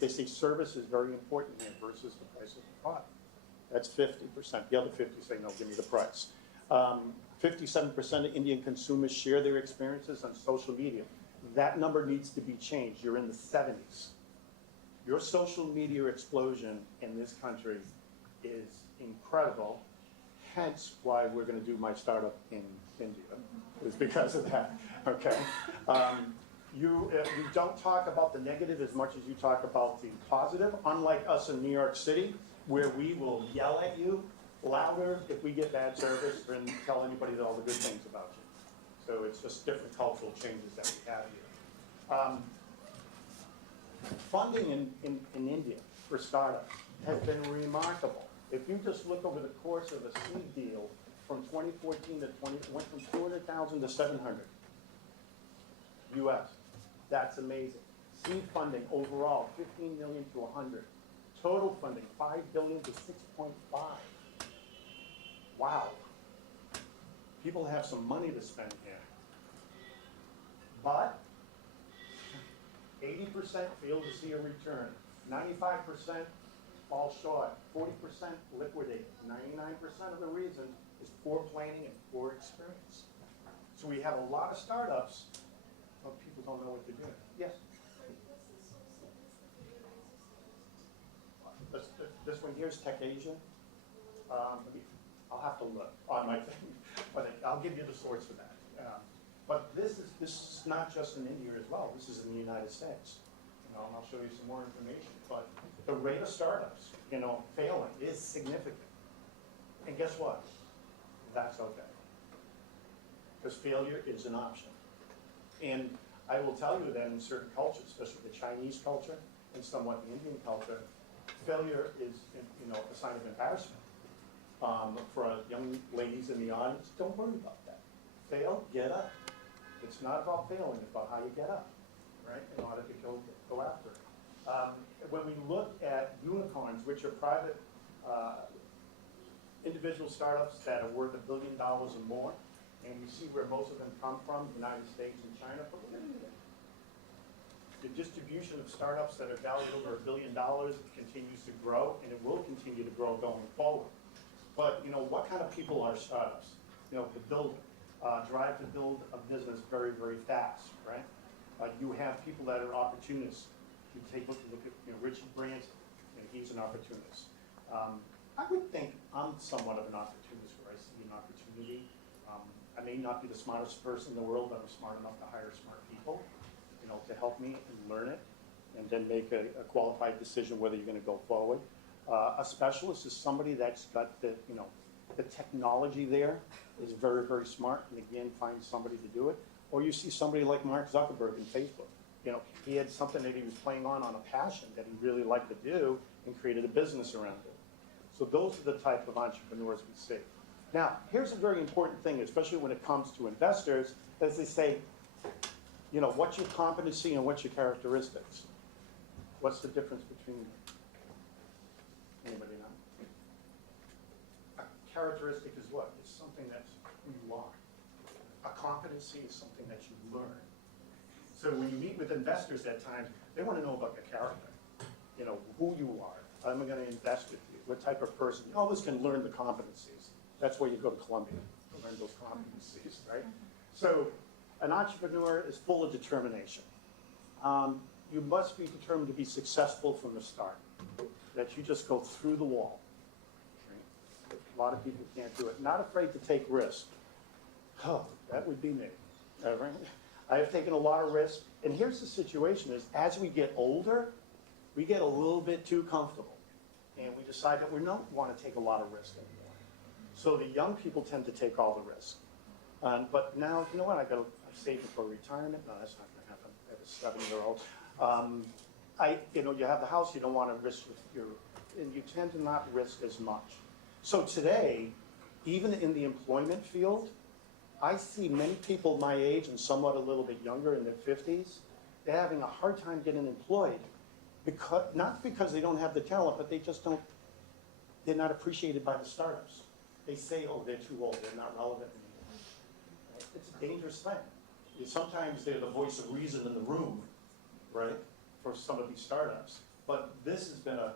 they say service is very important here versus the price of the product. That's 50%. The other 50 say, no, give me the price. 57% of Indian consumers share their experiences on social media. That number needs to be changed. You're in the 70s. Your social media explosion in this country is incredible, hence why we're going to do my startup in India. It's because of that, okay? You don't talk about the negative as much as you talk about the positive, unlike us in New York City, where we will yell at you louder if we get bad service than tell anybody all the good things about you. So it's just different cultural changes that we have here. Funding in India for startups has been remarkable. If you just look over the course of a seed deal from 2014 to 20, it went from 200,000 to 700 US. That's amazing. Seed funding overall, 15 million to 100. Total funding, 5 billion to 6.5. Wow. People have some money to spend here. But 80% fail to see a return. 95% fall short. 40% liquidate. 99% of the reason is poor planning and poor experience. So we have a lot of startups, but people don't know what they're doing. Yes? This one here is Tech Asia. I'll have to look on my thing, but I'll give you the source for that. But this is not just in India as well. This is in the United States. And I'll show you some more information. But the rate of startups, failing is significant. And guess what? That's okay. Because failure is an option. And I will tell you that in certain cultures, especially the Chinese culture and somewhat the Indian culture, failure is, a sign of embarrassment. For young ladies in the audience, don't worry about that. Fail, get up. It's not about failing, it's about how you get up, right, in order to go after it. When we look at unicorns, which are private individual startups that are worth $1 billion or more, and we see where most of them come from, the United States and China, but look at India. The distribution of startups that are valued over $1 billion continues to grow, and it will continue to grow going forward. But, what kind of people are startups? The builder. Drive to build a business very, very fast, right? You have people that are opportunists. You take a look at Richard Branson, he's an opportunist. I would think I'm somewhat of an opportunist where I see an opportunity. I may not be the smartest person in the world, but I'm smart enough to hire smart people, to help me and learn it, and then make a qualified decision whether you're going to go forward. A specialist is somebody that's got the technology there, is very, very smart, and again, find somebody to do it. Or you see somebody like Mark Zuckerberg in Facebook. He had something that he was playing on a passion that he really liked to do and created a business around it. So those are the type of entrepreneurs we see. Now, here's a very important thing, especially when it comes to investors, as they say, what's your competency and what's your characteristics? What's the difference between them? Anybody know? A characteristic is what? It's something that's who you are. A competency is something that you learn. So when you meet with investors at times, they want to know about your character. Who you are. I'm going to invest with you. What type of person? You always can learn the competencies. That's where you go to Columbia to learn those competencies, right? So an entrepreneur is full of determination. You must be determined to be successful from the start. That you just go through the wall. Right? A lot of people can't do it. Not afraid to take risks. Oh, that would be me. Right? I have taken a lot of risks. And here's the situation is, as we get older, we get a little bit too comfortable. And we decide that we don't want to take a lot of risks anymore. So the young people tend to take all the risks. But now, you know what, I'm saving for retirement. No, that's not going to happen. I have a 7-year-old. You have the house, you don't want to risk and you tend to not risk as much. So today, even in the employment field, I see many people my age and somewhat a little bit younger in their 50s, they're having a hard time getting employed. Not because they don't have the talent, but they're not appreciated by the startups. They say, oh, they're too old, they're not relevant anymore. Right? It's a dangerous thing. Sometimes they're the voice of reason in the room, right? for some of these startups. But this has been a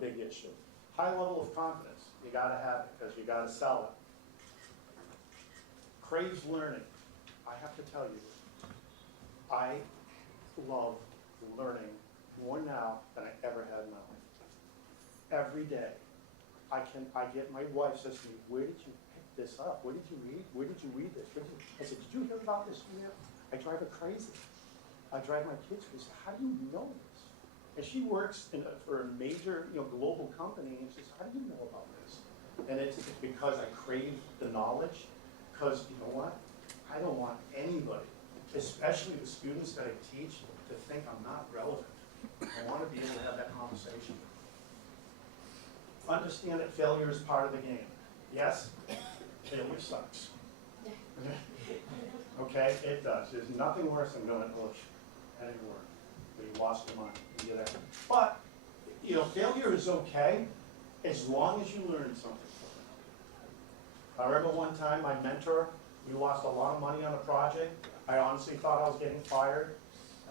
big issue. High level of confidence, you gotta have it, because you gotta sell it. Craves learning. I have to tell you, I love learning more now than I ever had in my life. Every day, I get, my wife says to me, where did you pick this up? Where did you read? Where did you read this? I said, did you hear about this? I drive her crazy. I drive my kids crazy. How do you know this? And she works for a major, global company, and she says, how do you know about this? And it's because I crave the knowledge, because you know what? I don't want anybody, especially the students that I teach, to think I'm not relevant. I want to be able to have that conversation. Understand that failure is part of the game. Yes, failure sucks. Okay, it does. There's nothing worse than going, oh, that didn't work. But you lost your mind. You get that. But, failure is okay as long as you learn something from it. I remember one time my mentor, we lost a lot of money on a project. I honestly thought I was getting fired.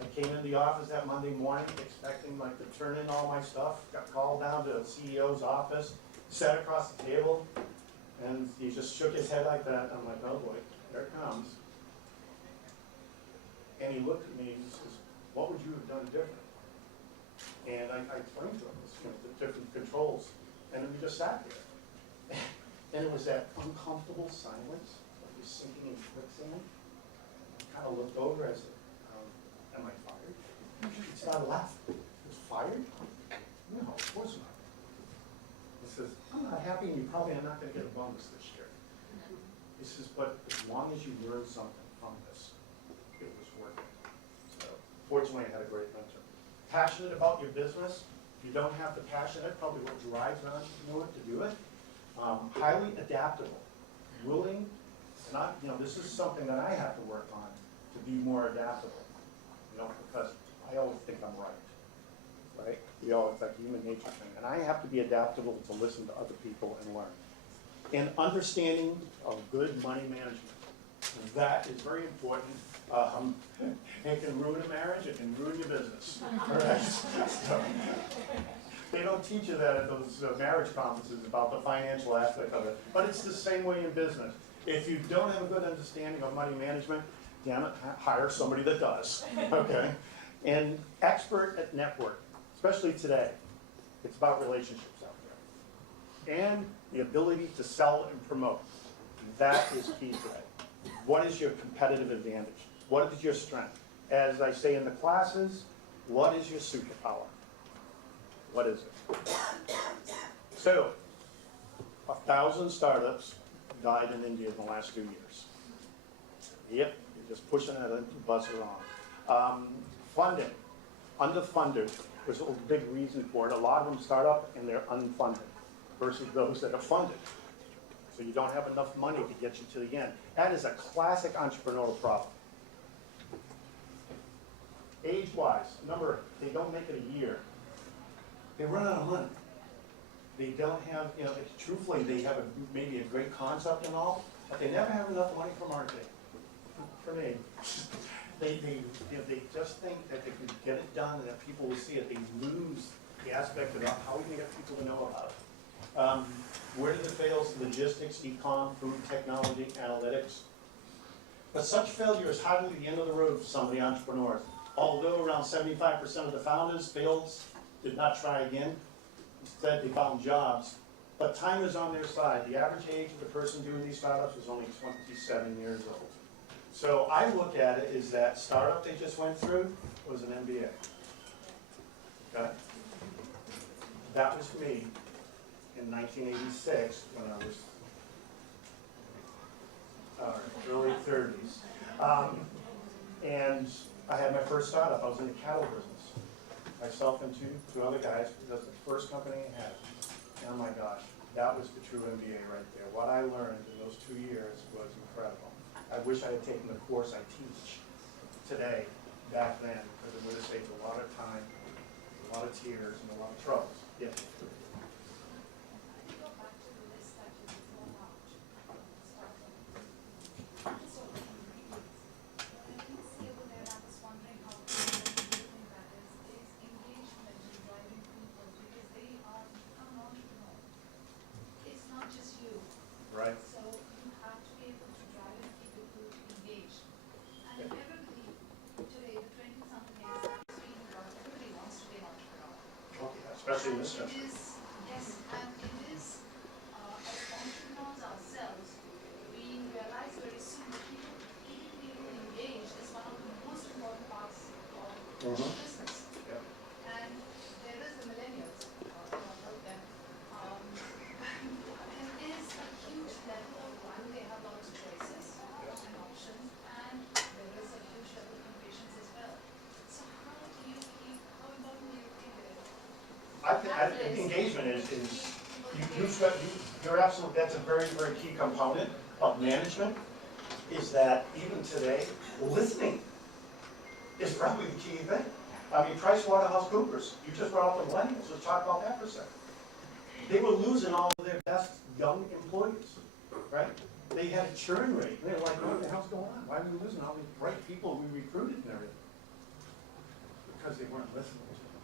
I came in the office that Monday morning expecting to turn in all my stuff. Got called down to the CEO's office, sat across the table, and he just shook his head like that. I'm like, oh boy, there it comes. And he looked at me and he says, what would you have done different? And I explained to him the different controls. And then we just sat there. And it was that uncomfortable silence, like you're sinking in quicksand. I kind of looked over as am I fired? He started laughing. He was fired? No, of course not. He says, I'm not happy and you probably are not going to get a bonus this year. He says, but as long as you learn something from this, it was worth it. So, fortunately, I had a great mentor. Passionate about your business. If you don't have the passion, that's probably what drives an entrepreneur to do it. Highly adaptable. Willing, and this is something that I have to work on to be more adaptable. Because I always think I'm right? It's like a human nature thing. And I have to be adaptable to listen to other people and learn. And understanding of good money management. That is very important. It can ruin a marriage, it can ruin your business. So, they don't teach you that at those marriage conferences about the financial aspect of it. But it's the same way in business. If you don't have a good understanding of money management, damn it, hire somebody that does, okay? And expert at network, especially today. It's about relationships out there. And the ability to sell and promote. That is key today. What is your competitive advantage? What is your strength? As I say in the classes, what is your superpower? What is it? So, 1,000 startups died in India in the last 2 years. Yep. Just pushing it into bus around. Funding, underfunded. There's a big reason for it. A lot of them start up and they're unfunded versus those that are funded. So you don't have enough money to get you to the end. That is a classic entrepreneurial problem. Age-wise, remember, they don't make it a year. They run out of money. They don't have, truthfully, they have maybe a great concept and all, but they never have enough money for marketing. For me, they just think that they can get it done and that people will see it. They lose the aspect of how are we going to get people to know about it. Where did it fail? Logistics, e-com, food technology, analytics. But such failure is hardly the end of the road for some of the entrepreneurs. Although around 75% of the founders failed, did not try again. Instead, they found jobs. But time is on their side. The average age of the person doing these startups is only 27 years old. So I look at it as that startup they just went through was an MBA. Okay? That was me in 1986 when I was early 30s. And I had my first startup. I was in the cattle business. Myself and two other guys. That's the first company I had. Oh my gosh, that was the true MBA right there. What I learned in those 2 years was incredible. I wish I had taken the course I teach today, back then, because it would have saved a lot of time, a lot of tears, and a lot of troubles. Yes. especially in this country. Yes, and it is as entrepreneurs ourselves, we realize very soon that keeping people engaged is one of the most important parts of business. Yep. And there is the millennials, about them. There is a huge level of one, they have lots of choices and options, and there is a huge level of impatience as well. So how important do you think it is? I think engagement you're absolutely, that's a very, very key component of management, is that even today, listening is probably the key thing. I mean, PricewaterhouseCoopers, you just brought up the millennials, let's talk about that for a second. They were losing all of their best young employees, right? They had a churn rate. They were like, what the hell's going on? Why are we losing all these bright people we recruited and everything? Because they weren't listening to them.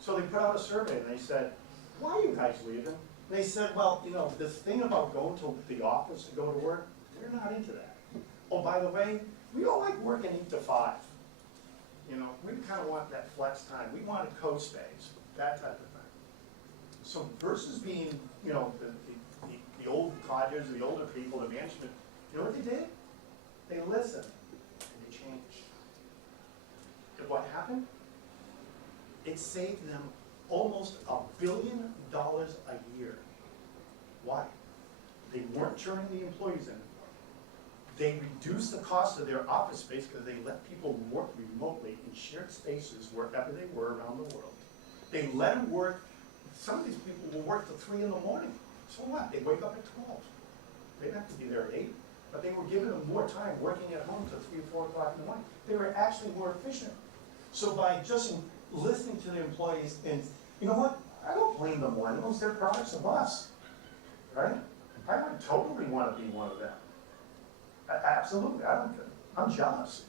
So they put out a survey and they said, why are you guys leaving? And they said, well, you know, this thing about going to the office to go to work, we're not into that. Oh, by the way, we don't like working 8 to 5. You know, we kind of want that flex time. We wanted co-space, that type of thing. So versus being, you know, the old codgers, the older people, the management, you know what they did? They listened and they changed. And what happened? It saved them almost $1 billion a year. Why? They weren't turning the employees anymore. They reduced the cost of their office space because they let people work remotely in shared spaces wherever they were around the world. They let them work. Some of these people will work till 3 in the morning. So what? They wake up at 12. They didn't have to be there at 8, but they were giving them more time working at home till 3 or 4 o'clock in the morning. They were actually more efficient. So by just listening to the employees, and you know what? I don't blame the millennials. They're products of us, right? I would totally want to be one of them. Absolutely, I don't care. I'm jealous.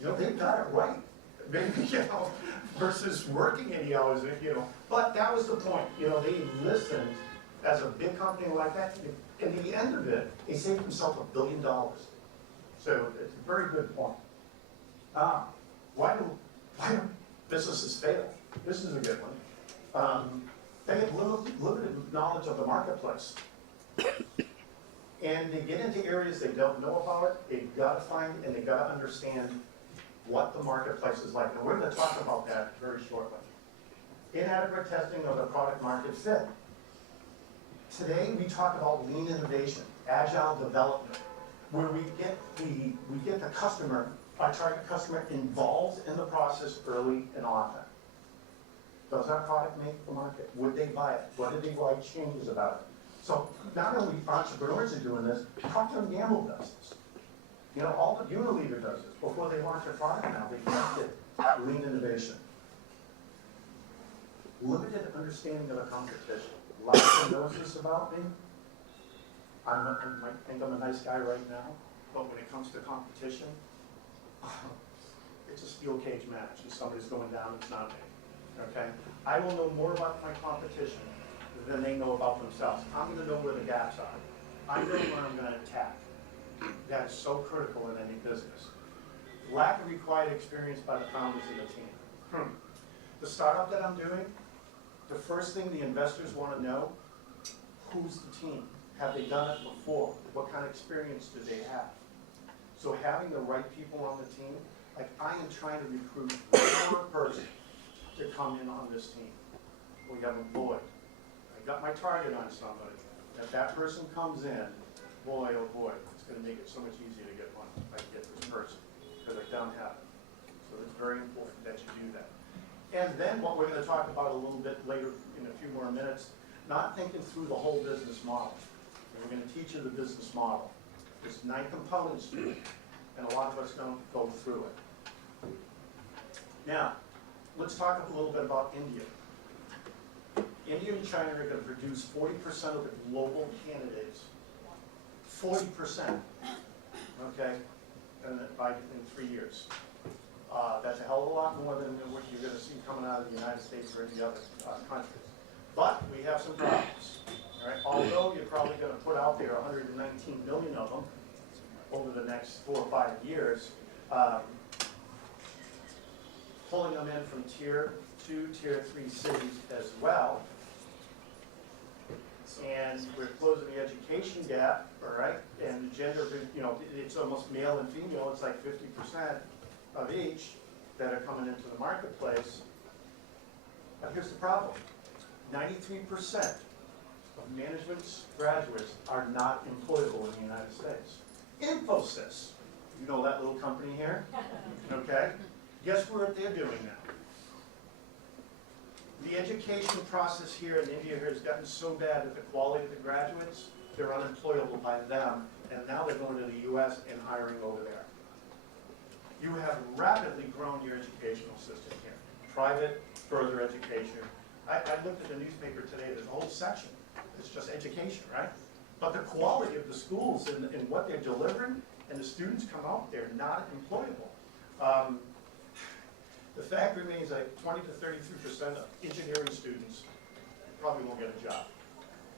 You know, they got it right. Maybe, you know, versus working 80 hours, you know. But that was the point. You know, they listened as a big company like that. In the end of it, they saved themselves $1 billion. So it's a very good point. Why do businesses fail? This is a good one. They have limited knowledge of the marketplace. And they get into areas they don't know about, they've got to find and they've got to understand what the marketplace is like. And we're going to talk about that very shortly. Inadequate testing of the product market fit. Today we talk about lean innovation, agile development, where we get the customer, our target customer, involved in the process early and often. Does our product make the market? Would they buy it? What do they like changes about it? So not only entrepreneurs are doing this, Procter & Gamble does this. You know, all the Unilever does this. Before they launch a product now, they test it. Lean innovation. Limited understanding of the competition. A lot of people knows this about me. I might think I'm a nice guy right now, but when it comes to competition, it's a steel cage match. And somebody's going down, it's not me. Okay? I will know more about my competition than they know about themselves. I'm going to know where the gaps are. I know where I'm going to attack. That is so critical in any business. Lack of required experience by the founders of the team. The startup that I'm doing, the first thing the investors want to know, who's the team? Have they done it before? What kind of experience do they have? So having the right people on the team, like I am trying to recruit one more person to come in on this team. We have a boy. I got my target on somebody. If that person comes in, boy, oh boy, it's going to make it so much easier to get one if I can get this person, because I don't have it. So it's very important that you do that. And then what we're going to talk about a little bit later in a few more minutes, not thinking through the whole business model. And we're going to teach you the business model. There's 9 components to it, and a lot of us don't go through it. Now, let's talk a little bit about India. India and China are going to produce 40% of the global candidates. 40%. Okay? And in 3 years. That's a hell of a lot more than what you're going to see coming out of the United States or any other countries. But we have some problems. All right? Although you're probably going to put out there 119 million of them over the next 4 or 5 years, pulling them in from tier 2 Tier 3 cities as well. And we're closing the education gap, all right? And gender, you know, it's almost male and female. It's like 50% of each that are coming into the marketplace. But here's the problem. 93% of management graduates are not employable in the United States. Infosys, you know that little company here? Okay? Guess what they're doing now? The education process here in India has gotten so bad that the quality of the graduates, they're unemployable by them, and now they're going to the US and hiring over there. You have rapidly grown your educational system here. Private, further education. I looked at the newspaper today, there's a whole section. It's just education, right? But the quality of the schools and what they're delivering, and the students come out, they're not employable. The fact remains that 20 to 33% of engineering students probably won't get a job.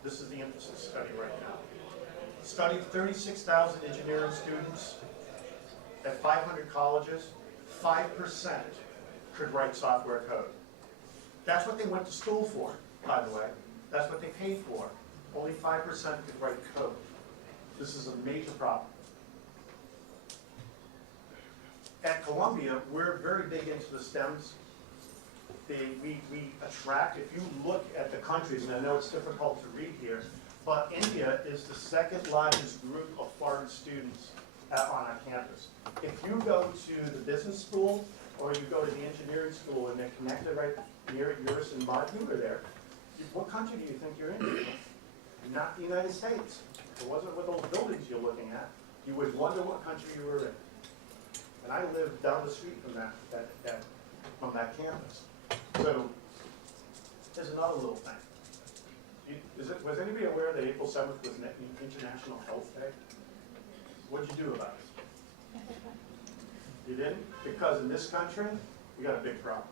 This is the emphasis study right now. Studied 36,000 engineering students at 500 colleges, 5% could write software code. That's what they went to school for, by the way. That's what they paid for. Only 5% could write code. This is a major problem. At Columbia, we're very big into the STEMs. We attract, if you look at the countries, and I know it's difficult to read here, but India is the second largest group of foreign students on our campus. If you go to the business school, or you go to the engineering school, and they're connected right near yours and Mark, you were there, what country do you think you're in? Not the United States. If it wasn't with those buildings you're looking at, you would wonder what country you were in. And I live down the street from that campus. So there's another little thing. Was anybody aware that April 7th was International Health Day? What'd you do about it? You didn't? Because in this country, we got a big problem.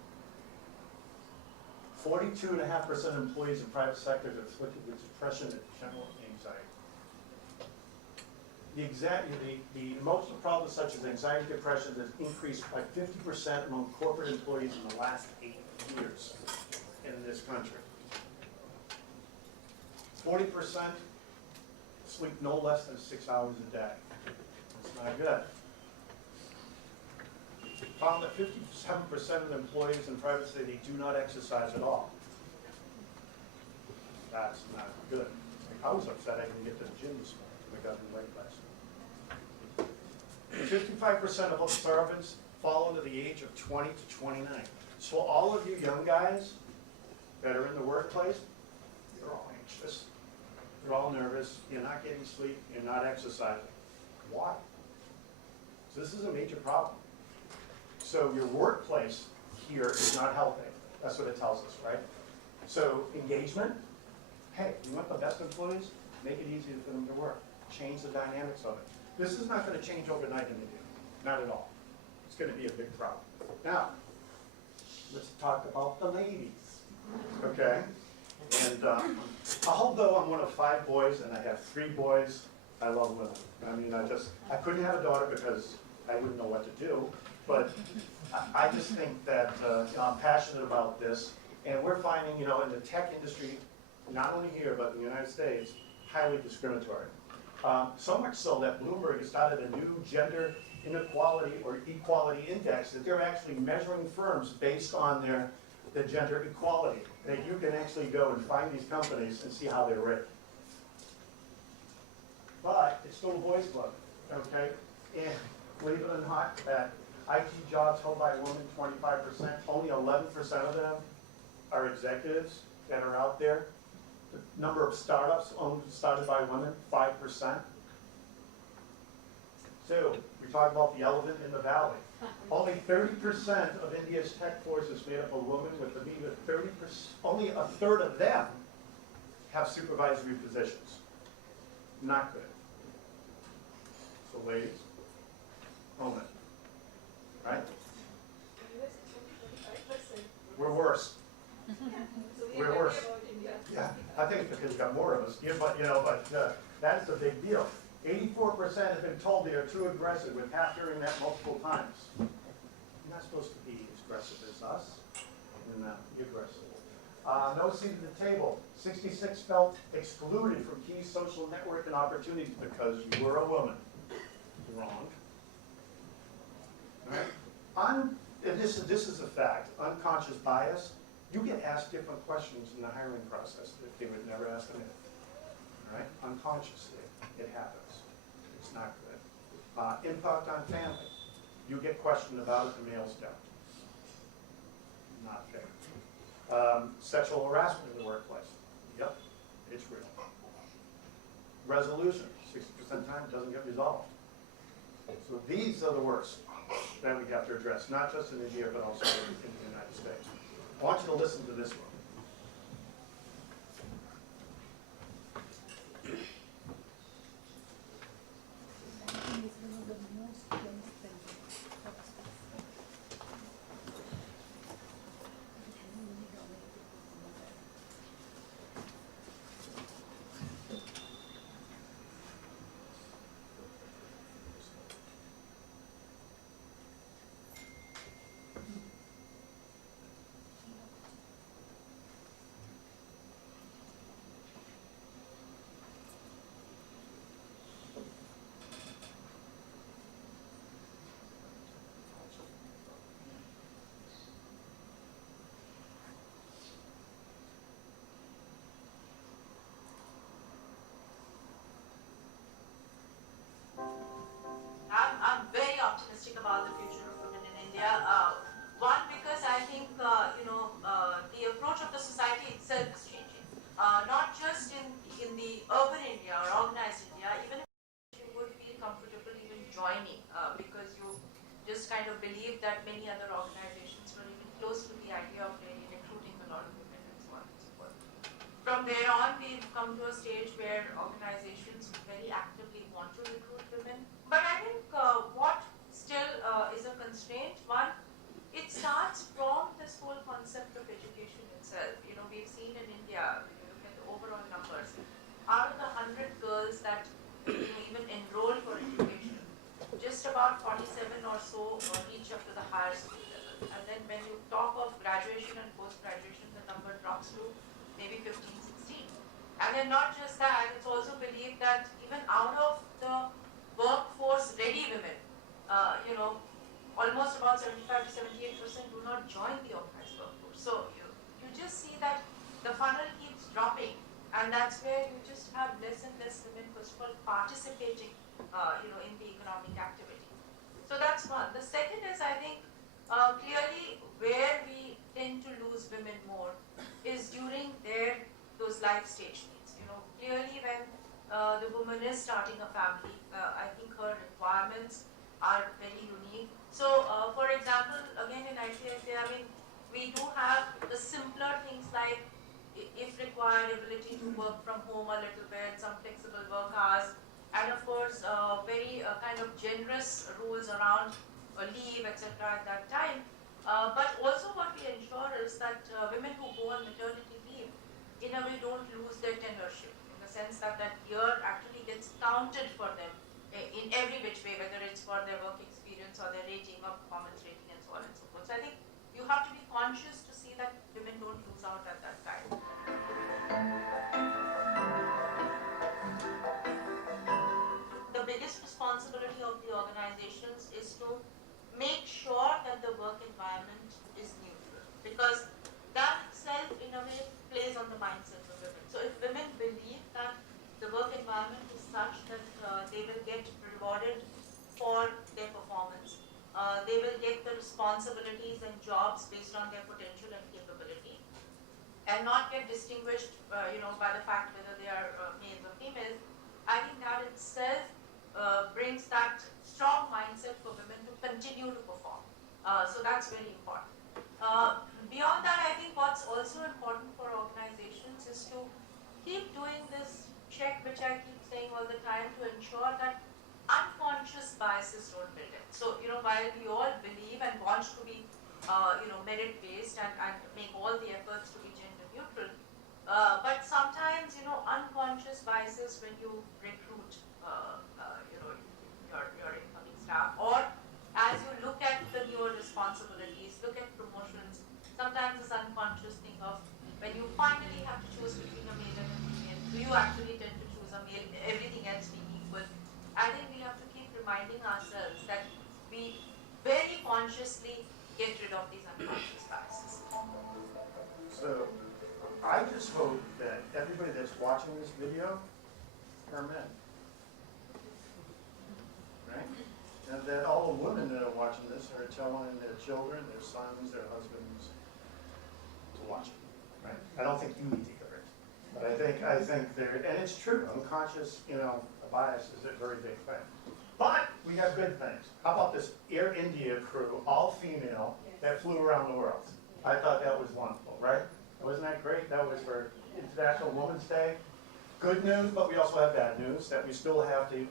42.5% of employees in private sectors are afflicted with depression and general anxiety. The emotional problems such as anxiety and depression has increased by 50% among corporate employees in the last 8 years in this country. 40% sleep no less than 6 hours a day. That's not good. Found that 57% of the employees in private sector do not exercise at all. That's not good. I was upset I didn't get to the gym this morning. I got in late last night. 55% of observants fall under the age of 20 to 29. So all of you young guys that are in the workplace, you're all anxious. You're all nervous. You're not getting sleep. You're not exercising. Why? So this is a major problem. So your workplace here is not healthy. That's what it tells us, right? So engagement, hey, you want the best employees? Make it easier for them to work. Change the dynamics of it. This is not going to change overnight in India. Not at all. It's going to be a big problem. Now, let's talk about the ladies, okay? And although I'm one of 5 boys and I have 3 boys, I love women. I mean, I couldn't have a daughter because I wouldn't know what to do. But I just think that I'm passionate about this, and we're finding, in the tech industry, not only here but in the United States, highly discriminatory. So much so that Bloomberg has started a new gender inequality or equality index that they're actually measuring firms based on their gender equality. That you can actually go and find these companies and see how they're rated. But it's still a boys' club, okay? And believe it or not, that IT jobs held by women, 25%, only 11% of them are executives that are out there. The number of startups started by women, 5%. So, we talk about the elephant in the valley. Only 30% of India's tech force is made up of women, with the mean of 30%, only a third of them have supervisory positions. Not good. So ladies, own it. Right? We're worse. We're worse. Yeah, I think it's because we've got more of us. Yeah, but that is a big deal. 84% have been told they are too aggressive, with half hearing that multiple times. You're not supposed to be as aggressive as us. in the aggressive. No seat at the table. 66 felt excluded from key social network and opportunities because you were a woman. Wrong. Right? And this is a fact. Unconscious bias. You get asked different questions in the hiring process that they would never ask a man. All right? Unconsciously, it happens. It's not good. Impact on family. You get questioned about it, the males don't. Not fair. Sexual harassment in the workplace. Yep, it's real. Resolution, 60% of the time doesn't get resolved. So these are the worst that we have to address, not just in India, but also in the United States. I want you to listen to this one. I'm very optimistic about the future of women in India. One, because I think the approach of the society itself is changing. Not just in the urban India or organized India, even if you would feel comfortable even joining, because you just kind of believe that many other organizations were even close to the idea of really recruiting a lot of women and so on and so forth. From there on, we've come to a stage where organizations very actively want to recruit women. But I think what still is a constraint, one, it starts from this whole concept of education itself. You know, we've seen in India, if you look at the overall numbers, out of the 100 girls that even enroll for education, just about 47 or so reach up to the higher school level. And then when you talk of graduation and post-graduation, the number drops to maybe 15, 16. And then not just that, it's also believed that even out of the workforce ready women, almost about 75 to 78% do not join the organized workforce. So you just see that the funnel keeps dropping, and that's where you just have less and less women, first of all, participating in the economic activity. So that's one. The second is, I think, clearly where we tend to lose women more is during those life stage needs. You know, clearly when the woman is starting a family, I think her requirements are very unique. So, for example, again in ICICI, I mean, we do have the simpler things like, if required, ability to work from home a little bit, some flexible work hours, and of course, very kind of generous rules around leave, etc. at that time. But also what we ensure is that women who go on maternity leave, in a way, don't lose their tenureship, in the sense that that year actually gets counted for them in every which way, whether it's for their work experience or their rating or performance rating and so on and so forth. So I think you have to be conscious to see that women don't lose out at that time. The biggest responsibility of the organizations is to make sure that the work environment is neutral, because that itself in a way plays on the mindset of women. So if women believe that the work environment is such that they will get rewarded for their performance, they will get the responsibilities and jobs based on their potential and capability, and not get distinguished by the fact whether they are males or females, I think that itself brings that strong mindset for women to continue to perform. So that's very important. Beyond that, I think what's also important for organizations is to keep doing this check, which I keep saying all the time, to ensure that unconscious biases don't build in. So, while we all believe and want to be, merit-based and make all the efforts to be gender neutral, but sometimes, unconscious biases when you recruit, your incoming staff, or as you look at the newer responsibilities, look at promotions, sometimes this unconscious thing of when you finally have to choose between a male and a female, do you actually tend to choose a male, everything else being equal? I think we have to keep reminding ourselves that we very consciously get rid of these unconscious biases. So I just hope that everybody that's watching this video are men. Right? And that all the women that are watching this are telling their children, their sons, their husbands to watch it. Right? I don't think you need to hear it. But I think there, and it's true, unconscious, bias is a very big thing. But we have good things. How about this Air India crew, all female, that flew around the world? I thought that was wonderful, right? Wasn't that great? That was for International Women's Day. Good news, but we also have bad news, that we still have to,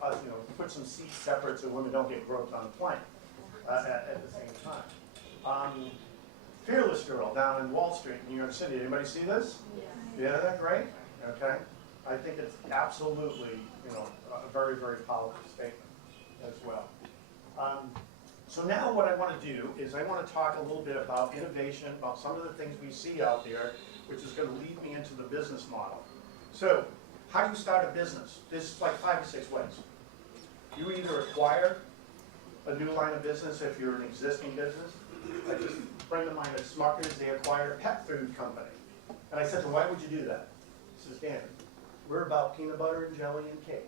put some seats separate so women don't get groped on the plane at the same time. Fearless Girl down in Wall Street, New York City. Anybody see this? Yeah, isn't that great? Okay. I think it's absolutely, a very, very powerful statement as well. So now what I want to do is I want to talk a little bit about innovation, about some of the things we see out there, which is going to lead me into the business model. So, how do you start a business? There's like 5 or 6 ways. You either acquire a new line of business if you're an existing business. Like this friend of mine at Smuckers, they acquired a pet food company. And I said to him, why would you do that? He says, Dan, we're about peanut butter and jelly and cake.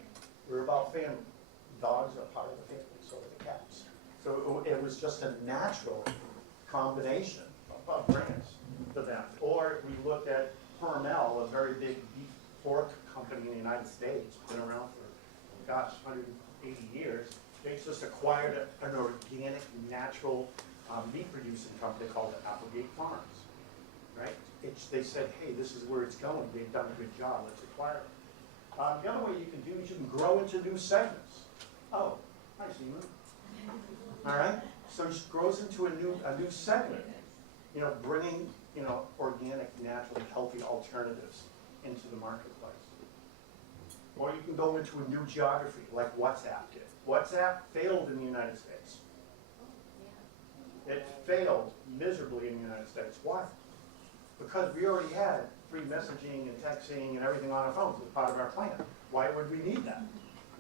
We're about family. Dogs are part of the family, so are the cats. So it was just a natural combination of brands for them. Or we looked at Hormel, a very big beef pork company in the United States, been around for, 180 years. They just acquired an organic, natural meat producing company called Applegate Farms, right? They said, hey, this is where it's going. They've done a good job. Let's acquire it. The other way you can do is you can grow into new segments. Oh, hi, Seema. All right, so it grows into a new segment, bringing organic, natural, healthy alternatives into the marketplace. Or you can go into a new geography, like WhatsApp did. WhatsApp failed in the United States. It failed miserably in the United States. Why? Because we already had free messaging and texting and everything on our phones as part of our plan. Why would we need that?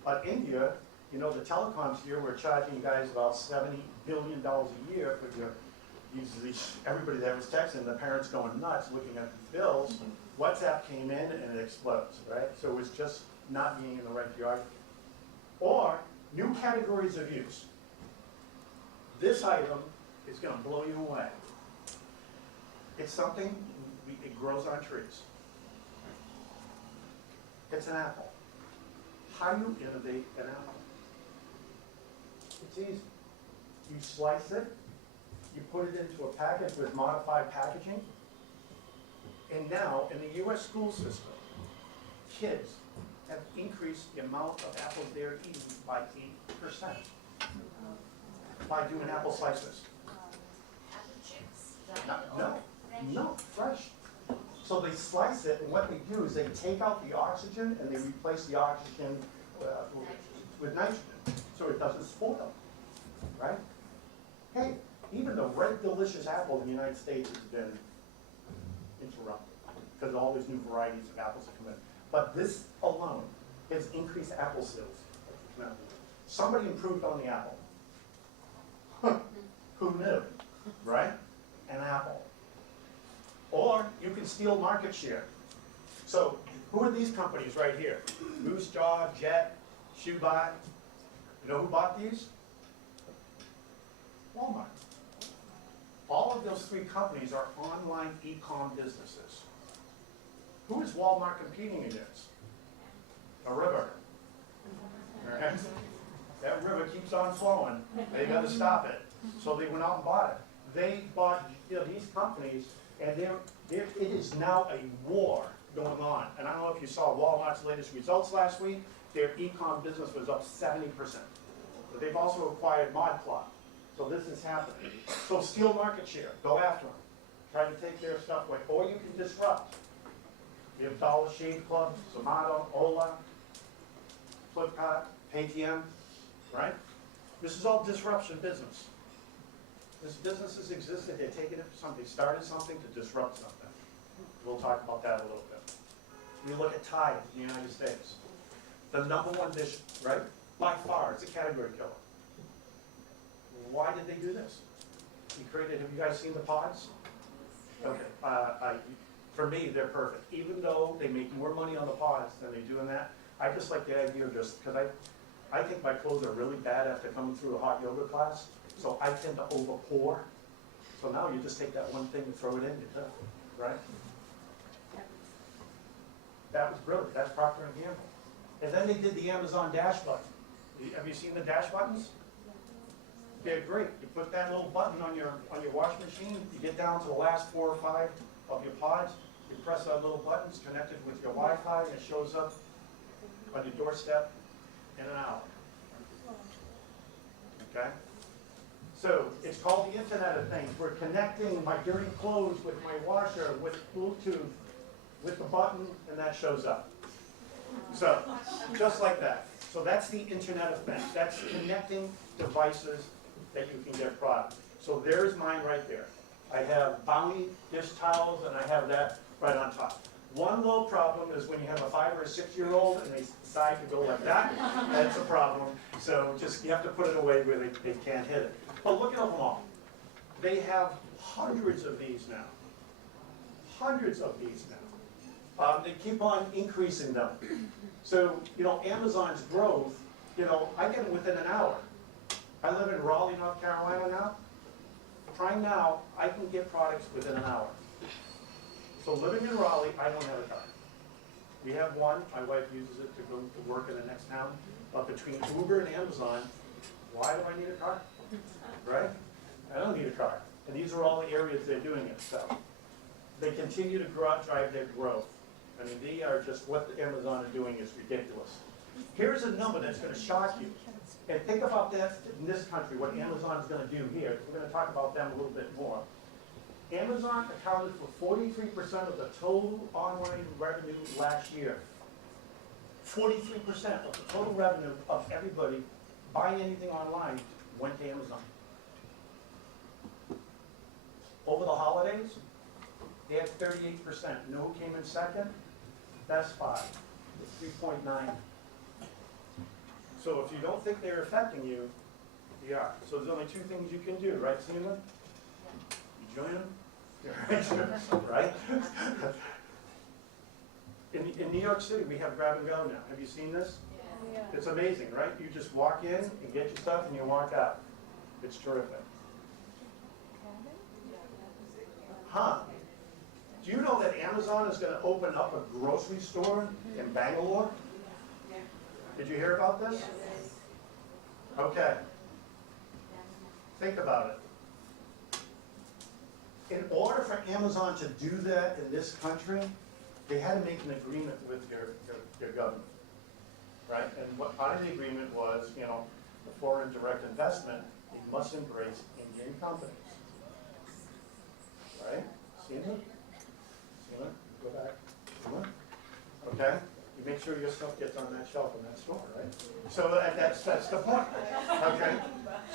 But India, the telecoms here were charging you guys about $70 billion a year for your, everybody that was texting, the parents going nuts looking at the bills. WhatsApp came in and it explodes, right? So it was just not being in the right geography. Or new categories of use. This item is going to blow you away. It's something, it grows on trees. It's an apple. How do you innovate an apple? It's easy. You slice it, you put it into a package with modified packaging, and now in the US school system, kids have increased the amount of apples they're eating by 8% by doing apple slices. Apple chips, No, fresh. So they slice it, and what they do is they take out the oxygen and they replace the oxygen with nitrogen, so it doesn't spoil, right? Hey, even the red delicious apple in the United States has been interrupted because of all these new varieties of apples that come in. But this alone has increased apple sales. Somebody improved on the apple. Who knew, right? An apple. Or you can steal market share. So who are these companies right here? Moose Jaw, Jet, Shoebot. You know who bought these? Walmart. All of those 3 companies are online e-com businesses. Who is Walmart competing against? A river. Right? That river keeps on flowing. They got to stop it. So they went out and bought it. They bought these companies, and it is now a war going on. And I don't know if you saw Walmart's latest results last week. Their e-com business was up 70%. But they've also acquired ModCloth. So this is happening. So steal market share. Go after them. Try to take their stuff away. Or you can disrupt. You have Dollar Shave Club, Zomato, Ola, Flipkart, Paytm, right? This is all disruption business. This business has existed, they're taking it for something, they started something to disrupt something. We'll talk about that a little bit. We look at Thai in the United States. The #1 dish, right? By far, it's a category killer. Why did they do this? He created, have you guys seen the pods? Okay, for me, they're perfect. Even though they make more money on the pods than they do in that, I just like the idea of just, because I think my clothes are really bad after coming through a hot yoga class, so I tend to over pour. So now you just take that one thing and throw it in, you're done, right? That was brilliant, that's Procter & Gamble. And then they did the Amazon Dash button. Have you seen the Dash buttons? They're great. You put that little button on your wash machine, you get down to the last 4 or 5 of your pods, you press that little button, it's connected with your Wi-Fi, and it shows up on your doorstep in an hour. Okay? So it's called the Internet of Things. We're connecting my dirty clothes with my washer, with Bluetooth, with the button, and that shows up. So, just like that. So that's the Internet of Things. That's connecting devices that you can get product. So there's mine right there. I have Bounty dish towels, and I have that right on top. One little problem is when you have a 5 or a 6-year-old and they decide to go like that, that's a problem. So just, you have to put it away where they can't hit it. But look at them all. They have hundreds of these now. Hundreds of these now. They keep on increasing them. So, you know, Amazon's growth, you know, I get it within an hour. I live in Raleigh, North Carolina now. Prime Now, I can get products within an hour. So living in Raleigh, I don't have a car. We have one, my wife uses it to go to work in the next town. But between Uber and Amazon, why do I need a car? Right? I don't need a car. And these are all the areas they're doing it, so. They continue to grow, drive their growth. I mean, they are just, what Amazon is doing is ridiculous. Here's a number that's gonna shock you. And think about that in this country, what Amazon is gonna do here. We're gonna talk about them a little bit more. Amazon accounted for 43% of the total online revenue last year. 43% of the total revenue of everybody buying anything online went to Amazon. Over the holidays, they had 38%. You know who came in second? Best Buy, 3.9. So if you don't think they're affecting you, they are. So there's only 2 things you can do, right, Sina? You join them? Right? In New York City, we have grab and go now. Have you seen this? Yeah. It's amazing, right? You just walk in and get your stuff and you walk out. It's terrific. Huh? Do you know that Amazon is going to open up a grocery store in Bangalore? Did you hear about this? Okay. Think about it. In order for Amazon to do that in this country, they had to make an agreement with their government, right? And what part of the agreement was, you know, the foreign direct investment, they must embrace Indian companies, right? See it? See it? Go back. See it? Okay? You make sure your stuff gets on that shelf in that store, right? So that's the point, okay?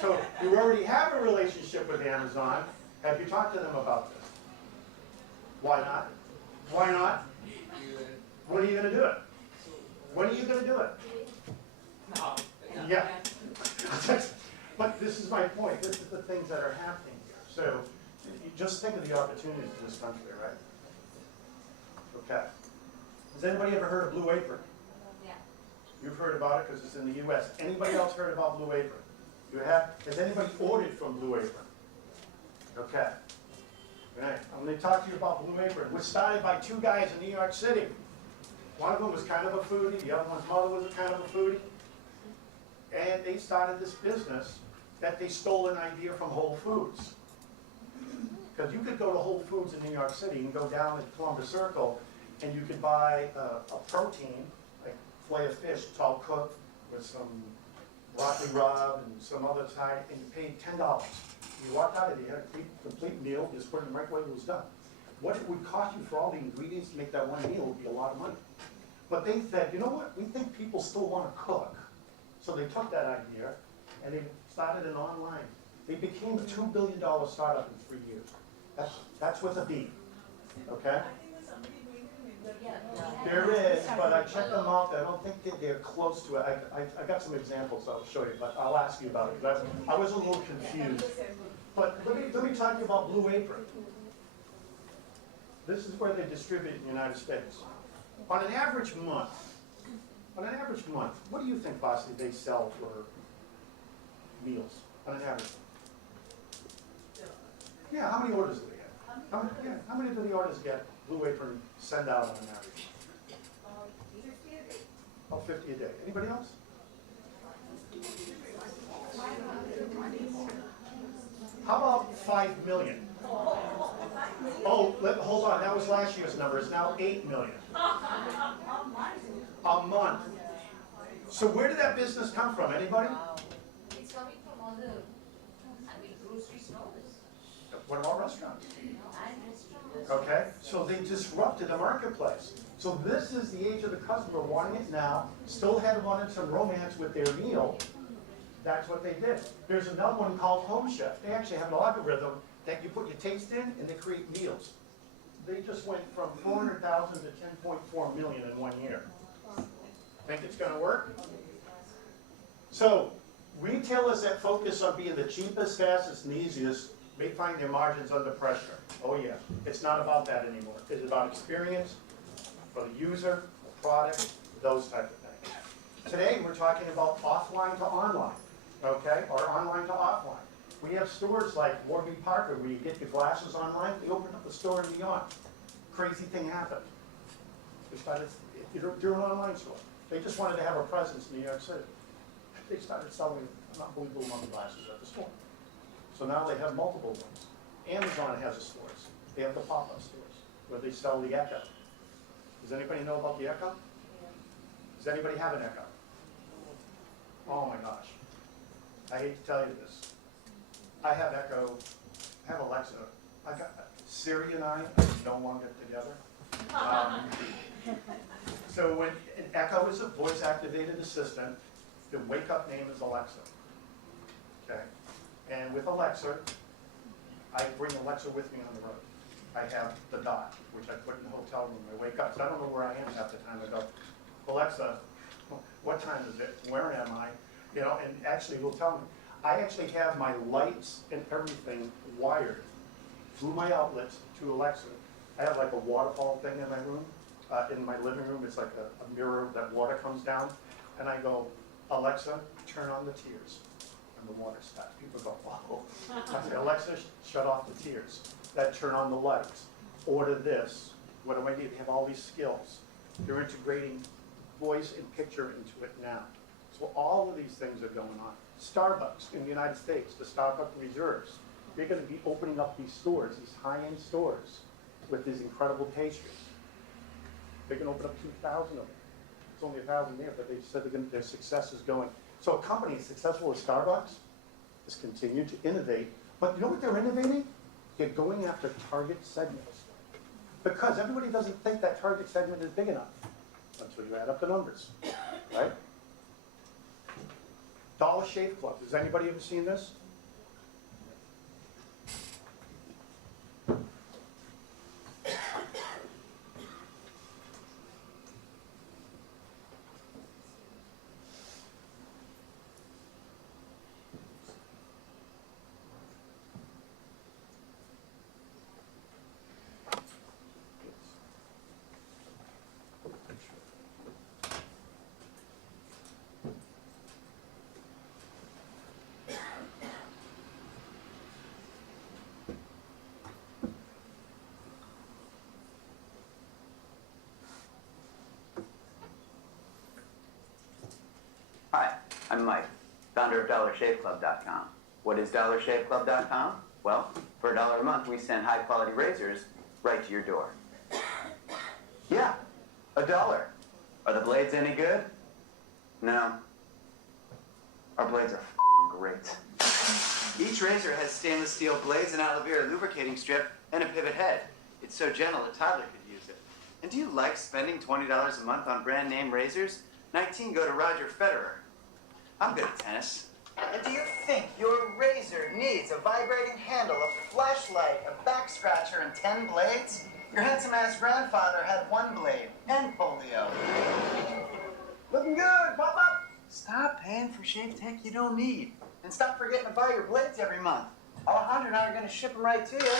So you already have a relationship with Amazon. Have you talked to them about this? Why not? Why not? When are you going to do it? When are you going to do it? No. Yeah. But this is my point. This is the things that are happening here. So you just think of the opportunities in this country, right? Okay. Has anybody ever heard of Blue Apron? Yeah. You've heard about it because it's in the U.S. Anybody else heard about Blue Apron? You have? Has anybody ordered from Blue Apron? Okay. All right. I'm going to talk to you about Blue Apron. It was started by 2 guys in New York City. One of them was kind of a foodie. The other one's mother was a kind of a foodie. And they started this business that they stole an idea from Whole Foods. Because you could go to Whole Foods in New York City and go down at Columbus Circle and you could buy a protein, like fillet of fish, it's all cooked with some broccoli rub and some other side, and you paid $10. You walked out of it, you had a complete meal, just put it in the microwave, it was done. What it would cost you for all the ingredients to make that one meal would be a lot of money. But they said, you know what, we think people still want to cook. So they took that idea and they started an online They became a $2 billion startup in 3 years. That's with a B, okay? There is, but I checked them out. I don't think they're close to it. I got some examples I'll show you, but I'll ask you about it. I was a little confused. But let me talk to you about Blue Apron. This is where they distribute in the United States. On an average month, what do you think, Bosley, they sell for meals on an average? Yeah, how many orders do they get? How many do the orders get Blue Apron send out on an average? 50 a day. About 50 a day. Anybody else? How about 5 million? Oh, hold on, that was last year's number. It's now 8 million. A month. So where did that business come from? Anybody? It's coming from all the, grocery stores What about restaurants? and restaurants. Okay, so they disrupted the marketplace. So this is the age of the customer wanting it now, still had wanted some romance with their meal. That's what they did. There's another one called Home Chef. They actually have an algorithm that you put your taste in and they create meals. They just went from 400,000 to 10.4 million in 1 year. Think it's gonna work? So, retailers that focus on being the cheapest, fastest, and easiest may find their margins under pressure. Oh yeah, it's not about that anymore. It's about experience for the user, the product, those type of things. Today, we're talking about offline to online, okay? Or online to offline. We have stores like Warby Parker where you get your glasses online, they open up the store and beyond. Crazy thing happened. They're an online store. They just wanted to have a presence in New York City. They started selling an unbelievable amount of glasses at the store. So now they have multiple ones. Amazon has a stores. They have the pop-up stores where they sell the Echo. Does anybody know about the Echo? Does anybody have an Echo? Oh my gosh. I hate to tell you this. I have Echo, I have Alexa. I got Siri and I no longer together. So when an Echo is a voice-activated assistant, the wake-up name is Alexa. Okay, and with Alexa, I bring Alexa with me on the road. I have the dot, which I put in the hotel room. I wake up, so I don't know where I am half the time. I go, Alexa, what time is it? Where am I? You know, and actually, will tell me. I actually have my lights and everything wired through my outlets to Alexa. I have like a waterfall thing in my room, in my living room. It's like a mirror that water comes down. And I go, Alexa, turn on the tears. And the water stops. People go, whoa. I say, Alexa, shut off the tears. That turn on the lights. Order this. What do I need? They have all these skills. They're integrating voice and picture into it now. So all of these things are going on. Starbucks in the United States, the Starbucks Reserves, they're going to be opening up these stores, these high-end stores with these incredible pastries. They can open up 2,000 of them. It's only 1,000 there, but they said their success is going. So a company as successful as Starbucks has continued to innovate, but you know what they're innovating? They're going after target segments. Because everybody doesn't think that target segment is big enough until you add up the numbers, right? Dollar Shave Club. Has anybody ever seen this? Hi, I'm Mike, founder of DollarShaveClub.com. What is DollarShaveClub.com? Well, for $1 a month, we send high-quality razors right to your door. Yeah, $1. Are the blades any good? No. Our blades are great. Each razor has stainless steel blades, an aloe vera lubricating strip, and a pivot head. It's so gentle a toddler could use it. And do you like spending $20 a month on brand name razors? 19 go to Roger Federer. I'm good at tennis. And do you think your razor needs a vibrating handle, a flashlight, a back scratcher, and 10 blades? Your handsome-ass grandfather had 1 blade and polio. Looking good, pop up! Stop paying for shave tech you don't need. And stop forgetting to buy your blades every month. Alejandro and I are going to ship them right to you.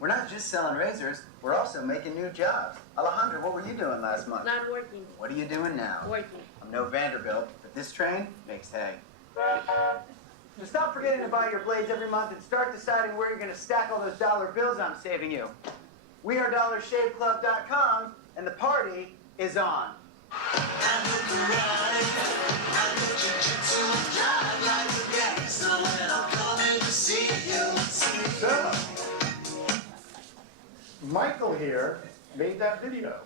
We're not just selling razors, we're also making new jobs. Alejandro, what were you doing last month? Not working. What are you doing now? Working. I'm no Vanderbilt, but this train makes hay. So stop forgetting to buy your blades every month and start deciding where you're going to stack all those dollar bills I'm saving you. We are DollarShaveClub.com, and the party is on. So, Michael here made that video.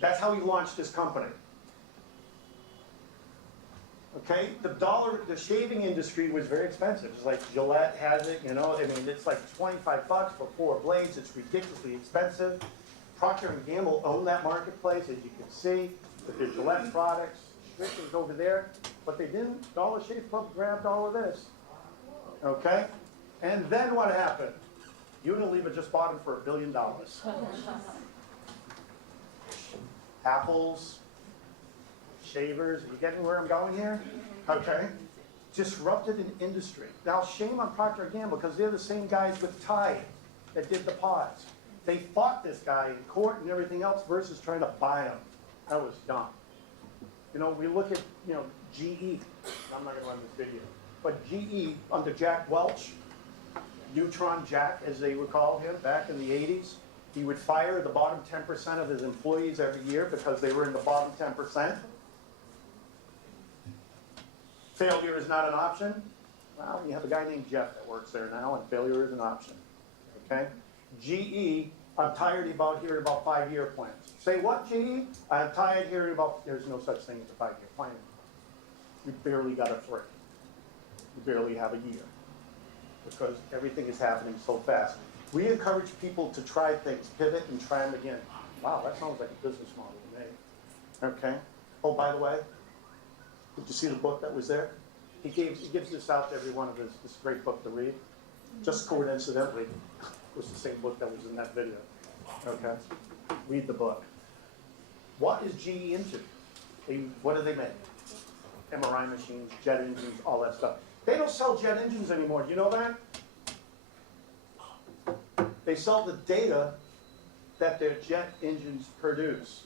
That's how he launched his company. Okay, the shaving industry was very expensive. It's like Gillette has it, you know. I mean, it's like $25 for 4 blades. It's ridiculously expensive. Procter & Gamble owned that marketplace, as you can see, with their Gillette products. Strickland's over there, but they didn't. Dollar Shave Club grabbed all of this. Okay, and then what happened? Unilever just bought them for $1 billion. Apples. Shavers, are you getting where I'm going here? Okay. Disrupted an industry. Now, shame on Procter & Gamble, because they're the same guys with Tide that did the pods. They fought this guy in court and everything else versus trying to buy him. That was dumb. You know, we look at, you know, GE. I'm not going to run this video. But GE, under Jack Welch, Neutron Jack, as they would call him back in the 80s, he would fire the bottom 10% of his employees every year because they were in the bottom 10%. Failure is not an option. Well, you have a guy named Jeff that works there now, and failure is an option. Okay? GE, I'm tired about hearing about 5-year plans. Say what, GE? I'm tired hearing about, there's no such thing as a 5-year plan. We barely got a 3. We barely have a year. Because everything is happening so fast. We encourage people to try things, pivot and try them again. Wow, that sounds like a business model to me. Okay? Oh, by the way, did you see the book that was there? He gives this out to every one of us, this great book to read. Just coincidentally, it was the same book that was in that video. Okay? Read the book. What is GE into? What do they make? MRI machines, jet engines, all that stuff. They don't sell jet engines anymore. Do you know that? They sell the data that their jet engines produce.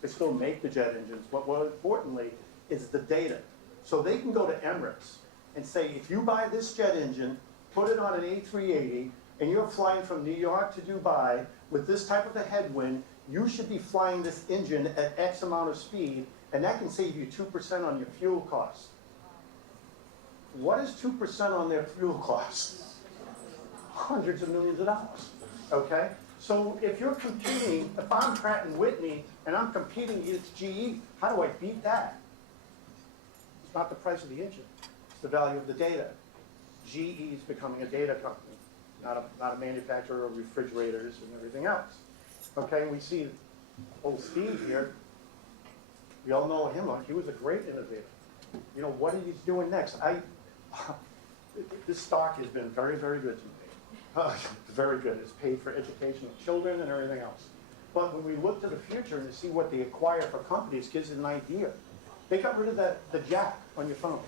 They still make the jet engines, but more importantly is the data. So they can go to Emirates and say, if you buy this jet engine, put it on an A380, and you're flying from New York to Dubai with this type of a headwind, you should be flying this engine at X amount of speed, and that can save you 2% on your fuel costs. What is 2% on their fuel costs? Hundreds of millions of dollars, okay? So if you're competing, if I'm Pratt & Whitney and I'm competing against GE, how do I beat that? It's not the price of the engine, it's the value of the data. GE is becoming a data company, not a manufacturer of refrigerators and everything else. Okay, we see old Steve here, we all know him, he was a great innovator. You know, what he's doing next, this stock has been very, very good to me. Very good. It's paid for education of children and everything else. But when we look to the future and to see what they acquire for companies, gives us an idea. They got rid of the jack on your phone.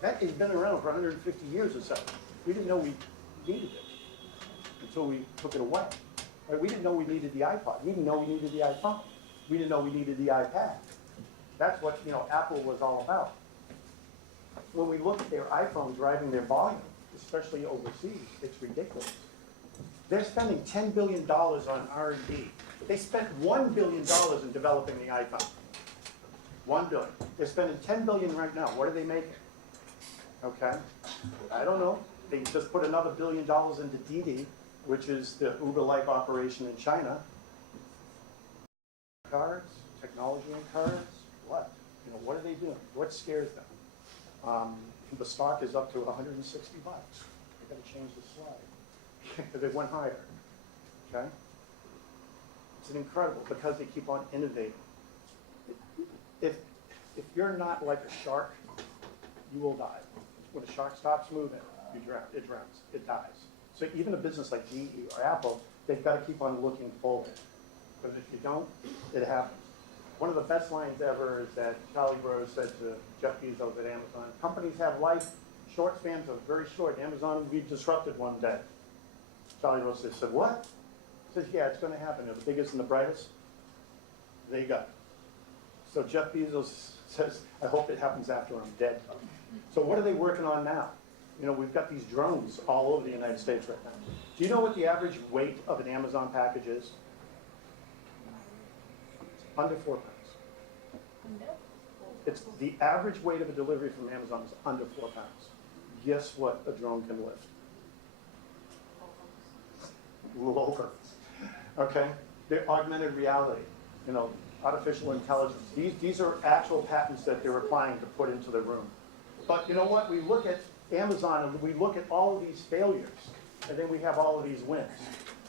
That has been around for 150 years or so. We didn't know we needed it until we took it away. Right? We didn't know we needed the iPod. We didn't know we needed the iPhone. We didn't know we needed the iPad. That's what, you know, Apple was all about. When we look at their iPhone driving their volume, especially overseas, it's ridiculous. They're spending $10 billion on R&D. They spent $1 billion in developing the iPhone. $1 billion. They're spending $10 billion right now. What are they making? Okay, I don't know. They just put another $1 billion into Didi, which is the Uber-like operation in China. Cars, technology in cars, what? You know, what are they doing? What scares them? The stock is up to 160 bucks. They got to change the slide. They went higher. Okay. It's incredible because they keep on innovating. If you're not like a shark, you will die. When a shark stops moving, it drowns, it dies. So even a business like GE or Apple, they've got to keep on looking forward. Because if you don't, it happens. One of the best lines ever is that Charlie Rose said to Jeff Bezos at Amazon, companies have life, short spans are very short. Amazon will be disrupted one day. Charlie Rose said, what? He says, yeah, it's going to happen. They're the biggest and the brightest. There you go. So Jeff Bezos says, I hope it happens after I'm dead. So what are they working on now? You know, we've got these drones all over the United States right now. Do you know what the average weight of an Amazon package is? Under 4 pounds. It's the average weight of a delivery from Amazon is under 4 pounds. Guess what a drone can lift? Rule over. Okay? They're augmented reality, you know, artificial intelligence. These are actual patents that they're applying to put into the room. But you know what? We look at Amazon and we look at all of these failures, and then we have all of these wins.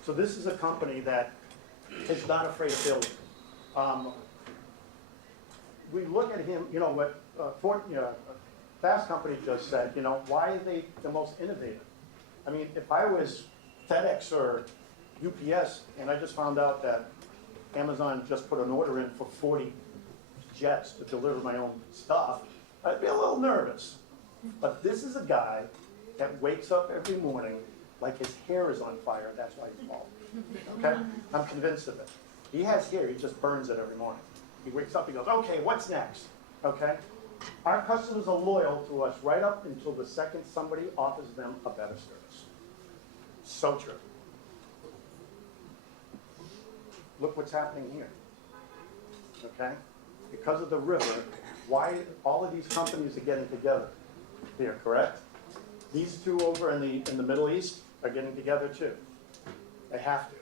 So this is a company that is not afraid of failure. We look at him, you know, what Fast Company just said, you know, why are they the most innovative? I mean, if I was FedEx or UPS and I just found out that Amazon just put an order in for 40 jets to deliver my own stuff, I'd be a little nervous. But this is a guy that wakes up every morning like his hair is on fire. That's why he's bald. Okay? I'm convinced of it. He has hair. He just burns it every morning. He wakes up, he goes, okay, what's next? Okay? Our customers are loyal to us right up until the second somebody offers them a better service. So true. Look what's happening here. Okay? Because of the river, why all of these companies are getting together here, correct? These two over in the Middle East are getting together too. They have to.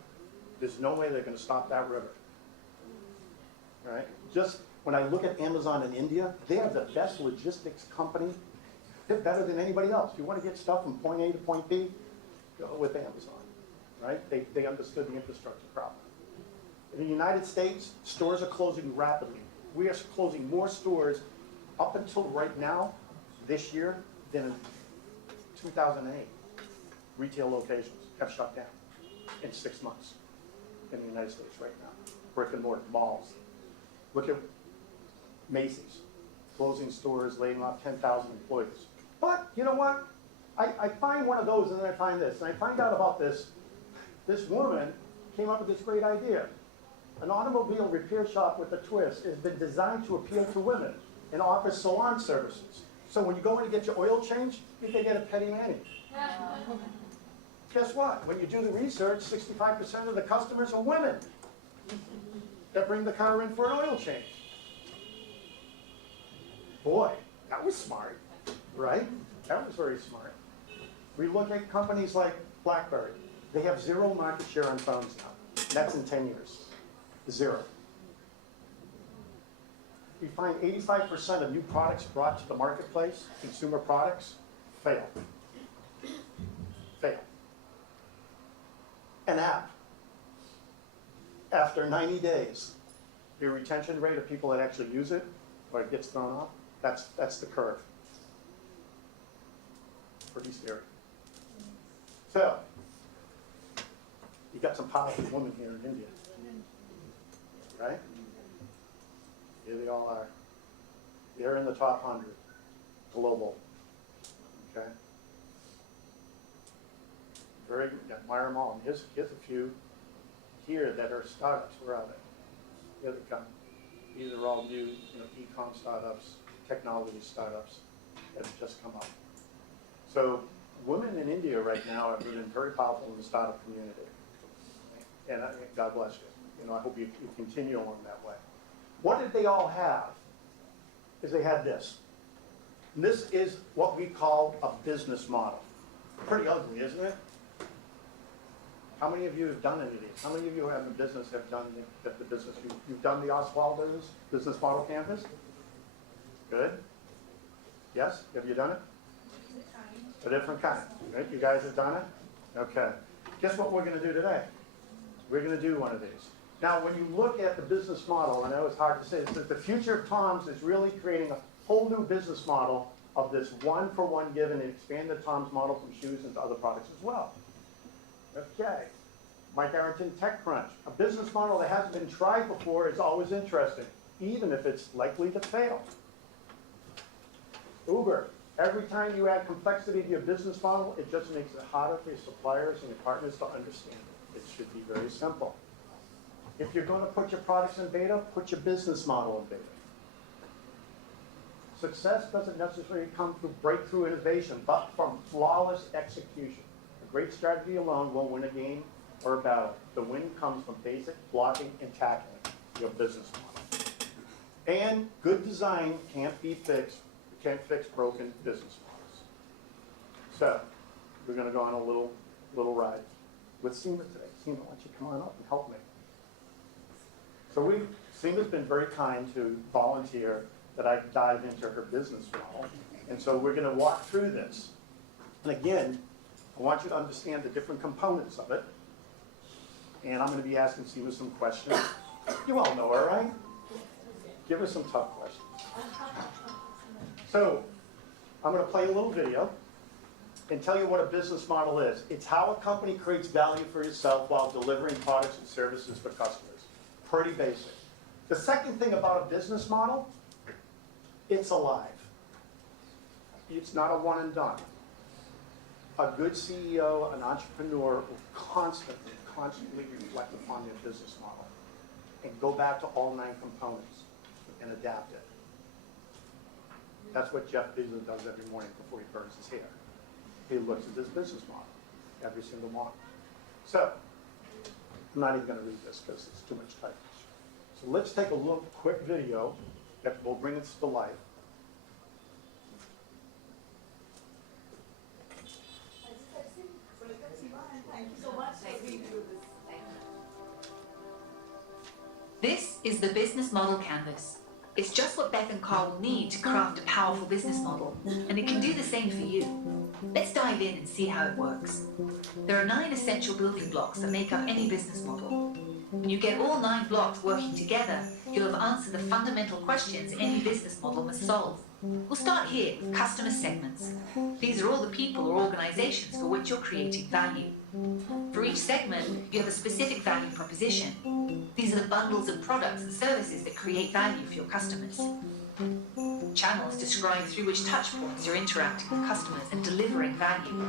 There's no way they're going to stop that river. Right? Just when I look at Amazon in India, they have the best logistics company. They're better than anybody else. You want to get stuff from point A to point B? Go with Amazon. Right? They understood the infrastructure problem. In the United States, stores are closing rapidly. We are closing more stores up until right now, this year, than in 2008. Retail locations have shut down in 6 months in the United States right now. Brick and mortar malls. Look at Macy's, closing stores, laying off 10,000 employees. But you know what? I find one of those and then I find this. And I find out about this. This woman came up with this great idea. An automobile repair shop with a twist has been designed to appeal to women and offers salon services. So when you go in to get your oil changed, you can get a petty mani. Guess what? When you do the research, 65% of the customers are women that bring the car in for an oil change. Boy, that was smart, right? That was very smart. We look at companies like BlackBerry. They have 0 market share on phones now. That's in 10 years. 0. We find 85% of new products brought to the marketplace, consumer products, fail. Fail. An app, after 90 days, your retention rate of people that actually use it, or it gets thrown off, that's the curve. Pretty scary. So, you got some powerful women here in India. Right? Here they all are. They're in the top 100 global. Okay? Very good. Admire them all. And here's a few here that are startups. Where are they? Here they come. These are all new, e-com startups, technology startups that have just come up. So women in India right now have been very powerful in the startup community. And God bless you. I hope you continue along that way. What did they all have? Is they had this. And this is what we call a business model. Pretty ugly, isn't it? How many of you have done any of these? How many of you have in business have done the business? You've done the Oswaldo's business model canvas? Good. Yes? Have you done it? A different kind. Right? You guys have done it? Okay. Guess what we're going to do today? We're going to do one of these. Now, when you look at the business model, I know it's hard to say this, that the future of Tom's is really creating a whole new business model of this one-for-one given and expand the Tom's model from shoes into other products as well. Okay. Mike Arrington, TechCrunch. A business model that hasn't been tried before is always interesting, even if it's likely to fail. Uber. Every time you add complexity to your business model, it just makes it harder for your suppliers and your partners to understand it. It should be very simple. If you're going to put your products in beta, put your business model in beta. Success doesn't necessarily come through breakthrough innovation, but from flawless execution. A great strategy alone won't win a game or a battle. The win comes from basic blocking and tackling your business model. And good design can't be fixed. You can't fix broken business models. So, we're going to go on a little ride with Seema today. Seema, why don't you come on up and help me? So Seema's been very kind to volunteer that I dive into her business model. And so we're going to walk through this. And again, I want you to understand the different components of it. And I'm going to be asking Seema some questions. You all know her, right? Give her some tough questions. So I'm going to play a little video and tell you what a business model is. It's how a company creates value for yourself while delivering products and services for customers. Pretty basic. The second thing about a business model, it's alive. It's not a one and done. A good CEO, an entrepreneur will constantly reflect upon their business model and go back to all 9 components and adapt it. That's what Jeff Bezos does every morning before he burns his hair. He looks at his business model every single morning. So, I'm not even going to read this because it's too much typing. So let's take a little quick video that will bring us to life. Thank you so much for being with us. This is the business model canvas. It's just what Beth and Carl will need to craft a powerful business model, and it can do the same for you. Let's dive in and see how it works. There are 9 essential building blocks that make up any business model. When you get all 9 blocks working together, you'll have answered the fundamental questions any business model must solve. We'll start here with customer segments. These are all the people or organizations for which you're creating value. For each segment, you have a specific value proposition. These are the bundles of products and services that create value for your customers. Channels describe through which touchpoints you're interacting with customers and delivering value.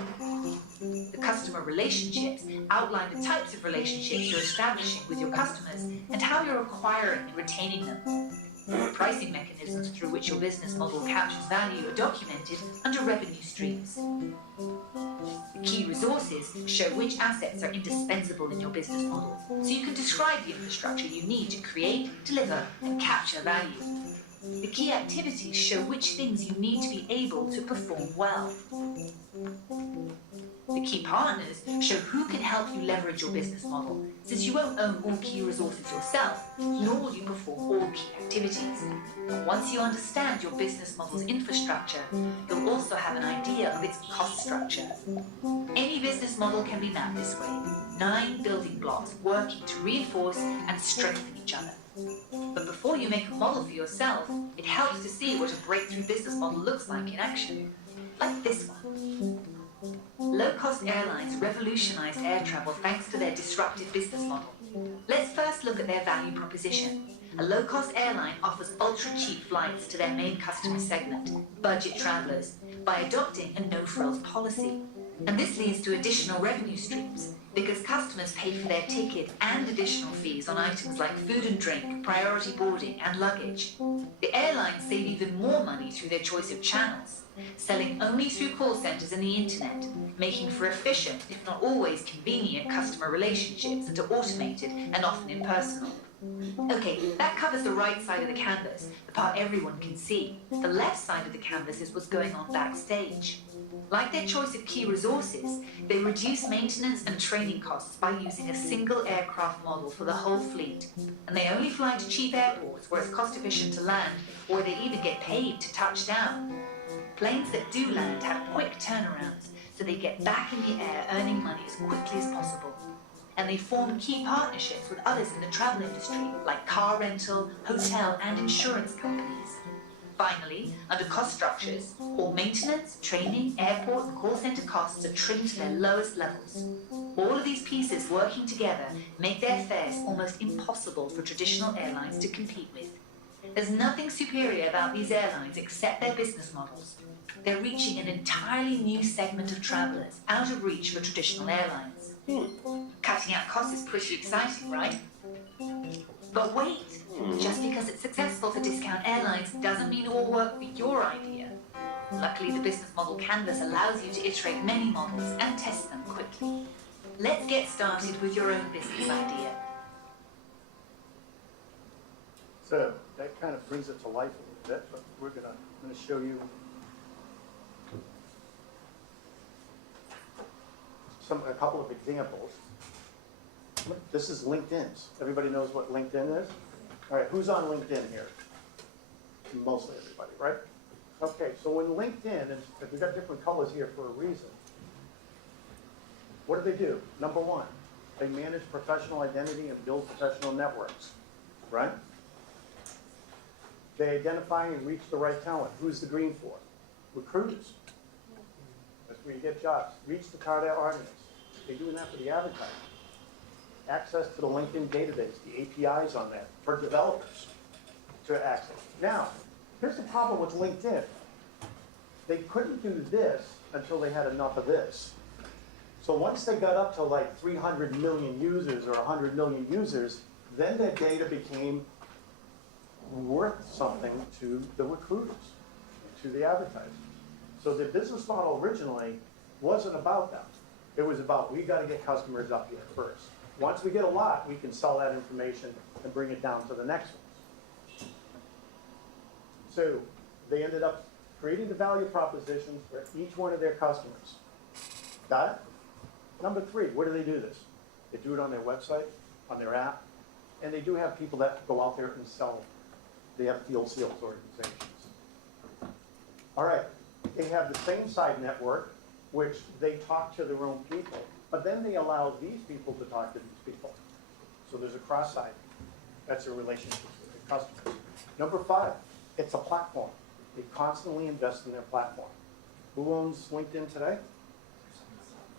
The customer relationships outline the types of relationships you're establishing with your customers and how you're acquiring and retaining them. The pricing mechanisms through which your business model captures value are documented under revenue streams. The key resources show which assets are indispensable in your business model, so you can describe the infrastructure you need to create, deliver, and capture value. The key activities show which things you need to be able to perform well. The key partners show who can help you leverage your business model, since you won't own all key resources yourself, nor will you perform all key activities. Once you understand your business model's infrastructure, you'll also have an idea of its cost structure. Any business model can be mapped this way: 9 building blocks working to reinforce and strengthen each other. But before you make a model for yourself, it helps to see what a breakthrough business model looks like in action. Like this one. Low-cost airlines revolutionized air travel thanks to their disruptive business model. Let's first look at their value proposition. A low-cost airline offers ultra-cheap flights to their main customer segment, budget travelers, by adopting a no-frills policy. And this leads to additional revenue streams, because customers pay for their ticket and additional fees on items like food and drink, priority boarding, and luggage. The airlines save even more money through their choice of channels, selling only through call centers and the internet, making for efficient, if not always convenient, customer relationships that are automated and often impersonal. Okay, that covers the right side of the canvas, the part everyone can see. The left side of the canvas is what's going on backstage. Like their choice of key resources, they reduce maintenance and training costs by using a single aircraft model for the whole fleet. And they only fly to cheap airports where it's cost efficient to land, or they even get paid to touch down. Planes that do land have quick turnarounds, so they get back in the air earning money as quickly as possible. and they formed key partnerships with others in the travel industry, like car rental, hotel, and insurance companies. Finally, under cost structures, all maintenance, training, airport, and call center costs are trimmed to their lowest levels. All of these pieces working together make their fares almost impossible for traditional airlines to compete with. There's nothing superior about these airlines except their business models. They're reaching an entirely new segment of travelers, out of reach for traditional airlines. Cutting out costs is pretty exciting, right? But wait, just because it's successful for discount airlines doesn't mean it will work for your idea. Luckily, the business model canvas allows you to iterate many models and test them quickly. Let's get started with your own business idea. So that kind of brings it to life a little bit, but we're gonna show you a couple of examples. This is LinkedIn's. Everybody knows what LinkedIn is? All right, who's on LinkedIn here? Mostly everybody, right? Okay, so when LinkedIn, and we've got different colors here for a reason. What do? Number one, they manage professional identity and build professional networks, right? They identify and reach the right talent. Who's the green for? Recruiters. That's where you get jobs. Reach the target audience. They're doing that for the advertising. Access to the LinkedIn database, the APIs on that for developers to access. Now, here's the problem with LinkedIn. They couldn't do this until they had enough of this. So once they got up to like 300 million users or 100 million users, then their data became worth something to the recruiters, to the advertisers. So the business model originally wasn't about that. It was about, we got to get customers up here first. Once we get a lot, we can sell that information and bring it down to the next ones. So they ended up creating the value propositions for each one of their customers. Got it? Number three, where do they do this? They do it on their website, on their app, and they do have people that go out there and sell. They have field sales organizations. All right, they have the same side network, which they talk to their own people, but then they allow these people to talk to these people. So there's a cross-side. That's a relationship with the customers. Number five, it's a platform. They constantly invest in their platform. Who owns LinkedIn today?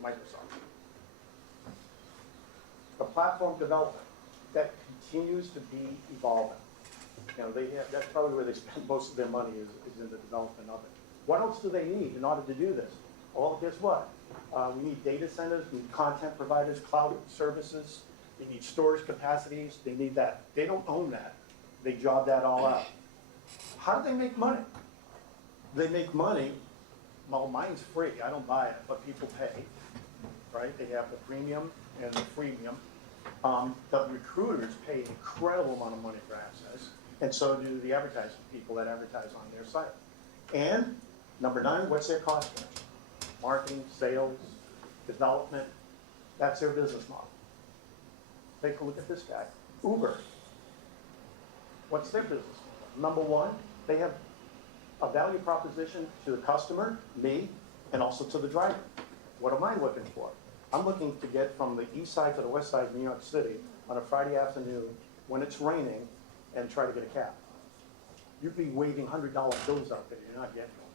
Microsoft. The platform development, that continues to be evolving. You know, that's probably where they spend most of their money is in the development of it. What else do they need in order to do this? Well, guess what? We need data centers, we need content providers, cloud services, they need storage capacities, they need that. They don't own that. They job that all out. How do they make money? They make money, well, mine's free, I don't buy it, but people pay, right? They have the premium and the freemium. The recruiters pay an incredible amount of money for access, and so do the advertising people that advertise on their site. And number 9, what's their cost structure? Marketing, sales, development, that's their business model. Take a look at this guy, Uber. What's their business model? Number 1, they have a value proposition to the customer, me, and also to the driver. What am I looking for? I'm looking to get from the east side to the west side of New York City on a Friday afternoon when it's raining and try to get a cab. You'd be waving $100 bills out there, you're not getting one.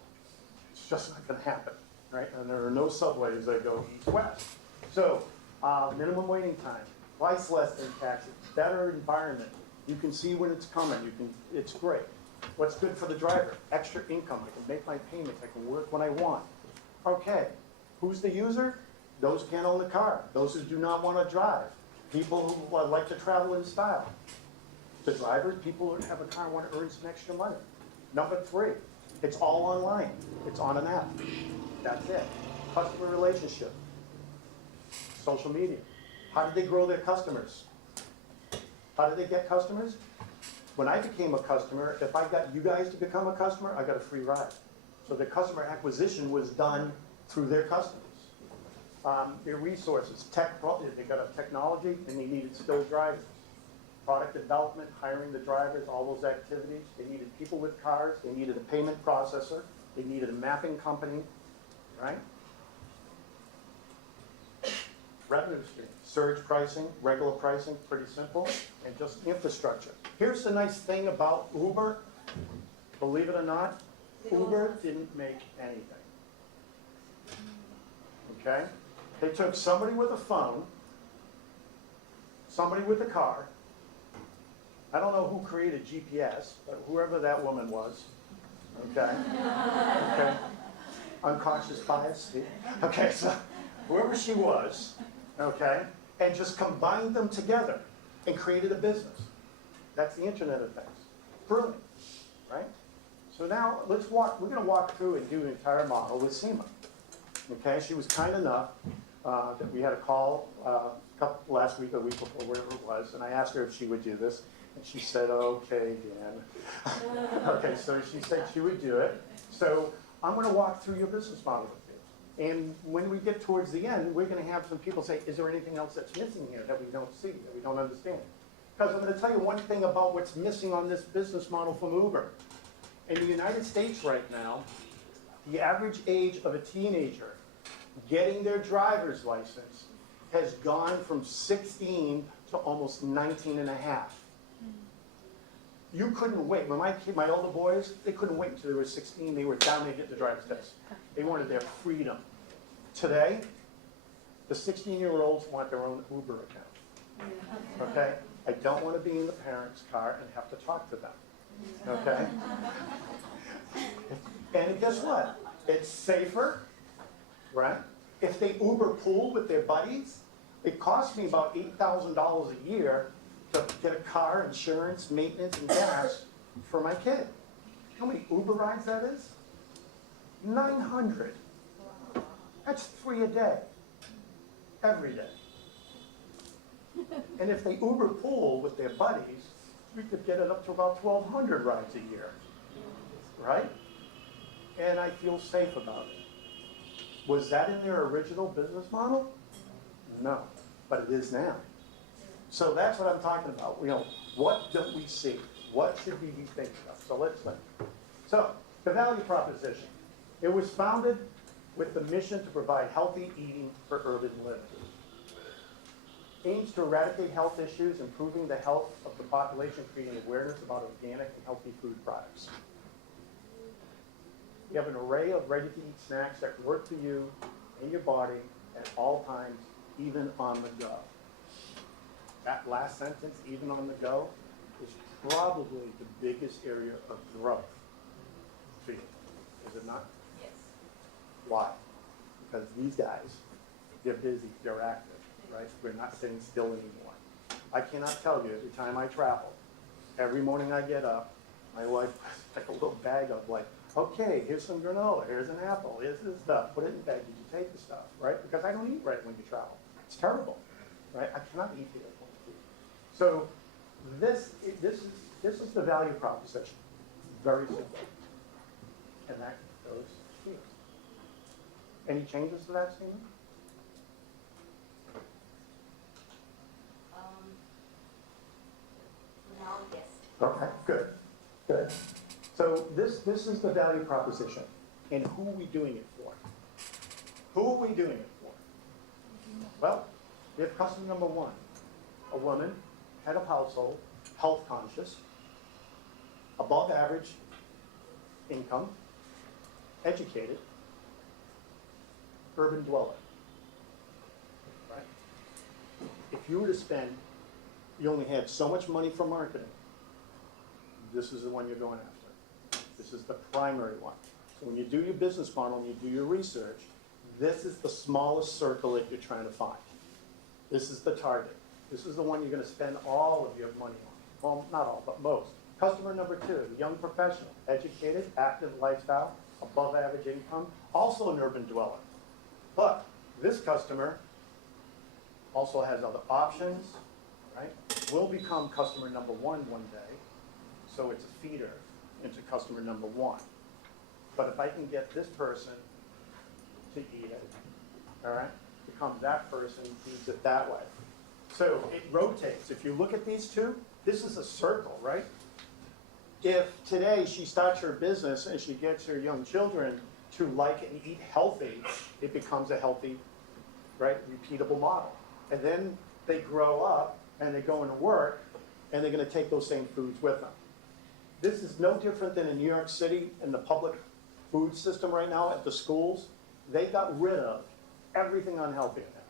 It's just not gonna happen, right? And there are no subways that go east-west. So, minimum waiting time, twice less than taxis, better environment. You can see when it's coming, it's great. What's good for the driver? Extra income, I can make my payments, I can work when I want. Okay, who's the user? Those who can't own the car, those who do not want to drive, people who like to travel in style. The drivers, people who have a car want to earn some extra money. Number 3, it's all online. It's on an app. That's it. Customer relationship. Social media. How did they grow their customers? How did they get customers? When I became a customer, if I got you guys to become a customer, I got a free ride. So the customer acquisition was done through their customers. Their resources, they got a technology and they needed skilled drivers. Product development, hiring the drivers, all those activities. They needed people with cars, they needed a payment processor, they needed a mapping company, right? revenue stream. Surge pricing, regular pricing, pretty simple, and just infrastructure. Here's the nice thing about Uber. Believe it or not, Uber didn't make anything. Okay? They took somebody with a phone, somebody with a car. I don't know who created GPS, but whoever that woman was. Okay? Okay? Unconscious bias. See? Okay, so whoever she was, okay, and just combined them together and created a business. That's the Internet of Things. Brilliant, right? So now we're going to walk through and do the entire model with Seema. Okay, she was kind enough that we had a call last week or week before, whatever it was, and I asked her if she would do this, and she said, okay, Dan. Okay, so she said she would do it. So I'm going to walk through your business model with you. And when we get towards the end, we're going to have some people say, is there anything else that's missing here that we don't see, that we don't understand? Because I'm going to tell you one thing about what's missing on this business model from Uber. In the United States right now, the average age of a teenager getting their driver's license has gone from 16 to almost 19 and a half. You couldn't wait. When my older boys, they couldn't wait until they were 16. They were down there getting the driver's test. They wanted their freedom. Today, the 16-year-olds want their own Uber account. Okay? I don't want to be in the parents' car and have to talk to them. Okay? And guess what? It's safer, right? If they Uber pool with their buddies, it costs me about $8,000 a year to get a car, insurance, maintenance, and gas for my kid. How many Uber rides that is? 900. That's 3 a day. Every day. And if they Uber pool with their buddies, we could get it up to about 1,200 rides a year. Right? And I feel safe about it. Was that in their original business model? No. But it is now. So that's what I'm talking about. You know, what don't we see? What should we be thinking of? So let's think. So, the value proposition. It was founded with the mission to provide healthy eating for urban living. Aims to eradicate health issues, improving the health of the population, creating awareness about organic and healthy food products. You have an array of ready-to-eat snacks that work for you and your body at all times, even on the go. That last sentence, even on the go, is probably the biggest area of growth for you. Is it not? Yes. Why? Because these guys, they're busy, they're active, right? We're not sitting still anymore. I cannot tell you, every time I travel, every morning I get up, my wife puts like a little bag of like, okay, here's some granola, here's an apple, here's this stuff, put it in the bag, did you take the stuff, right? Because I don't eat right when you travel. It's terrible, right? I cannot eat here. So this is the value proposition. Very simple. And that goes here. Any changes to that, Stephen? No, yes. Okay, good, good. So this is the value proposition. And who are we doing it for? Who are we doing it for? Well, we have customer number one, a woman, head of household, health conscious, above average income, educated, urban dweller. Right? If you were to spend, you only had so much money for marketing, this is the one you're going after. This is the primary one. So when you do your business model and you do your research, this is the smallest circle that you're trying to find. This is the target. This is the one you're going to spend all of your money on. Well, not all, but most. Customer number two, the young professional, educated, active lifestyle, above average income, also an urban dweller. But this customer also has other options, right? Will become customer number one day, so it's a feeder into customer number one. But if I can get this person to eat it, all right, becomes that person, eats it that way. So it rotates. If you look at these two, this is a circle, right? If today she starts her business and she gets her young children to like and eat healthy, it becomes a healthy, right, repeatable model. And then they grow up and they go into work and they're gonna take those same foods with them. This is no different than in New York City in the public food system right now at the schools. They got rid of everything unhealthy now.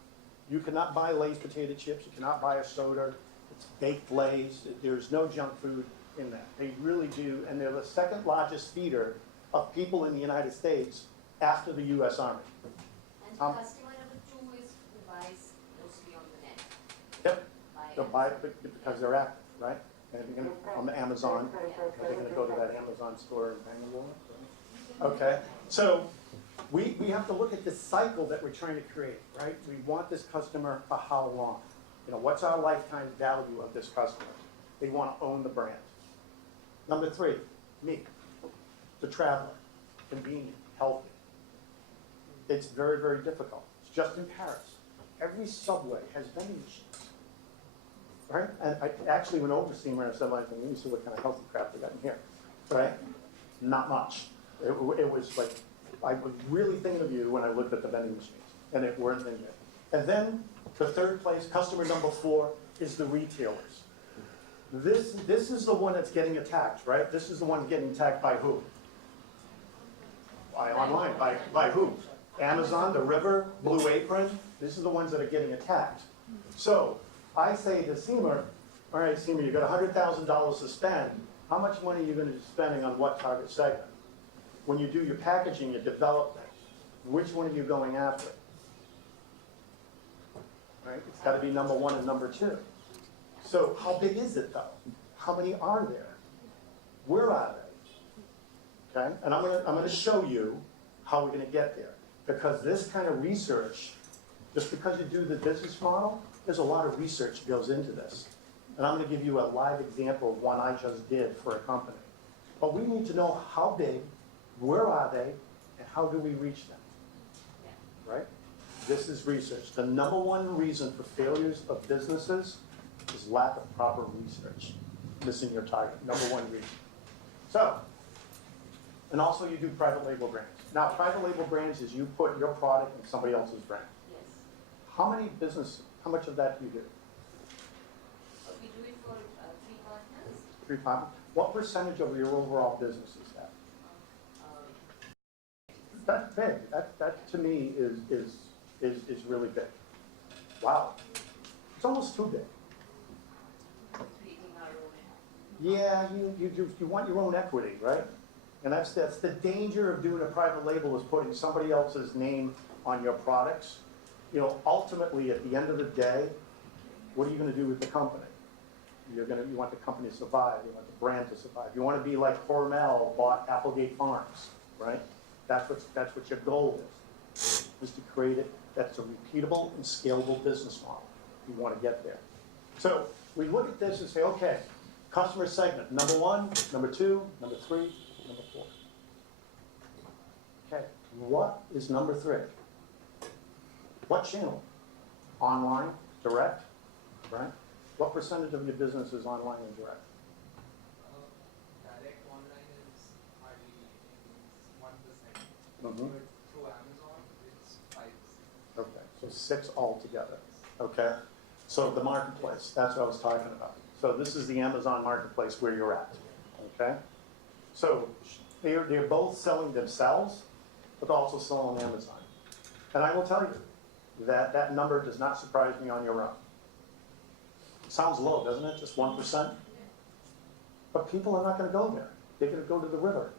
You cannot buy Lay's potato chips, you cannot buy a soda, it's baked Lay's, there's no junk food in that. They really do, and they're the second largest feeder of people in the United States after the US Army. And Um, customer number 2 is who buys mostly on the net. Yep, Buy they'll buy it because they're active, right? And they're gonna, on the Amazon, are they gonna go to that Amazon store in Bangalore? Okay, so we have to look at this cycle that we're trying to create, right? We want this customer for how long? You know, what's our lifetime value of this customer? They want to own the brand. Number 3, me, the traveler, convenient, healthy. It's very, very difficult. It's just in Paris. Every subway has vending machines, right? And I actually went over to Seymour and I said, like, let me see what kind of healthy crap we got in here, right? Not much. It was like, I was really thinking of you when I looked at the vending machines, and it weren't in there. And then the third place, customer number 4, is the retailers. This is the one that's getting attacked, right? This is the one getting attacked by who? By online, by who? Amazon, the River, Blue Apron. This is the ones that are getting attacked. So I say to Seymour, all right, Seymour, you've got $100,000 to spend. How much money are you going to be spending on what target segment? When you do your packaging, your development, which one are you going after? Right? It's got to be number 1 and number 2. So how big is it though? How many are there? Where are they? Okay? And I'm gonna show you how we're gonna get there. Because this kind of research, just because you do the business model, there's a lot of research that goes into this. And I'm gonna give you a live example of one I just did for a company. But we need to know how big, where are they, and how do we reach them? Right? This is research. The number 1 reason for failures of businesses is lack of proper research. Missing your target, number 1 reason. So, and also you do private label brands. Now, private label brands is you put your product in somebody else's brand. Yes. How much of that do you do? We do it for 3 partners. 3 partners? What percentage of your overall business is that? That's big. That to me is really big. Wow. It's almost too big. Creating our own. Yeah, you want your own equity, right? And that's the danger of doing a private label, is putting somebody else's name on your products. You know, ultimately, at the end of the day, what are you going to do with the company? You want the company to survive. You want the brand to survive. You want to be like Hormel bought Applegate Farms, right? That's what your goal is to create it. That's a repeatable and scalable business model. You want to get there. So we look at this and say, okay, customer segment, number 1, number 2, number 3, number 4. Okay, what is number 3? What channel? Online, direct, right? What percentage of your business is online and direct? Direct online is hardly 1%. Mm-hmm. Through Amazon, it's 5%. Okay, so 6 altogether, okay? So the marketplace, that's what I was talking about. So this is the Amazon marketplace where you're at, okay? So they're both selling themselves, but also selling on Amazon. And I will tell you that that number does not surprise me on your own. Sounds low, doesn't it? Just 1%? But people are not going to go there. They're going to go to the river.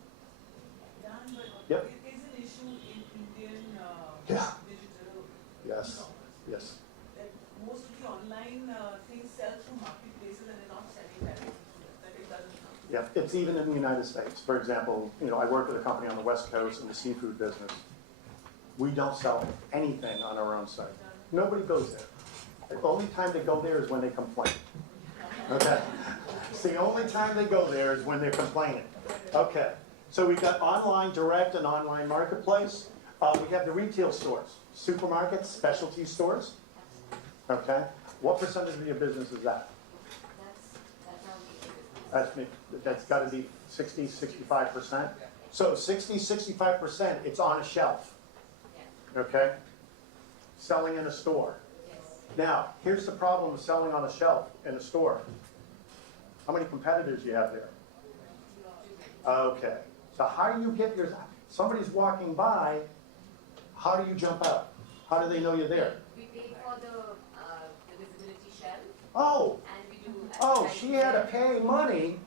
Dan, but Yep. it is an issue in Indian Yeah. digital Yes, e-commerce. yes. That most of the online things sell through marketplaces and they're not selling directly through it, that it doesn't come. Yeah, it's even in the United States. For example, you know, I work with a company on the West Coast in the seafood business. We don't sell anything on our own site. Nobody goes there. The only time they go there is when they complain. Okay? It's the only time they go there is when they're complaining. Okay. So we've got online direct and online marketplace. We have the retail stores, supermarkets, specialty stores. Okay? What percentage of your business is that? That's got to be 60, 65%. So 60, 65%, it's on a shelf. Okay? Selling in a store. Now, here's the problem with selling on a shelf in a store. How many competitors do you have there? Okay, so how do you get your, somebody's walking by, how do you jump out? How do they know you're there? We pay for the visibility shell Oh, and we do. oh, she had to pay money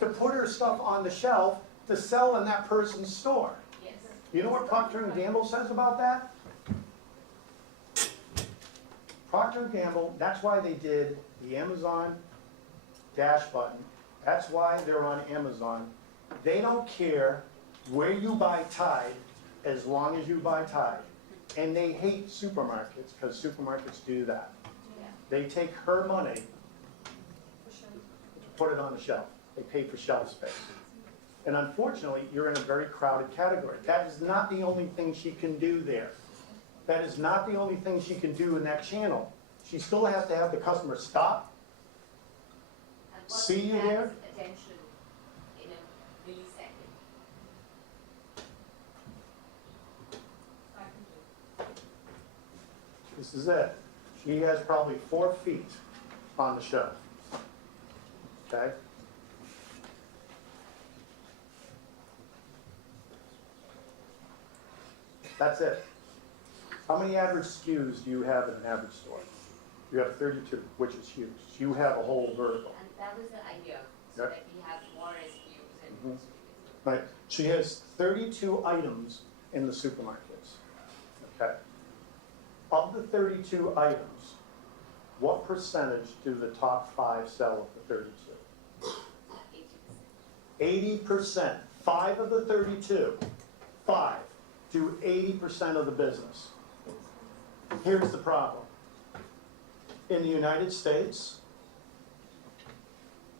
to put her stuff on the shelf to sell in that person's store. Yes. You know what Procter & Gamble says about that? Procter & Gamble, that's why they did the Amazon dash button. That's why they're on Amazon. They don't care where you buy Tide as long as you buy Tide. And they hate supermarkets because supermarkets do that. Yeah. They take her money to put it on the shelf. They pay for shelf space. And unfortunately, you're in a very crowded category. That is not the only thing she can do there. That is not the only thing she can do in that channel. She still has to have the customer stop, And see you what there. demands attention in a millisecond. This is it. She has probably 4 feet on the shelf. Okay? That's it. How many average SKUs do you have in an average store? You have 32, which is huge. You have a whole vertical. And that was the idea, so Yep. that we have more SKUs and. Mhm. Right? She has 32 items in the supermarkets. Okay? Of the 32 items, what percentage do the top 5 sell of the 32? 80%. 5 of the 32, 5, do 80% of the business. Here's the problem. In the United States,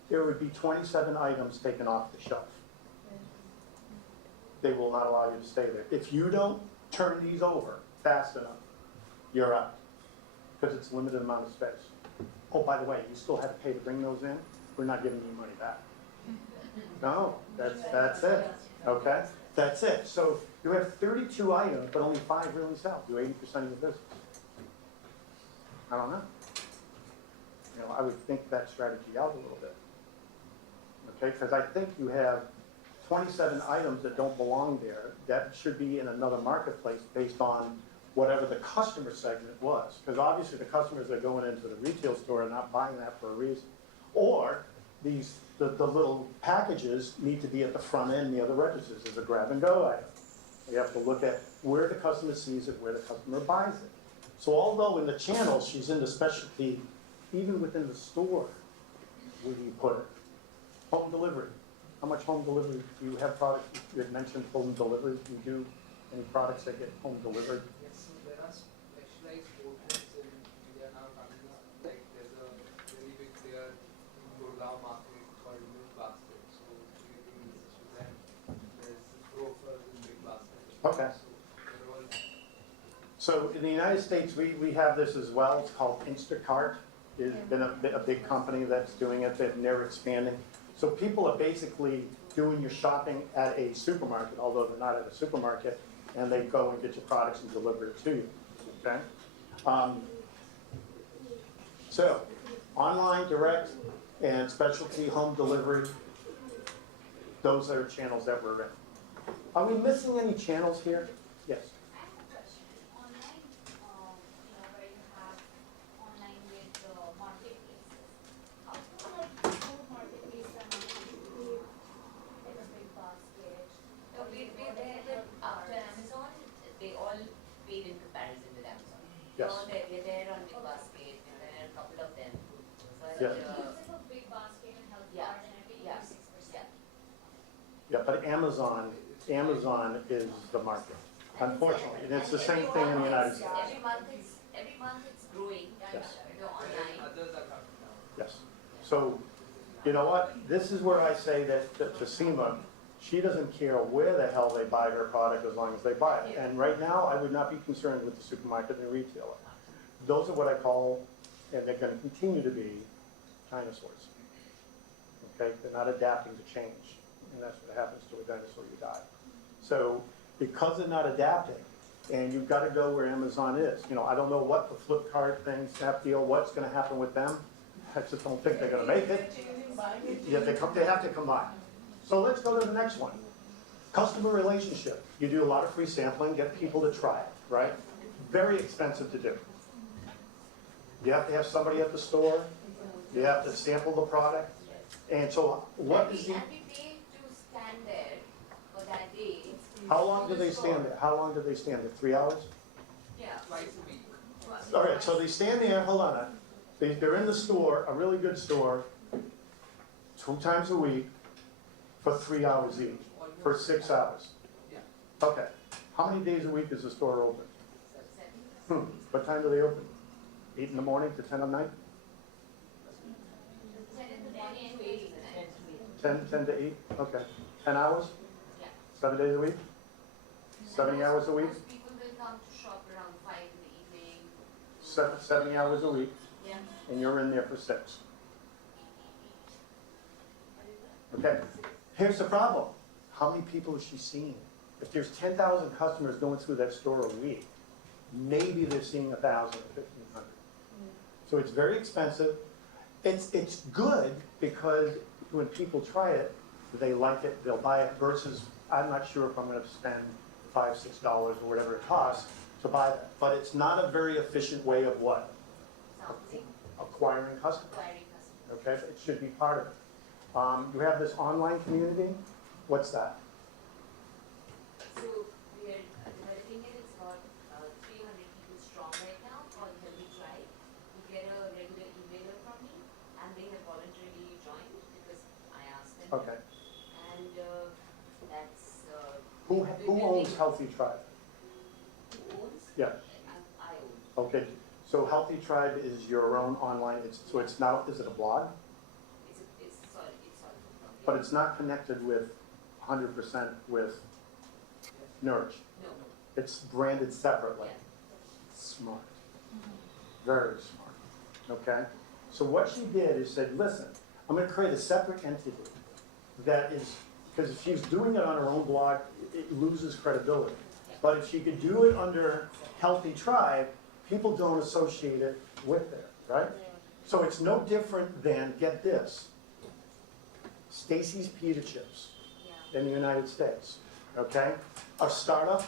there would be 27 items taken off the shelf. They will not allow you to stay there. If you don't turn these over fast enough, you're out, because it's a limited amount of space. Oh, by the way, you still have to pay to bring those in. We're not giving you money back. No, that's it, okay? That's it. So you have 32 items, but only 5 really sell. Do 80% of your business. I don't know. You know, I would think that strategy out a little bit. Okay, because I think you have 27 items that don't belong there. That should be in another marketplace based on whatever the customer segment was. Because obviously the customers that are going into the retail store are not buying that for a reason. Or the little packages need to be at the front end near the registers as a grab-and-go item. You have to look at where the customer sees it, where the customer buys it. So although in the channel she's into specialty, even within the store, where do you put it? Home delivery. How much home delivery do you have products? You had mentioned home delivery. Do you do any products that get home delivered? Yes, so there are specialized portals in India now coming up. Like there's a very big player in Gurgaon market called Milk Basket. So we're doing business with them. There's Grofer in Big Basket. Okay. So they're all So in the United States, we have this as well. It's called Instacart. It's been a big company that's doing it, and they're expanding. So people are basically doing your shopping at a supermarket, although they're not at a supermarket, and they go and get your products and deliver it to you, okay? So, online, direct, and specialty home delivery, those are channels that we're in. Are we missing any channels here? Yes. I have a question. Online, where you have online with marketplaces. How come like food marketplaces are not included like a big basket? No, we're there with, after Amazon, they all paid in comparison with Amazon. Yes. So we're there on Big Basket, and there are a couple of them. So I Yeah. think, Use like a big basket and help Yeah, card and I pay yeah, 6%. Yeah, but Amazon is the market, unfortunately, and it's the same thing in the United States. Every month it's growing, Yes. online. others are coming down. Yes. So, you know what? This is where I say that to Seema, she doesn't care where the hell they buy her product as long as they buy it. And right now, I would not be concerned with the supermarket and the retailer. Those are what I call, and they're gonna continue to be, dinosaurs. Okay? They're not adapting to change. And that's what happens to a dinosaur, you die. So, because they're not adapting, And you've got to go where Amazon is. You know, I don't know what the Flipkart thing, Snapdeal, what's going to happen with them. I just don't think they're going to make it. Yeah, they have to combine. So let's go to the next one. Customer relationship. You do a lot of free sampling, get people to try it, right? Very expensive to do. You have to have somebody at the store. You have to sample the product. And so what is the... And we pay to stand there for that day. How long do they stand there? How long do they stand there? 3 hours? Yeah. Twice a week. All right, so they stand there, hold on. They're in the store, a really good store, 2 times a week for 3 hours each, for 6 hours. Yeah. Okay. How many days a week is the store open? What time do they open? 8 in the morning to 10 at night? 10 to 8? Okay. 10 hours? Yeah. 7 days a week? 70 hours a week? Most people will come to shop around 5 in the evening. 70 hours a week, Yeah. and you're in there for 6. Okay. Here's the problem. How many people is she seeing? If there's 10,000 customers going through that store a week, maybe they're seeing 1,000 or 1,500. So it's very expensive. It's good because when people try it, they like it, they'll buy it, versus I'm not sure if I'm going to spend $5, $6 or whatever it costs to buy that. But it's not a very efficient way of what? Something. Acquiring customers. Acquiring customers. Okay, it should be part of it. You have this online community. What's that? So we are developing it. It's about 300 people strong right now called Healthy Tribe. You get a regular emailer from me, and they have voluntarily joined because I asked them. Okay. And that's Who owns Healthy Tribe? Who owns? Yeah. I own. Okay. So Healthy Tribe is your own online. So it's not. Is it a blog? It's solid. But it's not connected with 100% with Nourish. No. It's branded separately. Yeah. Smart. Very smart. Okay? So what she did is said, listen, I'm going to create a separate entity that is, because if she's doing it on her own blog, it loses credibility. But if she could do it under Healthy Tribe, people don't associate it with there, right? So it's no different than, get this, Stacy's Pita Chips in the United States, okay? A startup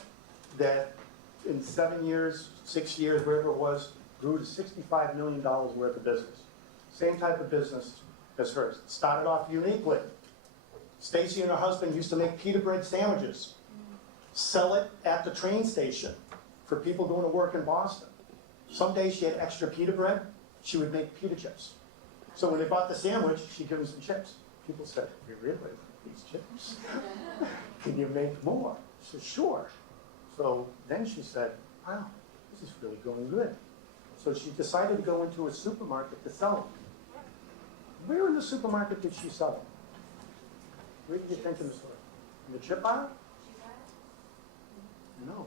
that in 7 years, 6 years, wherever it was, grew to $65 million worth of business. Same type of business as hers. Started off uniquely. Stacy and her husband used to make pita bread sandwiches, sell it at the train station for people going to work in Boston. Some days she had extra pita bread, she would make pita chips. So when they bought the sandwich, she'd give them some chips. People said, "We really like these chips. Can you make more?" She said, "Sure." So then she said, "Wow, this is really going good." So she decided to go into a supermarket to sell them. Where in the supermarket did she sell them? Where did you think in the store? In the chip aisle? No.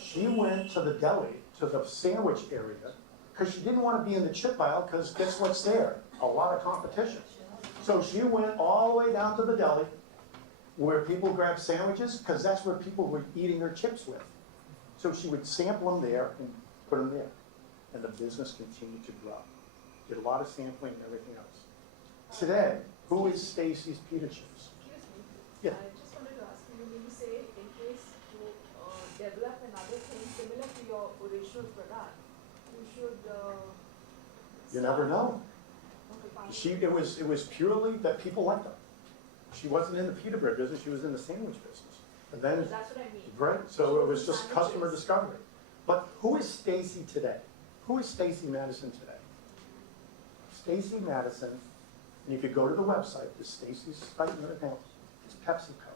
She went to the deli, to the sandwich area, because she didn't want to be in the chip aisle, because guess what's there? A lot of competition. So she went all the way down to the deli, where people grab sandwiches, because that's where people were eating their chips with. So she would sample them there and put them there. And the business continued to grow. Did a lot of sampling and everything else. Today, who is Stacy's Pita Chips? Excuse me. Yeah. I just wanted to ask you, when you say in case to develop another thing similar to your original product, you should. You never know. Okay, fine. It was purely that people liked her. She wasn't in the pita bread business, she was in the sandwich business. And then, That's what I mean. right, so it was just customer discovery. But who is Stacy today? Who is Stacy Madison today? Stacy Madison, and if you go to the website, the Stacy's site in her account, it's PepsiCo.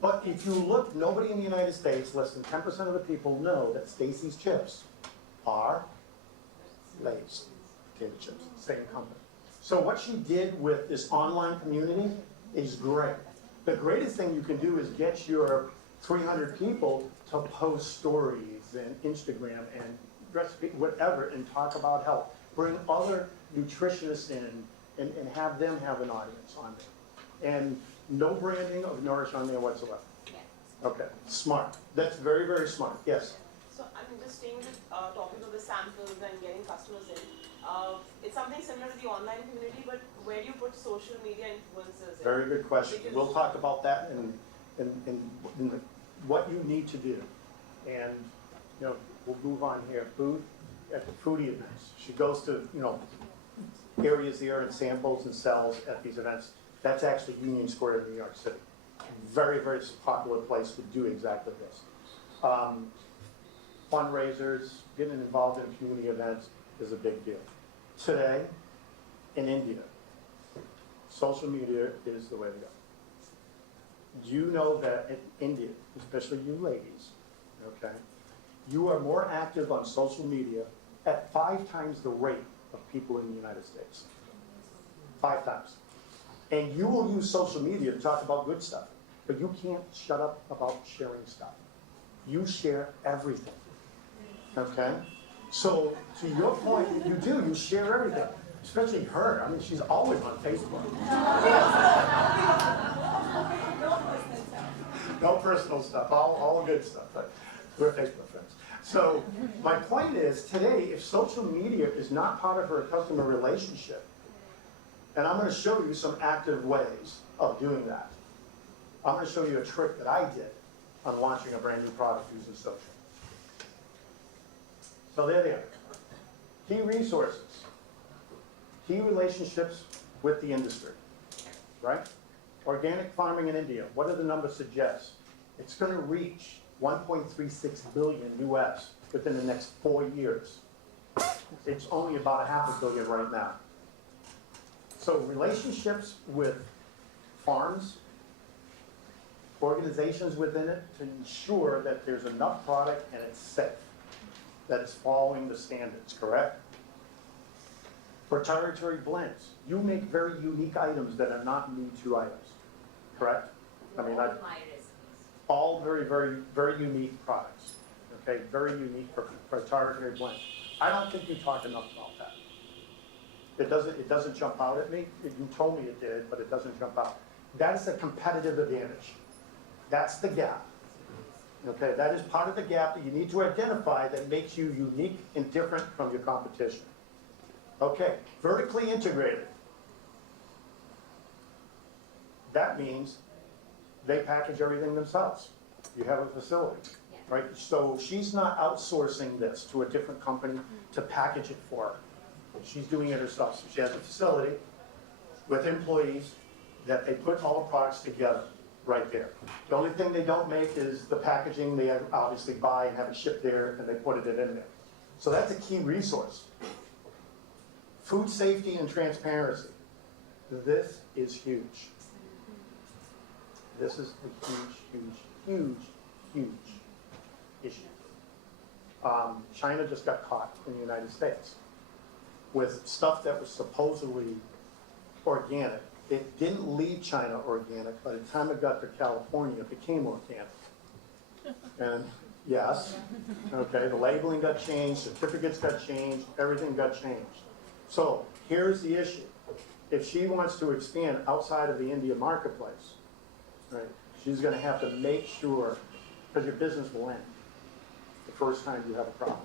But if you look, nobody in the United States, less than 10% of the people know that Stacy's chips are Lay's potato chips, same company. So what she did with this online community is great. The greatest thing you can do is get your 300 people to post stories and Instagram and recipe, whatever, and talk about health. Bring other nutritionists in and have them have an audience on there. And no branding of Nourish on there whatsoever. Yeah. Okay, smart. That's very, very smart. Yes. So I'm just staying with talking to the samples and getting customers in. It's something similar to the online community, but where do you put social media influencers in? Very good question. Because- We'll talk about that in what you need to do. And, you know, we'll move on here. Booth at the foodie events. She goes to, you know, areas there and samples and sells at these events. That's actually Union Square in New York City. Very, very popular place to do exactly this. Fundraisers, getting involved in community events is a big deal. Today, in India, social media is the way to go. Do you know that in India, especially you ladies, okay, you are more active on social media at 5 times the rate of people in the United States? 5 times. And you will use social media to talk about good stuff, but you can't shut up about sharing stuff. You share everything, okay? So to your point, you share everything, especially her. I mean, she's always on Facebook. No personal stuff, all good stuff, but we're Facebook friends. So my point is, today, if social media is not part of her customer relationship, and I'm going to show you some active ways of doing that. I'm going to show you a trick that I did on launching a brand new product using social. So there they are. Key resources, key relationships with the industry, right? Organic farming in India, what do the numbers suggest? It's going to reach 1.36 billion US within the next 4 years. It's only about $500 million right now. So relationships with farms, organizations within it to ensure that there's enough product and it's safe, that it's following the standards, correct? Proprietary blends. You make very unique items that are not me-too items, correct? I mean, All my recipes. all very, very, very unique products, okay? Very unique proprietary blends. I don't think you talk enough about that. It doesn't jump out at me. You told me it did, but it doesn't jump out. That is a competitive advantage. That's the gap. Okay, that is part of the gap that you need to identify that makes you unique and different from your competition. Okay, vertically integrated. That means they package everything themselves. You have a facility, right? So she's not outsourcing this to a different company to package it for her. She's doing it herself. So she has a facility with employees that they put all the products together right there. The only thing they don't make is the packaging. They obviously buy and have it shipped there, and they put it in there. So that's a key resource. Food safety and transparency. This is huge. This is a huge, huge, huge, huge issue. China just got caught in the United States with stuff that was supposedly organic. It didn't leave China organic. By the time it got to California, it became organic. And yes, okay, the labeling got changed, certificates got changed, everything got changed. So here's the issue. If she wants to expand outside of the India marketplace, right, she's going to have to make sure, because your business will end. The first time you have a problem,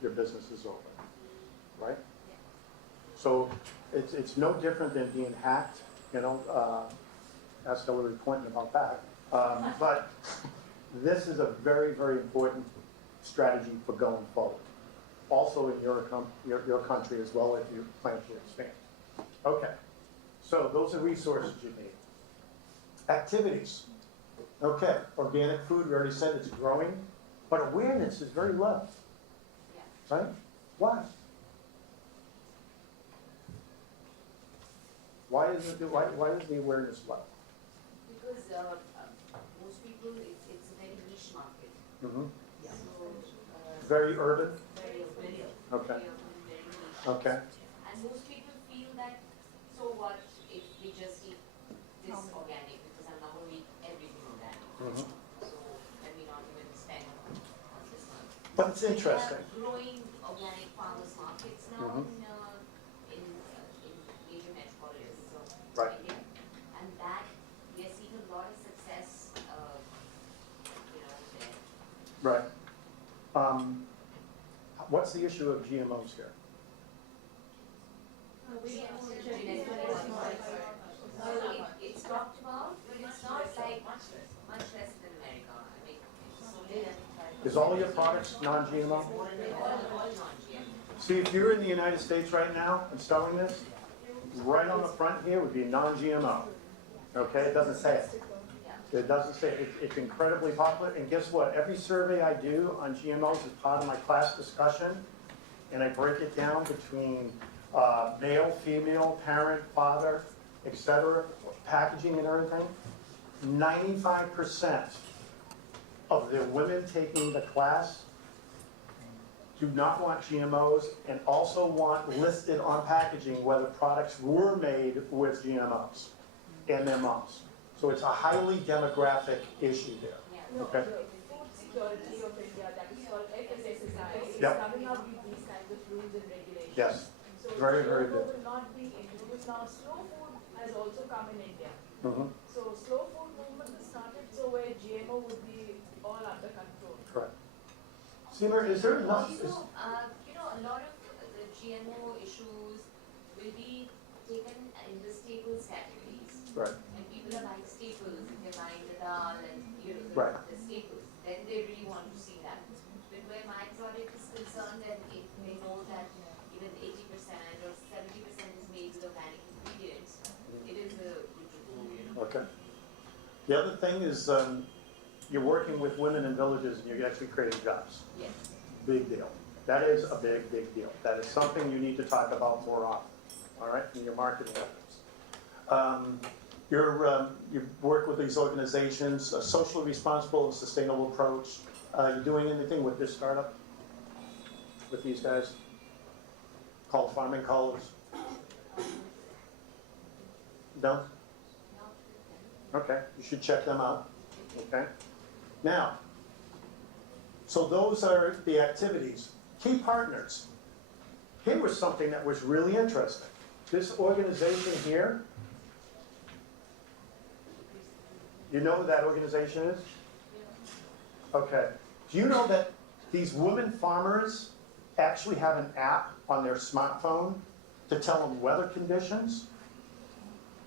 your business is over, right? So it's no different than being hacked, you know, ask Hillary Clinton about that. But this is a very, very important strategy for going forward. Also in your country as well, if you plan to expand. Okay, so those are resources you need. Activities. Okay, organic food, we already said it's growing, but awareness is very low. Yeah. Right? Why? Why is the awareness low? Because most people, it's a very niche market. Mm-hmm. So, Very urban? very urban. Okay. Very niche. Okay. And most people feel that, so what if we just eat this organic, because I'm not going to eat everything organic. Mm-hmm. So let me not even spend on this one. But it's interesting. We have growing organic farmers markets now Mhm. in major metropolitan zones Right. of India. And that, we are seeing a lot of success Right. What's the issue of GMOs here? It's talked about, but it's not like much less than America. I mean, it's only Is all your products non-GMO? all non-GM. See, if you're in the United States right now and selling this, right on the front here would be non-GMO. Okay, it doesn't say it. It doesn't say it. It's incredibly popular. And guess what? Every survey I do on GMOs is part of my class discussion, and I break it down between male, female, parent, father, etc., packaging and everything. 95% of the women taking the class do not want GMOs and also want listed on packaging whether products were made with GMOs and their moms. So it's a highly demographic issue there. No, Okay. the Food Security of India, that is called FSSAI, is Yep. coming up with these kinds of rules and regulations. Yes. So Very, very GMO good. will not be introduced now. Slow food has also come in India. Mhm. So slow food movement has started, so where GMO would be all under control. Correct. Seema, is there enough? Also, a lot of the GMO issues will be taken in the staples categories. Right. And people are buying staples, if they're buying the dal and, Right. the staples, then they really want to see that. But where my product is concerned, and if they know that even 80% or 70% is made with organic ingredients, it is a good to go, Okay. The other thing is you're working with women in villages and you're actually creating jobs. Yes. Big deal. That is a big, big deal. That is something you need to talk about more often, all right, in your marketing efforts. You work with these organizations, a socially responsible and sustainable approach. You doing anything with this startup? With these guys? Called Farming Colors? No? Okay, you should check them out, okay? Now, so those are the activities. Key partners. Here was something that was really interesting. This organization here, you know who that organization is? Okay. Do you know that these women farmers actually have an app on their smartphone to tell them weather conditions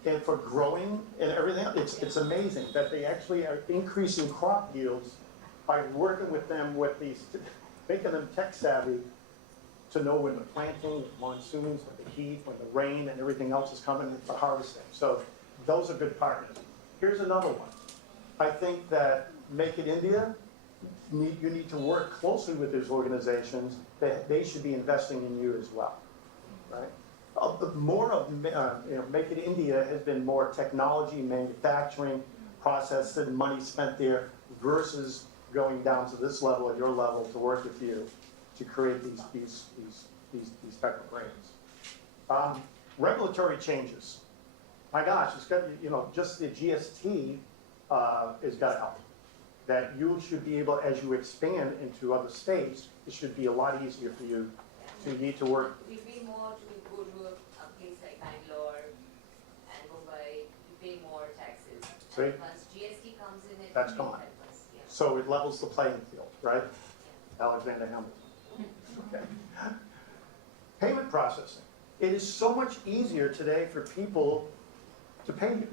and for growing and everything? It's amazing that they actually are increasing crop yields by working with them with these, making them tech savvy to know when the planting, the monsoons, when the heat, when the rain and everything else is coming for harvesting. So those are good partners. Here's another one. I think that Make It India, you need to work closely with these organizations. They should be investing in you as well, right? More of Make It India has been more technology, manufacturing, process, and money spent there versus going down to this level at your level to work with you to create these type of brands. Regulatory changes. My gosh, it's got, just the GST has got to help. That you should be able, as you expand into other states, it should be a lot easier for you to need to work. We pay more to go to a place like Bangalore and Mumbai, we pay more taxes. See? And once GST comes in, it That's will gone. help us, yeah. So it levels the playing field, right? Alexander Hamilton. Okay. Payment processing. It is so much easier today for people to pay you,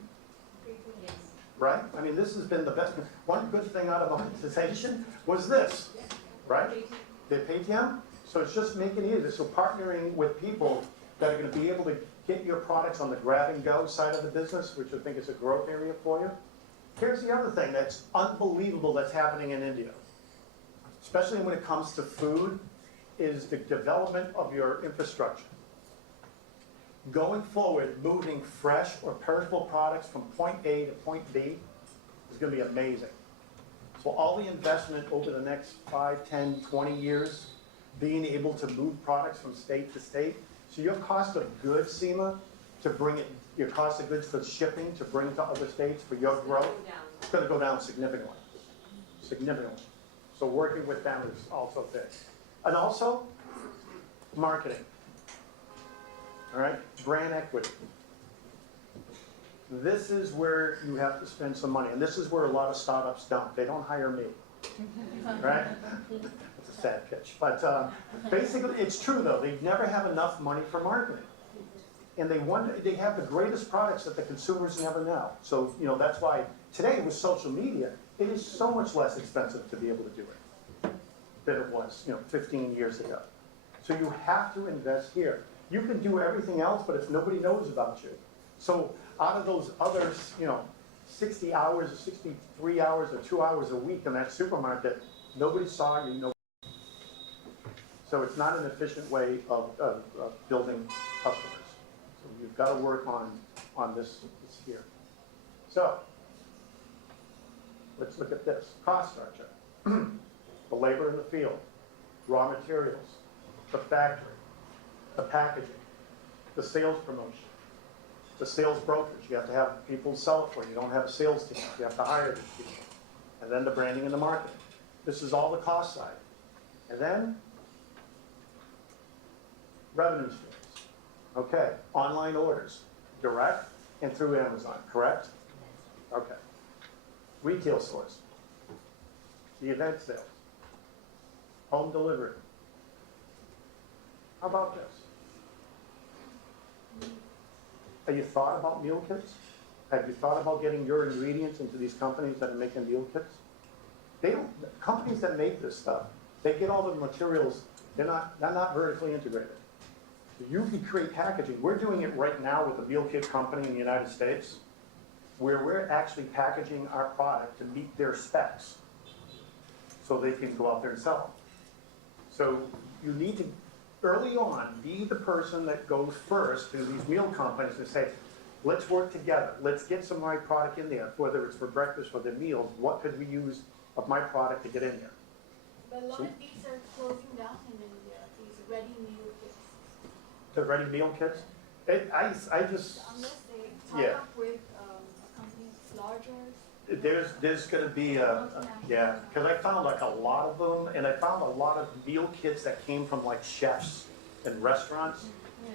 Yes. right? I mean, this has been the best. One good thing out of monetization was this, right? The Paytm. So it's just making it easier. So partnering with people that are going to be able to get your products on the grab and go side of the business, which I think is a growth area for you. Here's the other thing that's unbelievable that's happening in India, especially when it comes to food, is the development of your infrastructure. Going forward, moving fresh or perishable products from point A to point B is going to be amazing. So all the investment over the next 5, 10, 20 years, being able to move products from state to state. So your cost of goods, Seema, to bring it, your cost of goods for shipping to bring to other states for your growth, it's going to go down significantly. Significantly. So working with them is also big. And also, marketing. All right, brand equity. This is where you have to spend some money, and this is where a lot of startups don't. They don't hire me. right? It's a sad pitch. But basically, it's true though. They never have enough money for marketing. And they have the greatest products that the consumers never know. So, you know, that's why today with social media, it is so much less expensive to be able to do it than it was, you know, 15 years ago. So you have to invest here. You can do everything else, but if nobody knows about you. So out of those other, you know, 60 hours, 63 hours, or 2 hours a week in that supermarket, nobody saw you. So it's not an efficient way of building customers. So you've got to work on this here. So let's look at this cost structure. The labor in the field, raw materials, the factory, the packaging, the sales promotion, the sales brokerage. You have to have people sell it for you. You don't have a sales team. You have to hire these people. And then the branding and the marketing. This is all the cost side. And then revenue streams. Okay, online orders, direct and through Amazon, correct? Okay. Retail stores, the event sales, home delivery. How about this? Have you thought about meal kits? Have you thought about getting your ingredients into these companies that are making meal kits? They don't, companies that make this stuff, they get all the materials, they're not vertically integrated. So you can create packaging. We're doing it right now with a meal kit company in the United States, where we're actually packaging our product to meet their specs so they can go out there and sell them. So you need to, early on, be the person that goes first to these meal companies and say, let's work together. Let's get some right product in there, whether it's for breakfast or their meals. What could we use of my product to get in there? But a lot of these are closing down in India, these ready meal kits. The ready meal kits? I just, Unless they tie up with a company that's larger. there's going to be yeah, because I found like a lot of them, and I found a lot of meal kits that came from like chefs and restaurants.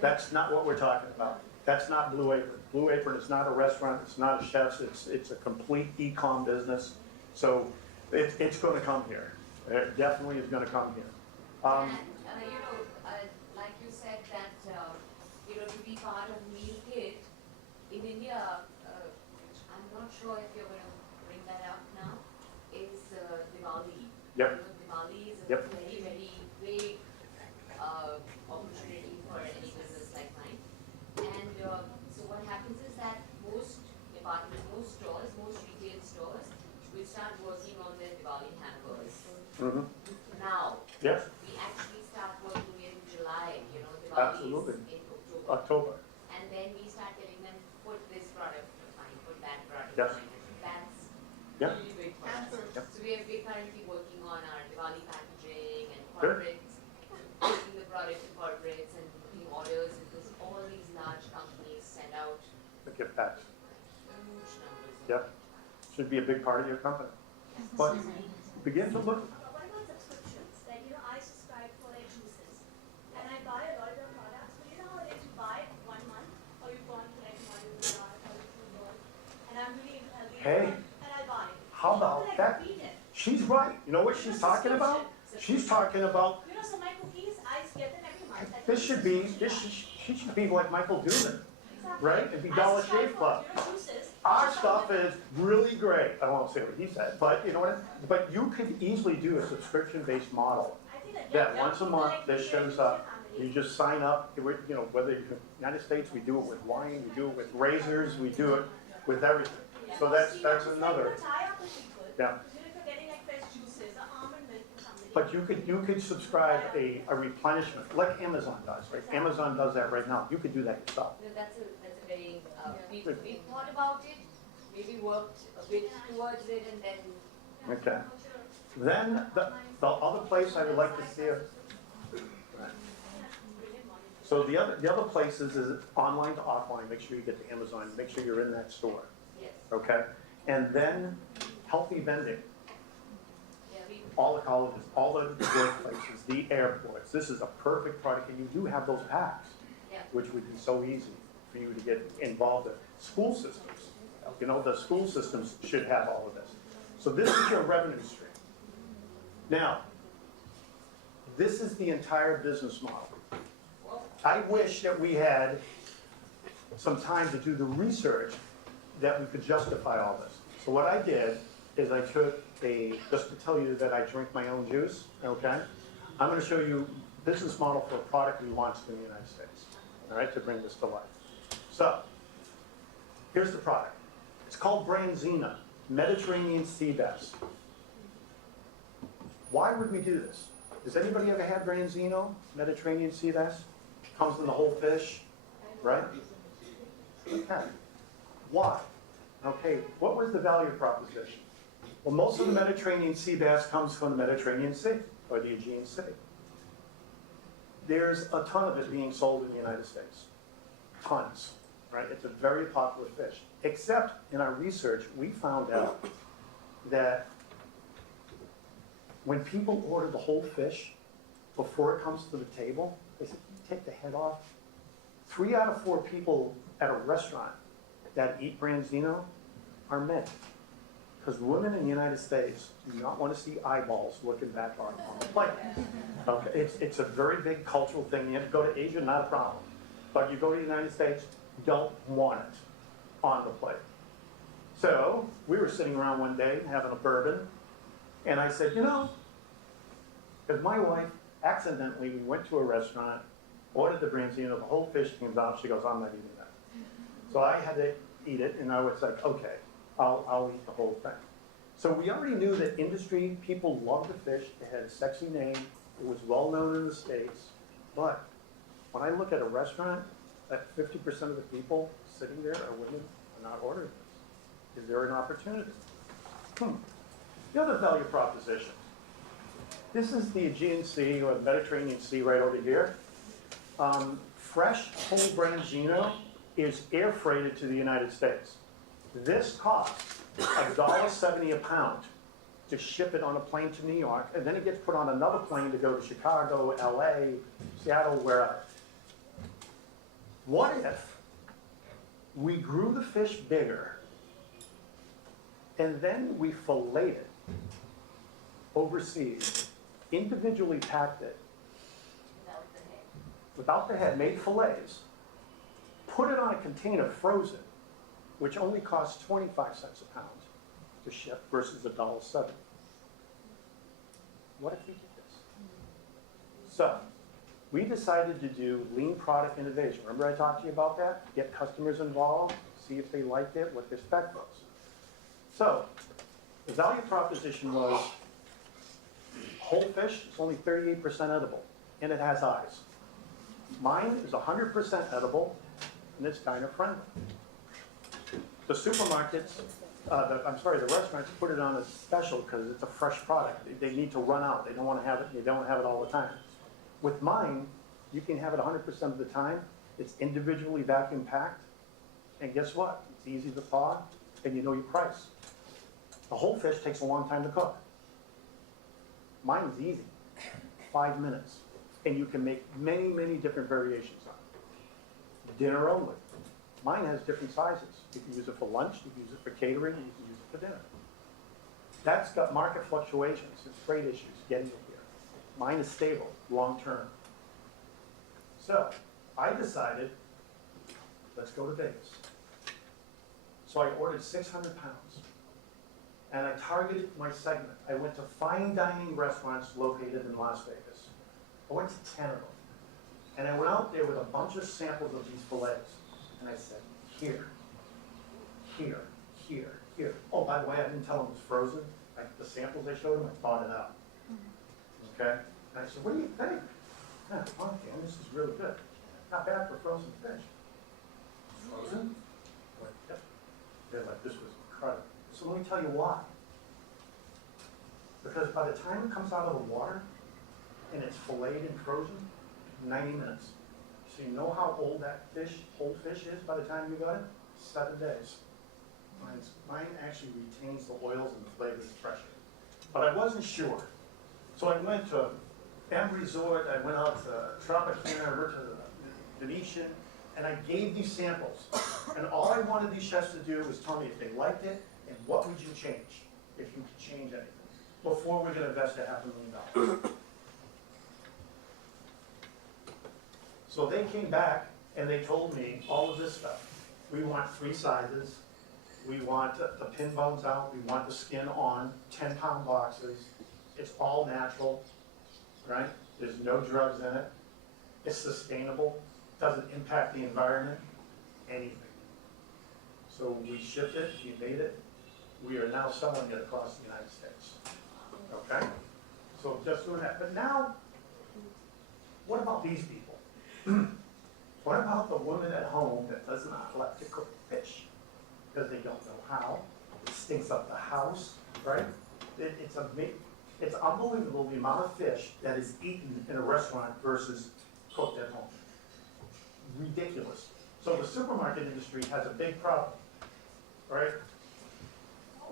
That's not what we're talking about. That's not Blue Apron. Blue Apron is not a restaurant. It's not a chef's. It's a complete e-com business. So it's going to come here. It definitely is going to come here. You know, like you said that, you know, to be part of meal kit, in India, I'm not sure if you're going to bring that up now, is Diwali. Yep. You know, Diwali is a Yep. very, very big opportunity for any business like mine. And so what happens is that most departments, most stores, most retail stores will start working on their Diwali hampers. Mm-hmm. Now, Yes. we actually start working in July, you know, Diwali Absolutely. is in October. And then we start telling them, put this product line, put that product Yes. line. That's Yep. really big for us. Yep. So we're currently working on our Diwali packaging and Good. corporates, taking the product to corporates and putting orders, because all these large companies send out The gift packs. huge numbers. Yep. Should be a big part of your company. But begin to look. What about subscriptions? Like, you know, I subscribe for like juices, and I buy a lot of your products, but you know how if you buy 1 month, or you've gone to like Modern Art or Food World, and I'm really into healthy, Hey. and I buy it. How about Like, that? repeat it. She's right. You know what she's talking about? She's talking about You know, so my cookies, I get them every month. I this think should be she should be like Michael Dooman, Exactly. right? It'd be I Dollar subscribe Shave for, Club. you know, juices. Our stuff is really great. I won't say what he said, but you know what? But you could easily do a subscription-based model. I think that, That once a month, this shows up. You You just sign up. You know, whether you're in the United States, we do it with wine, we do it with razors, we do it with everything. So that's another. Yeah. But you could subscribe a replenishment like Amazon does, right? Amazon does that right now. You could do that yourself. No, that's a very, we thought about it, maybe worked a bit towards it, and then Okay. Then the other place I would like to see it. So the other places is online to offline. Make sure you get to Amazon. Make sure you're in that store. yes. Okay. And then healthy vending. Yeah, we All the colleges, all the workplaces, the airports. This is a perfect product, and you do have those packs, Yeah. which would be so easy for you to get involved in. School systems, you know, the school systems should have all of this. So this is your revenue stream. Now, this is the entire business model. I wish that we had some time to do the research that we could justify all this. So what I did is I took just to tell you that I drink my own juice, okay? I'm gonna show you business model for a product we launched in the United States, all right, to bring this to life. So, here's the product. It's called Branzina, Mediterranean sea bass. Why would we do this? Does anybody ever had Branzino, Mediterranean sea bass? Comes in the whole fish, right? Okay. Why? Okay, what was the value proposition? Well, most of the Mediterranean sea bass comes from the Mediterranean Sea, or the Aegean Sea. There's a ton of it being sold in the United States. Tons, right? It's a very popular fish. Except in our research, we found out that when people order the whole fish before it comes to the table, they say, take the head off. 3 out of 4 people at a restaurant that eat Branzino are men. Because women in the United States do not want to see eyeballs looking back on the plate. Okay, it's a very big cultural thing. You have to go to Asia, not a problem. But you go to the United States, don't want it on the plate. So we were sitting around one day having a bourbon, and I said, you know, because my wife accidentally, we went to a restaurant, ordered the Branzino, the whole fish came out, she goes, I'm not eating that. So I had to eat it, and I was like, okay, I'll eat the whole thing. So we already knew that industry people loved the fish. It had a sexy name. It was well known in the States. But when I look at a restaurant, that 50% of the people sitting there are women are not ordering this. Is there an opportunity? The other value proposition. This is the Aegean Sea or the Mediterranean Sea right over here. Fresh whole Branzino is air freighted to the United States. This costs $1.70 a pound to ship it on a plane to New York, and then it gets put on another plane to go to Chicago, LA, Seattle, wherever. What if we grew the fish bigger and then we filleted it overseas, individually packed it without the head, made fillets, put it on a container frozen, which only costs 25 cents a pound to ship versus $1.70. What if we did this? So, we decided to do lean product innovation. Remember I talked to you about that? Get customers involved, see if they liked it, what their spec was. So, the value proposition was whole fish is only 38% edible, and it has eyes. Mine is 100% edible, and it's diner friendly. The supermarkets, the restaurants put it on as special because it's a fresh product. They need to run out. They don't want to have it. They don't have it all the time. With mine, you can have it 100% of the time. It's individually vacuum packed, and guess what? It's easy to thaw, and you know your price. The whole fish takes a long time to cook. Mine is easy, 5 minutes, and you can make many, many different variations on it. Dinner only. Mine has different sizes. You can use it for lunch, you can use it for catering, you can use it for dinner. That's got market fluctuations and freight issues getting it here. Mine is stable, long term. So, I decided, let's go to Vegas. So I ordered 600 pounds. And I targeted my segment. I went to fine dining restaurants located in Las Vegas. I went to 10 of them. And I went out there with a bunch of samples of these fillets. And I said, here, here, here, here. Oh, by the way, I didn't tell them it was frozen. The samples I showed them, I thawed it out. Okay? And I said, what do you think? Yeah, oh, Dan, this is really good. Not bad for frozen fish. Frozen? Like, yep. They're like, this was incredible. So let me tell you why. Because by the time it comes out of the water and it's filleted and frozen, 90 minutes. So you know how old that fish, whole fish is by the time you got it? 7 days. Mine actually retains the oils and the flavors fresher. But I wasn't sure. So I went to M Resort, I went out to Tropicana, I went to the Venetian, and I gave these samples. And all I wanted these chefs to do was tell me if they liked it, and what would you change if you could change anything? before we're gonna invest $500,000. So they came back and they told me all of this stuff. We want 3 sizes. We want the pin bones out. We want the skin on, 10-pound boxes. It's all natural, right? There's no drugs in it. It's sustainable, doesn't impact the environment, anything. So we shipped it, we made it. We are now selling it across the United States. Okay? So just doing that. But now, what about these people? What about the woman at home that does not like to cook fish? Because they don't know how. It stinks up the house, right? It's unbelievable the amount of fish that is eaten in a restaurant versus cooked at home. Ridiculous. So the supermarket industry has a big problem, right?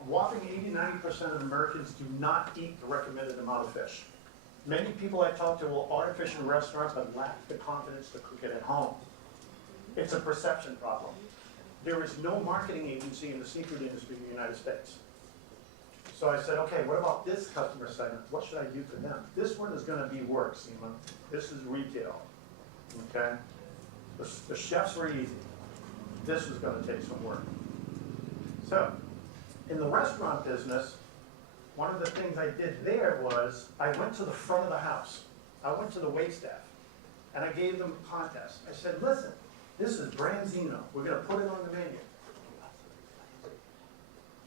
Whopping 80–90% of Americans do not eat the recommended amount of fish. Many people I talk to will order fish in restaurants but lack the confidence to cook it at home. It's a perception problem. There is no marketing agency in the seafood industry in the United States. So I said, okay, what about this customer segment? What should I do for them? This one is gonna be work, Seema. This is retail, okay? The chefs were easy. This was gonna take some work. So, in the restaurant business, one of the things I did there was, I went to the front of the house. I went to the waitstaff, and I gave them a contest. I said, listen, this is Branzino. We're gonna put it on the menu.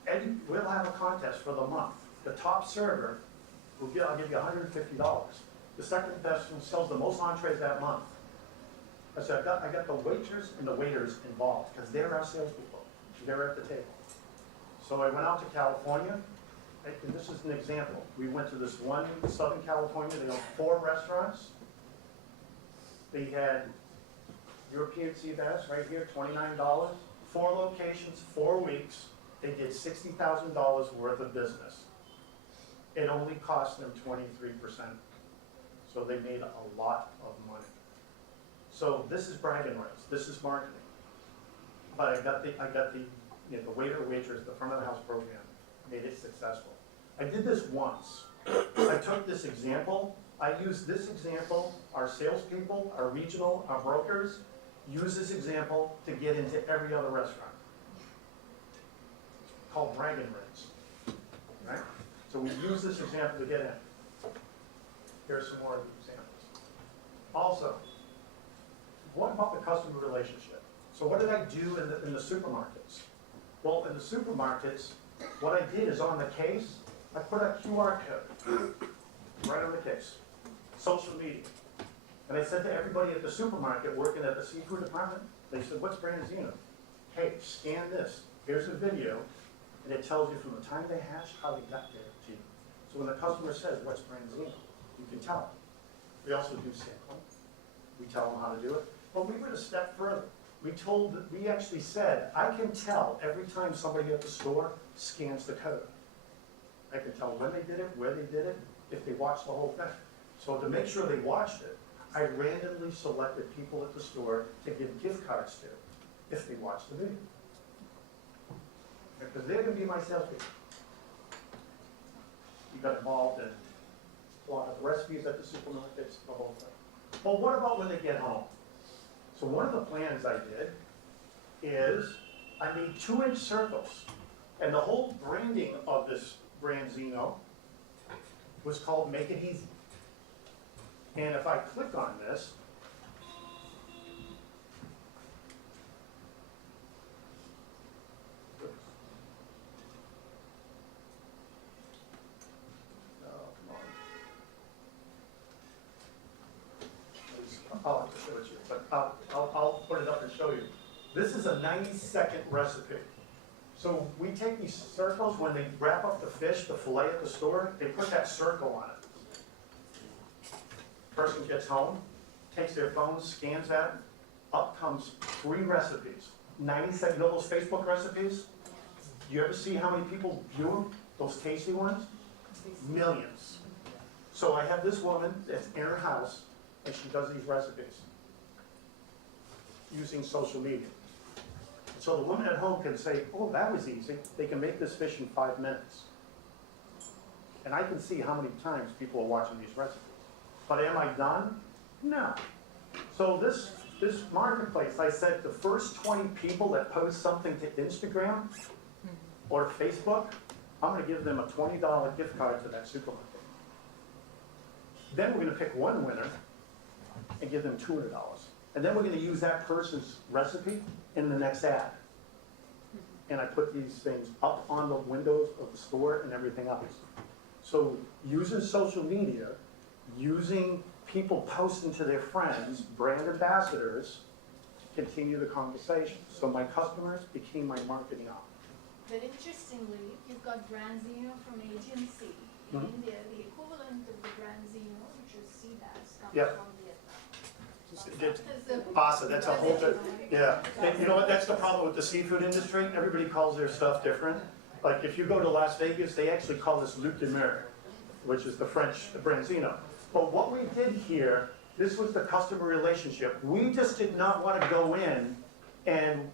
And we'll have a contest for the month. The top server, I'll give you $150. The second best one sells the most entrees that month. I said, I got the waitress and the waiters involved, because they're our salespeople. They're at the table. So I went out to California, and this is an example. We went to this one in Southern California. They owned 4 restaurants. They had European sea bass right here, $29. 4 locations, 4 weeks. They did $60,000 worth of business. It only cost them 23%. So they made a lot of money. So this is bragging rights. This is marketing. But I got the waiter, waitress, the front of the house program, made it successful. I did this once. I took this example. I used this example. Our salespeople, our regional, our brokers, use this example to get into every other restaurant. Called bragging rights, right? So we use this example to get in. Here's some more of the examples. Also, what about the customer relationship? So what did I do in the supermarkets? Well, in the supermarkets, what I did is on the case, I put a QR code right on the case. Social media. And I said to everybody at the supermarket working at the seafood department, they said, what's Branzino? Hey, scan this. Here's a video. And it tells you from the time they hatched how they got there to you. So when the customer says, what's Branzino? You can tell them. We also do sampling. We tell them how to do it. But we went a step further. We actually said, I can tell every time somebody at the store scans the code. I can tell when they did it, where they did it, if they watched the whole thing. So to make sure they watched it, I randomly selected people at the store to give gift cards to if they watched the video. Because they're going to be my salespeople. You got involved in a lot of recipes at the supermarkets, the whole thing. Well, what about when they get home? So one of the plans I did is I made 2-inch circles. And the whole branding of this Branzino was called Make It Easy. And if I click on this, I'll have to show it to you, but I'll put it up and show you. This is a 90-second recipe. So we take these circles, when they wrap up the fish, the fillet at the store, they put that circle on it. Person gets home, takes their phone, scans that, up comes 3 recipes. 90-second, you know those Facebook recipes? Do you ever see how many people view them, those tasty ones? Millions. So I have this woman that's in her house, and she does these recipes using social media. So the woman at home can say, oh, that was easy. They can make this fish in 5 minutes. And I can see how many times people are watching these recipes. But am I done? No. So this marketplace, I said the first 20 people that post something to Instagram or Facebook, I'm gonna give them a $20 gift card to that supermarket. Then we're gonna pick one winner and give them $200. And then we're gonna use that person's recipe in the next ad. And I put these things up on the windows of the store and everything else. So using social media, using people posting to their friends, brand ambassadors, to continue the conversation. So my customers became my marketing op. But interestingly, you've got Branzino from agency in Mhm. India. The equivalent of the Branzino, which is CDAS, comes Yeah. from Vietnam. Pasta, that's a whole bit, yeah. And you know what, that's the problem with the seafood industry, everybody calls their stuff different. Like if you go to Las Vegas, they actually call this Luc de Mer, which is the French Branzino. But what we did here, this was the customer relationship. We just did not want to go in and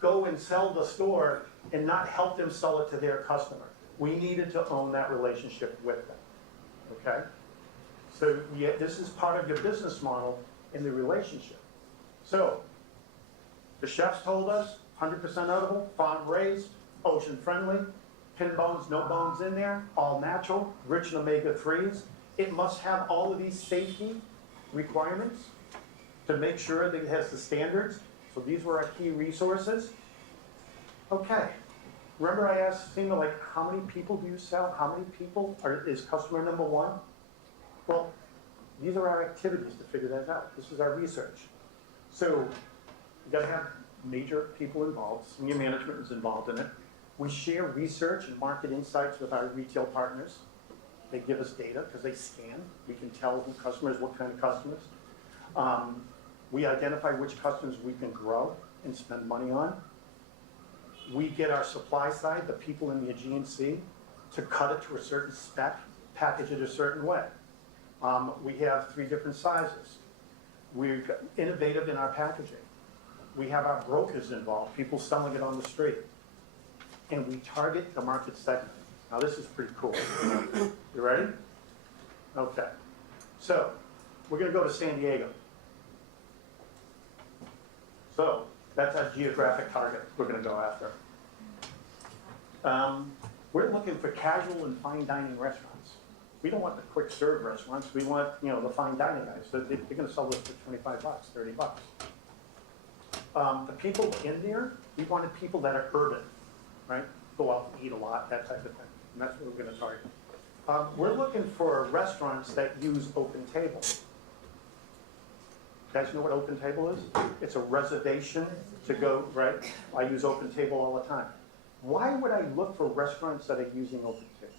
go and sell the store and not help them sell it to their customer. We needed to own that relationship with them, okay? So yeah, this is part of your business model in the relationship. So the chefs told us 100% edible, farm raised, ocean friendly, pin bones, no bones in there, all natural, rich in omega-3s. It must have all of these safety requirements to make sure that it has the standards. So these were our key resources. Okay, remember I asked Seema, like, how many people do you sell? How many people is customer number one? Well, these are our activities to figure that out. This is our research. So you gotta have major people involved. Senior management is involved in it. We share research and market insights with our retail partners. They give us data because they scan. We can tell who customers, what kind of customers. We identify which customers we can grow and spend money on. We get our supply side, the people in the GNC, to cut it to a certain spec, package it a certain way. We have 3 different sizes. We're innovative in our packaging. We have our brokers involved, people selling it on the street. And we target the market segment. Now this is pretty cool. You ready? Okay. So, we're gonna go to San Diego. So, that's our geographic target we're gonna go after. We're looking for casual and fine dining restaurants. We don't want the quick serve restaurants, we want, the fine dining guys. So they're gonna sell this for $25, $30. The people in there, we wanted people that are urban, right? Go out and eat a lot, that type of thing. And that's what we're gonna target. We're looking for restaurants that use open table. You guys know what open table is? It's a reservation to go, right? I use open table all the time. Why would I look for restaurants that are using open table?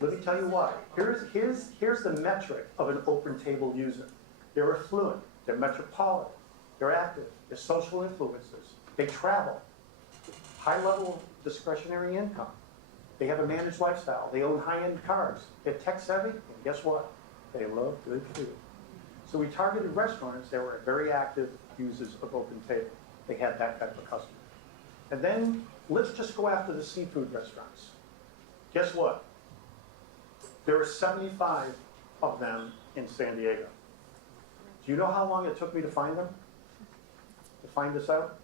Let me tell you why. Here's the metric of an open table user. They're affluent, they're metropolitan, they're active, they're social influencers, they travel, high level of discretionary income. They have a managed lifestyle, they own high-end cars, they're tech savvy, and guess what? They love good food. So we targeted restaurants that were very active users of open table. They had that type of customer. And then let's just go after the seafood restaurants. Guess what? There are 75 of them in San Diego. Do you know how long it took me to find them? To find this out?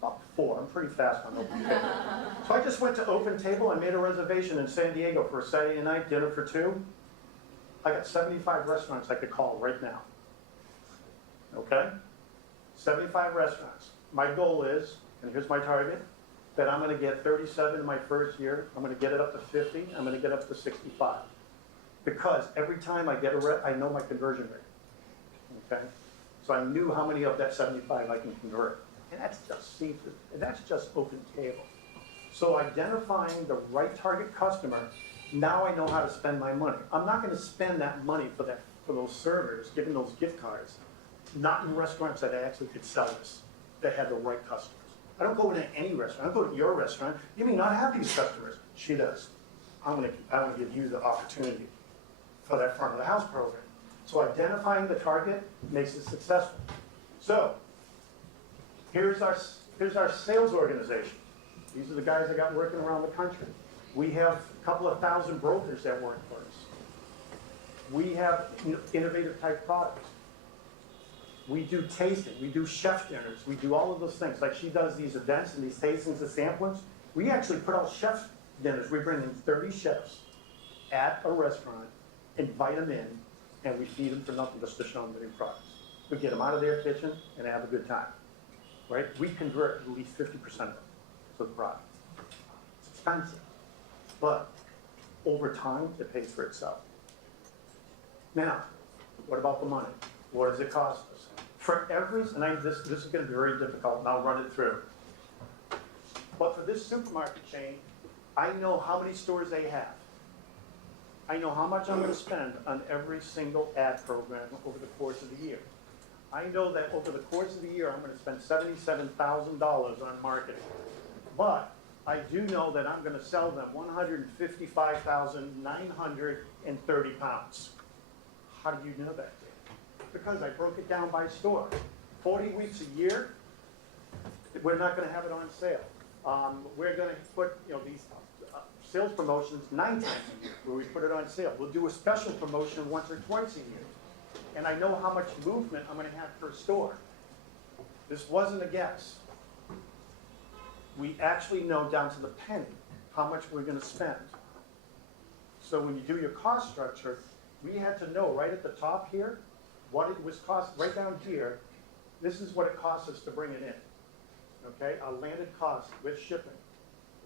About 4. I'm pretty fast on open table. So I just went to open table. I made a reservation in San Diego for a Saturday night, dinner for 2. I got 75 restaurants I could call right now. Okay? 75 restaurants. My goal is, and here's my target, that I'm going to get 37 in my first year. I'm going to get it up to 50. I'm going to get up to 65. Because every time I get I know my conversion rate. Okay? So I knew how many of that 75 I can convert. And that's just seafood. And that's just open table. So identifying the right target customer, now I know how to spend my money. I'm not going to spend that money for those servers, giving those gift cards, not in restaurants that I actually could sell this, that have the right customers. I don't go into any restaurant. I go to your restaurant. You may not have these customers. She does. I'm going to give you the opportunity for that front of the house program. So identifying the target makes it successful. So here's our Here's our sales organization. These are the guys that got working around the country. We have a couple of thousand brokers that work for us. We have innovative type products. We do tasting, we do chef dinners, we do all of those things. Like she does these events and these tastings and samplings. We actually put out chef dinners. We bring in 30 chefs at a restaurant, invite them in, and we feed them for nothing just to show them the new products. We get them out of their kitchen and have a good time, right? We convert at least 50% of them to the product. It's expensive, but over time, it pays for itself. Now, what about the money? What does it cost us? For every, and this is going to be very difficult, and I'll run it through. But for this supermarket chain, I know how many stores they have. I know how much I'm going to spend on every single ad program over the course of the year. I know that over the course of the year, I'm going to spend $77,000 on marketing. But I do know that I'm going to sell them 155,930 pounds. How do you know that? Because I broke it down by store. 40 weeks a year, we're not going to have it on sale. We're going to put these sales promotions 9 times a year where we put it on sale. We'll do a special promotion once or twice a year. And I know how much movement I'm going to have per store. This wasn't a guess. We actually know down to the penny how much we're going to spend. So when you do your cost structure, we had to know right at the top here what it was cost, right down here, this is what it costs us to bring it in. Okay, our landed cost with shipping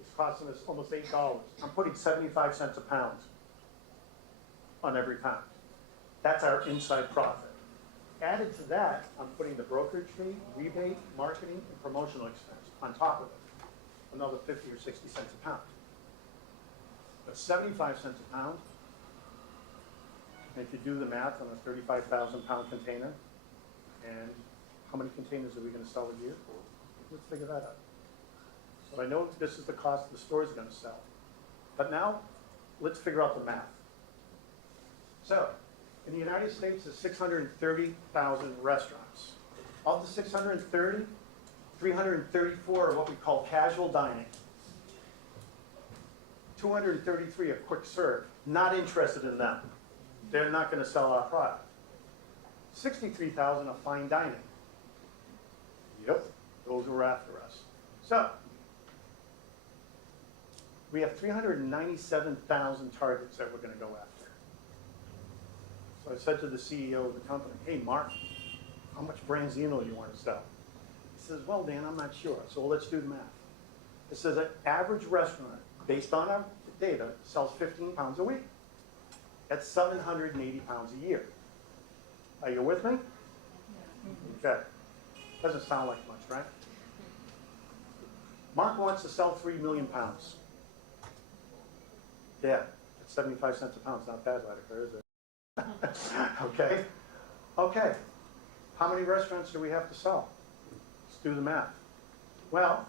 is costing us almost $8. I'm putting 75 cents a pound on every pound. That's our inside profit. Added to that, I'm putting the brokerage fee, rebate, marketing, and promotional expense on top of it. Another 50 or 60 cents a pound. But 75 cents a pound, and if you do the math on a 35,000 pound container, and how many containers are we going to sell a year? Let's figure that out. So I know this is the cost the store is going to sell. But now, let's figure out the math. So, in the United States, there's 630,000 restaurants. Of the 630, 334 are what we call casual dining. 233 are quick serve, not interested in them. They're not going to sell our product. 63,000 are fine dining. Yep, those were after us. So, we have 397,000 targets that we're going to go after. So I said to the CEO of the company, hey, Mark, how much Branzino do you want to sell? He says, well, Dan, I'm not sure. So let's do the math. It says an average restaurant, based on our data, sells 15 pounds a week. That's 780 pounds a year. Are you with me? Okay. Doesn't sound like much, right? Mark wants to sell 3 million pounds. Yeah, that's 75 cents a pound. It's not bad, Lydica, is it? Okay. Okay. How many restaurants do we have to sell? Let's do the math. Well,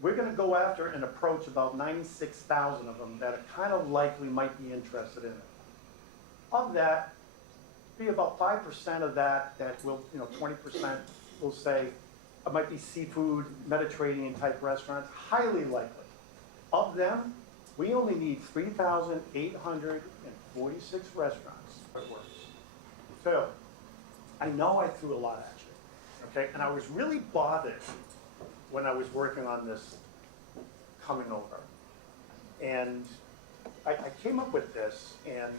we're going to go after and approach about 96,000 of them that are kind of likely might be interested in it. Of that, be about 5% of that will, 20% will say, it might be seafood, Mediterranean type restaurants, highly likely. Of them, we only need 3,846 restaurants. It works. So, I know I threw a lot at you, okay? And I was really bothered when I was working on this coming over. And I came up with this, and,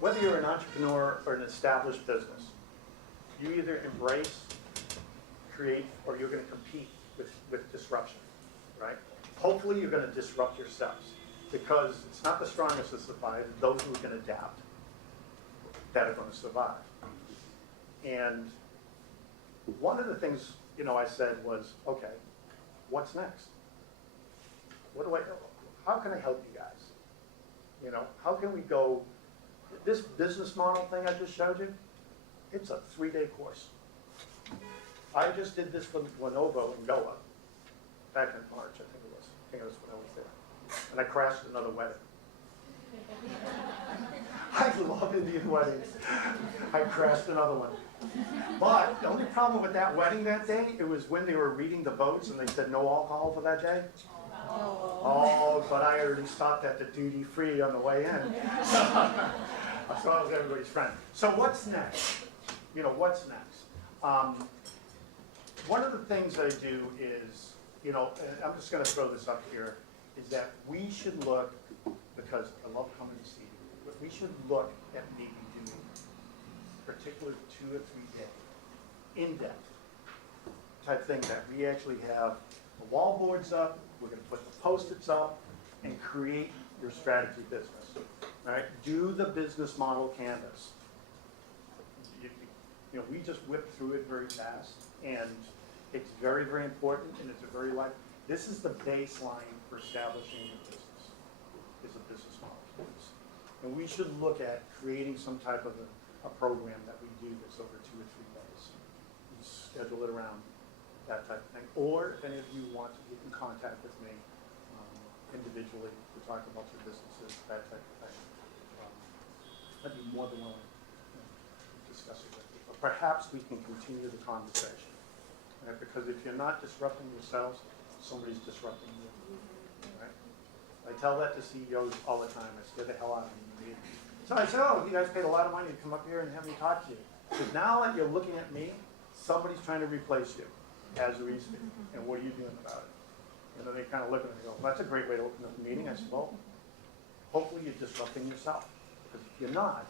whether you're an entrepreneur or an established business, you either embrace, create, or you're going to compete with disruption, right? Hopefully you're going to disrupt yourselves, because it's not the strongest that survive, it's those who can adapt that are going to survive. And one of the things, I said was, okay, what's next? How can I help you guys? How can we go, this business model thing I just showed you, it's a 3-day course. I just did this with Lenovo in Goa back in March, I think it was when I was there. And I crashed another wedding. I love Indian weddings. I crashed another one. But the only problem with that wedding that day, it was when they were reading the boats and they said no alcohol for that day. Oh, but I already stopped at the duty free on the way in. So I was everybody's friend. So what's next? You know, what's next? One of the things that I do is, you know, and I'm just going to throw this up here, is that we should look, because I love coming to see you, but we should look at maybe doing particular 2 or 3 day, in-depth type thing that we actually have the wall boards up, we're going to put the Post-its up, and create your strategy business. All right, do the business model canvas. You know, we just whipped through it very fast, and it's very, very important, and it's a very life. This is the baseline for establishing a business, is a business model canvas. And we should look at creating some type of a program that we do this over 2 or 3 days. We schedule it around that type of thing. Or if any of you want to get in contact with me individually to talk about your businesses, that type of thing, I'd be more than willing to discuss it with you. But perhaps we can continue the conversation. Right? Because if you're not disrupting yourselves, somebody's disrupting you. Right? I tell that to CEOs all the time. I scare the hell out of them. So I say, oh, you guys paid a lot of money to come up here and have me talk to you. Because now that you're looking at me, somebody's trying to replace you as a reason. And what are you doing about it? And then they kind of look at me and go, well, that's a great way to open up the meeting. I said, well, hopefully you're disrupting yourself. Because if you're not,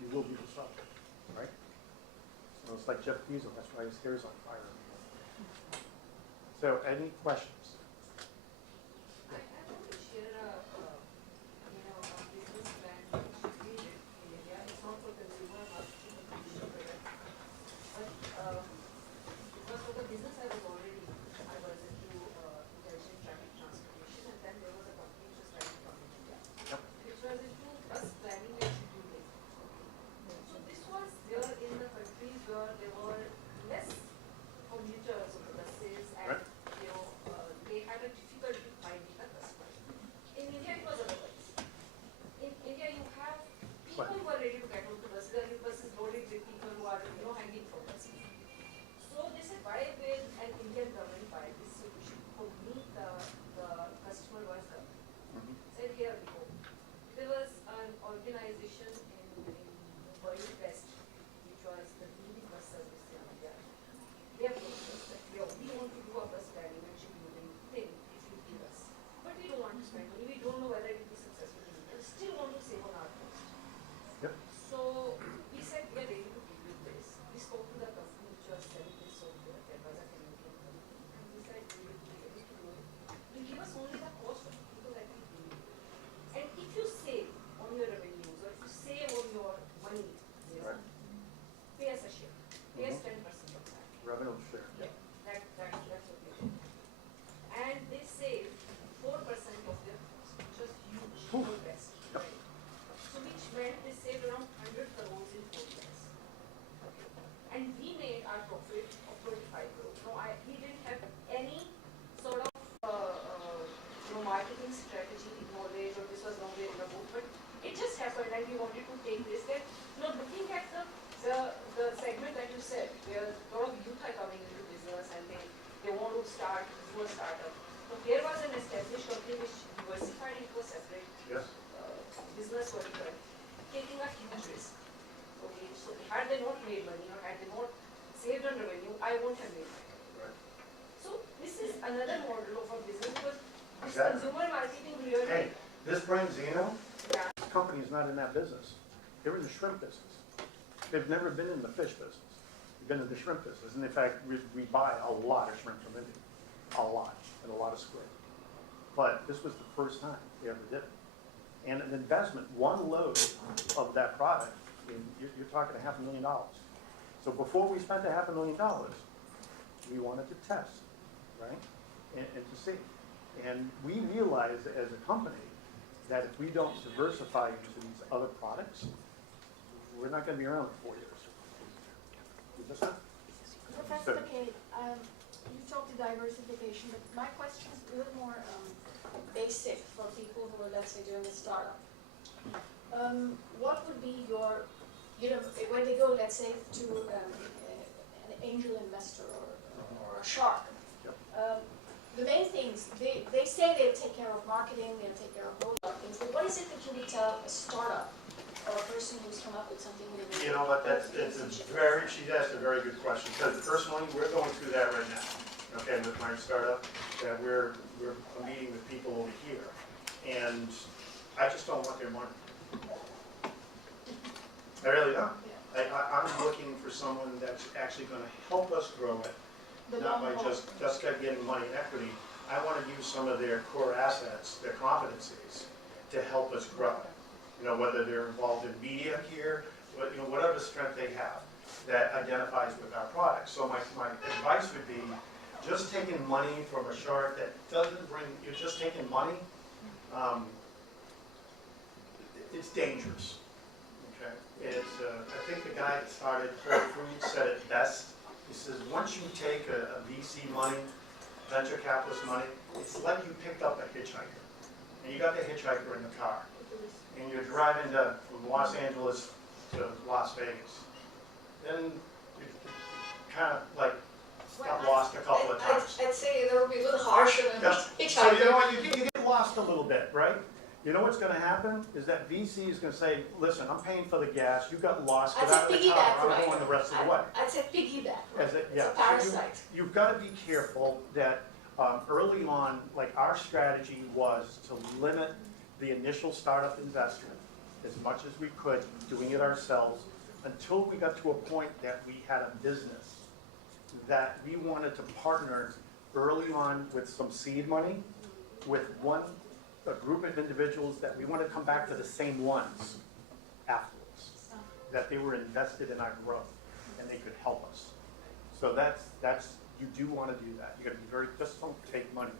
you will be disrupted, right? So it's like Jeff Bezos. That's why his hair's on fire. So any questions? I want to share a business plan which we did in India. It's not for consumer marketing, but it was for the business I was into intelligent traffic transportation, and then there was a company which was trying to come in India, which was into bus planning and scheduling. So this was there in the countries where there were less commuters on the buses, and they had a difficulty finding a customer. In India, it was otherwise. In India, you have people who are ready to get on the buses. There are buses loaded with people who are, hanging from buses. So they said, why will an Indian government buy this solution? For me, the customer was the said, here we go. There was an organization in Mumbai West, which was the leading bus service in India. They have told us that we want to do a bus planning and scheduling thing if you give us. But we don't want to spend money. We don't know whether it will be successful or not. We still want to save on our cost. Yep. So we said we are ready to give you this. We spoke to the company which was selling this software. That was a Canadian company. And we said we will be ready to do it. You give us only the cost of the people that we pay. And if you save on your revenues or if you save on your money, pay us a share. Pay us 10% of that. Revenue share. Yeah, that's what we do. And they saved 4% of their cost, which was huge for West. Right? So which meant they saved around 100 crores in 4 years. Okay. And we made our profit of 25 crores. No, we didn't have any sort of marketing strategy, knowledge, or this was nowhere in the book, but it just happened, and we wanted to take this. That looking at the segment that you said, where a lot of youth are coming into business and they want to do a startup. So here was an established company which diversified into a separate business vertical, taking a huge risk. Okay, so had they not made money or had they not saved on revenue, I won't have made money. Right. So this is another model of a business because Exactly. consumer marketing really. Hey, this brand Zeno, Yeah. this company is not in that business. They're in the shrimp business. They've never been in the fish business. They've been in the shrimp business. And in fact, we buy a lot of shrimp from India. A lot. And a lot of squid. But this was the first time they ever did it. And an investment, one load of that product, you're talking $500,000. So before we spent $500,000, we wanted to test, right? And to see. And we realized as a company that if we don't diversify into these other products, we're not going to be around for 4 years. We just not. Professor McQuade, you talked to diversification, but my question is a little more basic for people who are, let's say, doing a startup. What would be your, when they go, let's say, to an angel investor or a shark, the main things, they say they'll take care of marketing, they'll take care of all of things, but what is it that you would tell a startup or a person who's come up with something really? You know what, she asked a very good question, because personally, we're going through that right now, okay, with my startup, that we're meeting with people over here, and I just don't want their money. I really don't. I'm looking for someone that's actually gonna help us grow it, not by just getting money and equity. I wanna use some of their core assets, their competencies, to help us grow it. You know, whether they're involved in media here, whatever strength they have that identifies with our product. So my advice would be, just taking money from a shark that doesn't bring, you're just taking money, it's dangerous, okay? I think the guy that started Whole Foods said it best. He says, once you take a VC money, venture capitalist money, it's like you picked up a hitchhiker. And you got the hitchhiker in the car. And you're driving from Los Angeles to Las Vegas. Then you kind of like got lost a couple of times. I'd say that would be a little harsher than hitchhiking. So you know what, you get lost a little bit, right? You know what's going to happen is that VC is going to say, listen, I'm paying for the gas, you got lost, get out of the car, I'm going the rest of the way. I'd say piggyback. It's a parasite. You've got to be careful that early on, like our strategy was to limit the initial startup investment as much as we could, doing it ourselves, until we got to a point that we had a business that we wanted to partner early on with some seed money, with a group of individuals that we want to come back to the same ones afterwards, that they were invested in our growth and they could help us. So that's you do want to do that. You got to be just don't take money.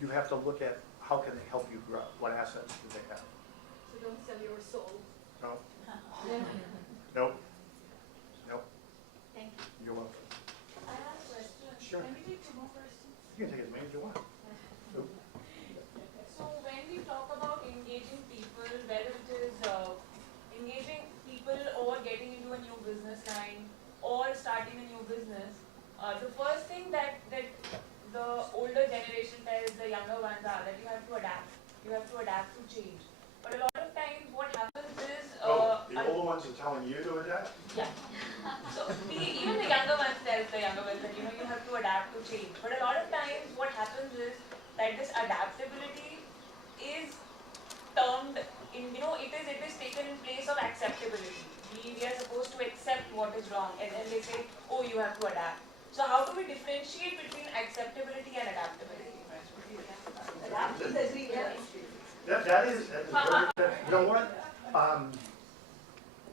You have to look at how can they help you grow? What assets do they have? So don't sell your soul. No. Nope. Nope. Thank you. You're welcome. I have a question. Sure. Can we take two more questions? You can take as many as you want. So when we talk about engaging people, whether it is engaging people or getting into a new business line or starting a new business, the first thing that the older generation tells the younger ones are that you have to adapt. You have to adapt to change. But a lot of times what happens is... the older ones are telling you to adapt? Yeah. So even the younger ones tell the younger ones that you have to adapt to change. But a lot of times what happens is that this adaptability is termed in, it is taken in place of acceptability. We are supposed to accept what is wrong, and then they say, oh, you have to adapt. So how do we differentiate between acceptability and adaptability? That is very good. You know what?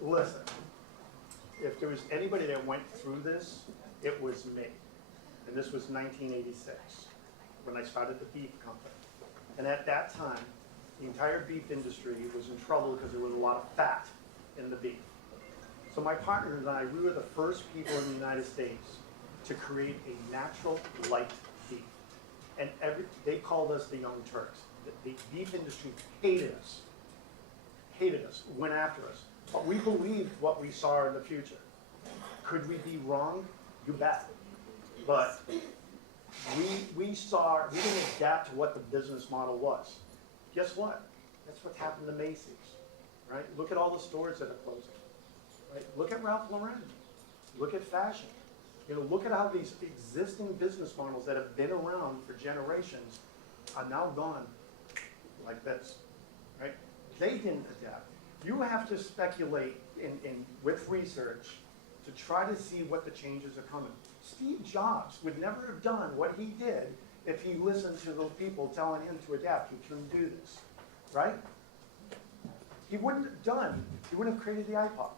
Listen, if there was anybody that went through this, it was me. And this was 1986, when I started the beef company. And at that time, the entire beef industry was in trouble because there was a lot of fat in the beef. So my partners and I, we were the first people in the United States to create a natural light beef. And they called us the Young Turks. The beef industry hated us, went after us. But we believed what we saw in the future. Could we be wrong? You bet. But we didn't adapt to what the business model was. Guess what? That's what happened to Macy's, right? Look at all the stores that are closing, right? Look at Ralph Lauren. Look at fashion. Look at how these existing business models that have been around for generations are now gone like this, right? They didn't adapt. You have to speculate with research to try to see what the changes are coming. Steve Jobs would never have done what he did if he listened to those people telling him to adapt. He couldn't do this, right? He wouldn't have created the iPod.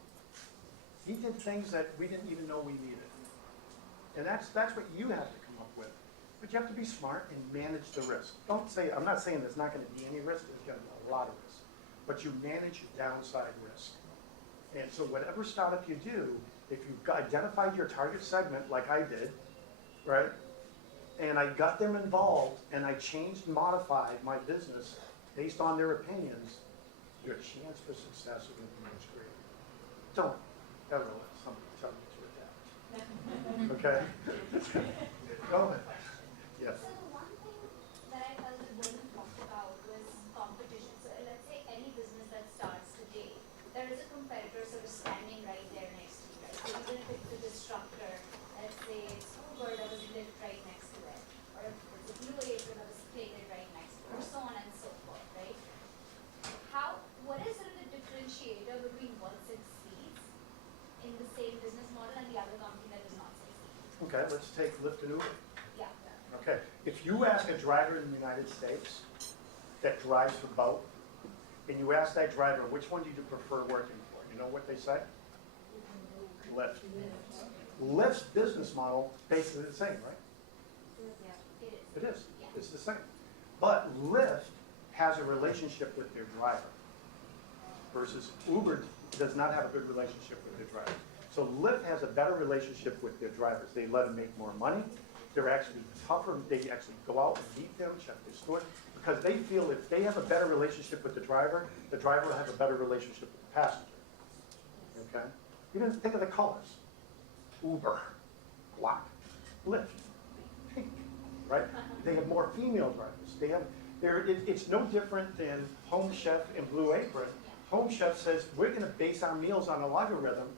He did things that we didn't even know we needed. And that's what you have to come up with. But you have to be smart and manage the risk. I'm not saying there's not going to be any risk, there's going to be a lot of risk. But you manage your downside risk. And so whatever startup you do, if you've identified your target segment like I did, right? And I got them involved and I changed and modified my business based on their opinions, your chance for success is going to be much greater. Don't ever let somebody tell you to adapt. Okay? Go ahead. Yes. So the one thing that I felt that wasn't talked about was competition. So let's say any business that starts today, there is a competitor sort of standing right there next to you, right? So even if it's a disruptor, let's say it's Uber that was lit right next to it, or if it's a Blue Apron that was plated right next to it, or so on and so forth, right? What is sort of the differentiator between what succeeds in the same business model and the other company that does not succeed? Okay, let's take Lyft and Uber. Yeah. Okay, if you ask a driver in the United States that drives for both, and you ask that driver, which one do you prefer working for? You know what they say? Lyft. Lyft's business model basically the same, right? Yeah, it is. It is. It's the same. But Lyft has a relationship with their driver versus Uber does not have a good relationship with their driver. So Lyft has a better relationship with their drivers. They let them make more money. They're actually tougher. They actually go out and meet them, check their store, because they feel if they have a better relationship with the driver will have a better relationship with the passenger. Okay? Even think of the colors. Uber, black. Lyft, pink. Right? They have more female drivers. They have. It's no different than Home Chef and Blue Apron. Home Chef says, we're going to base our meals on a logarithm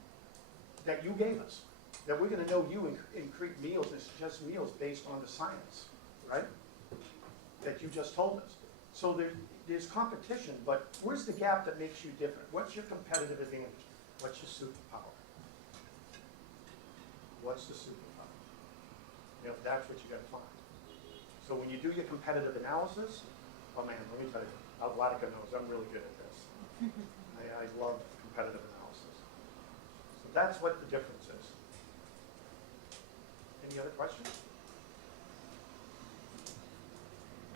that you gave us. That we're going to know you and create meals and suggest meals based on the science, right? That you just told us. So there's competition, but where's the gap that makes you different? What's your competitive advantage? What's your superpower? What's the superpower? You know, that's what you got to find. So when you do your competitive analysis, oh man, let me tell you, Alvatica knows I'm really good at this. I love competitive analysis. So that's what the difference is. Any other questions?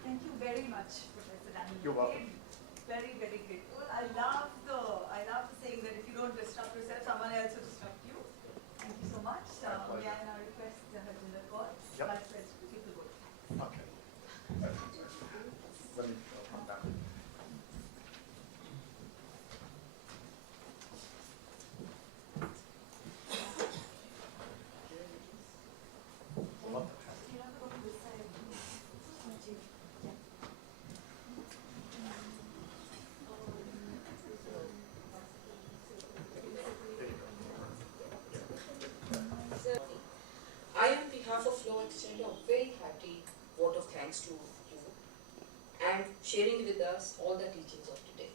Thank you very much, Professor Daniel. You're welcome. Very, very grateful. I love the saying that if you don't disrupt yourself, someone else will disrupt you. Thank you so much. May I now request the agenda call? Yep. Vice President, take the vote. Okay. Let me come back. I, on behalf of Flow, extend a very hearty vote of thanks to you and sharing with us all the teachings of today.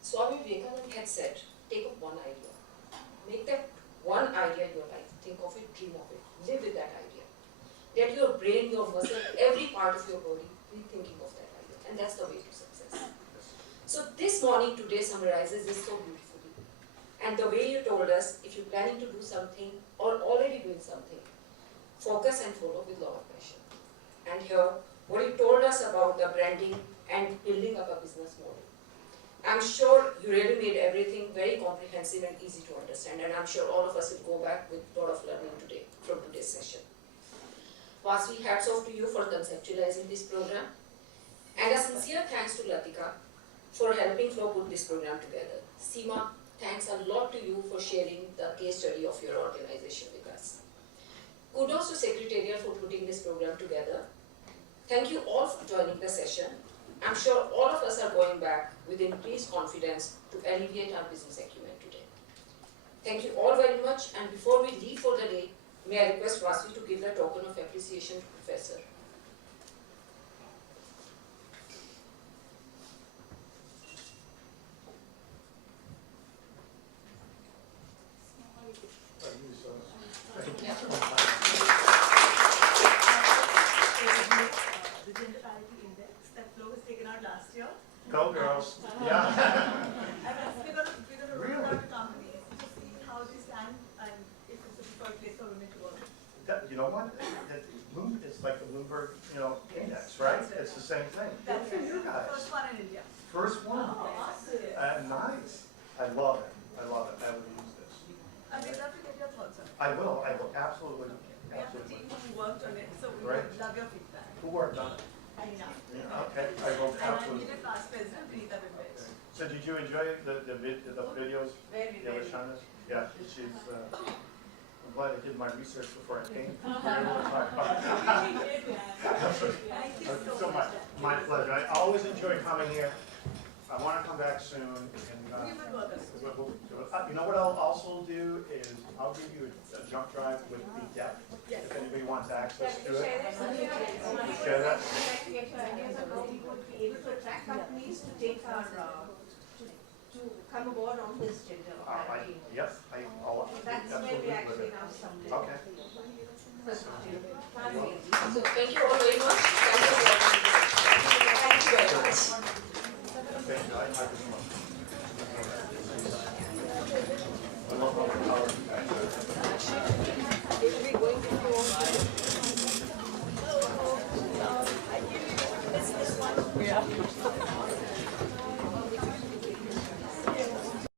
Swami Vivekananda had said, take up one idea, make that one idea your life, think of it, dream of it, live with that idea. Let your brain, your muscle, every part of your body be thinking of that idea, and that's the way to success. So this morning today summarizes this so beautifully. And the way you told us, if you're planning to do something or already doing something, focus and follow with a lot of passion. And here, what you told us about the branding and building up a business model. I'm sure you really made everything very comprehensive and easy to understand, and I'm sure all of us will go back with a lot of learning today from today's session. Vasvi, hats off to you for conceptualizing this program. And a sincere thanks to Latika for helping Flo put this program together. Seema, thanks a lot to you for sharing the case study of your organization with us. Kudos to Secretariat for putting this program together. Thank you all for joining the session. I'm sure all of us are going back with increased confidence to alleviate our business acumen today. Thank you all very much, and before we leave for the day, may I request Vasvi to give the token of appreciation to Professor. The gender parity index that Flo was taken out last year. Go girls. Yeah. And we're going to roll Really? out to companies to see how they stand and if it's a preferred place for women to work. You know what? It's like the Bloomberg, index, right? It's the same thing. Good That's for you guys. First one in India. First one. Oh, awesome. Nice. I love it. I love it. I will use this. And we'd love to get your thoughts on it. I will absolutely. We have a team who worked on it, so we Right. would love your feedback. Who worked on it? I know. Okay, I will And I'm absolutely. even past President Rita Bimbesh. So did you enjoy the videos? Very, Yeah, very. with Shauna's? Yeah, she's, I'm glad I did my research before I came. Thank you so much. My pleasure. I always enjoy coming here. I want to come back soon and, We will work on it. you know what I'll also do is I'll give you a jump drive with the deck. Yes. If anybody wants access to it. Share Share that. I'd like to get your ideas on how we would be able to attract companies to take our, to come aboard on this gender parity. Yes, I'll. That's where we actually now stumbled. Okay. So, So thank you all very much. Thank you for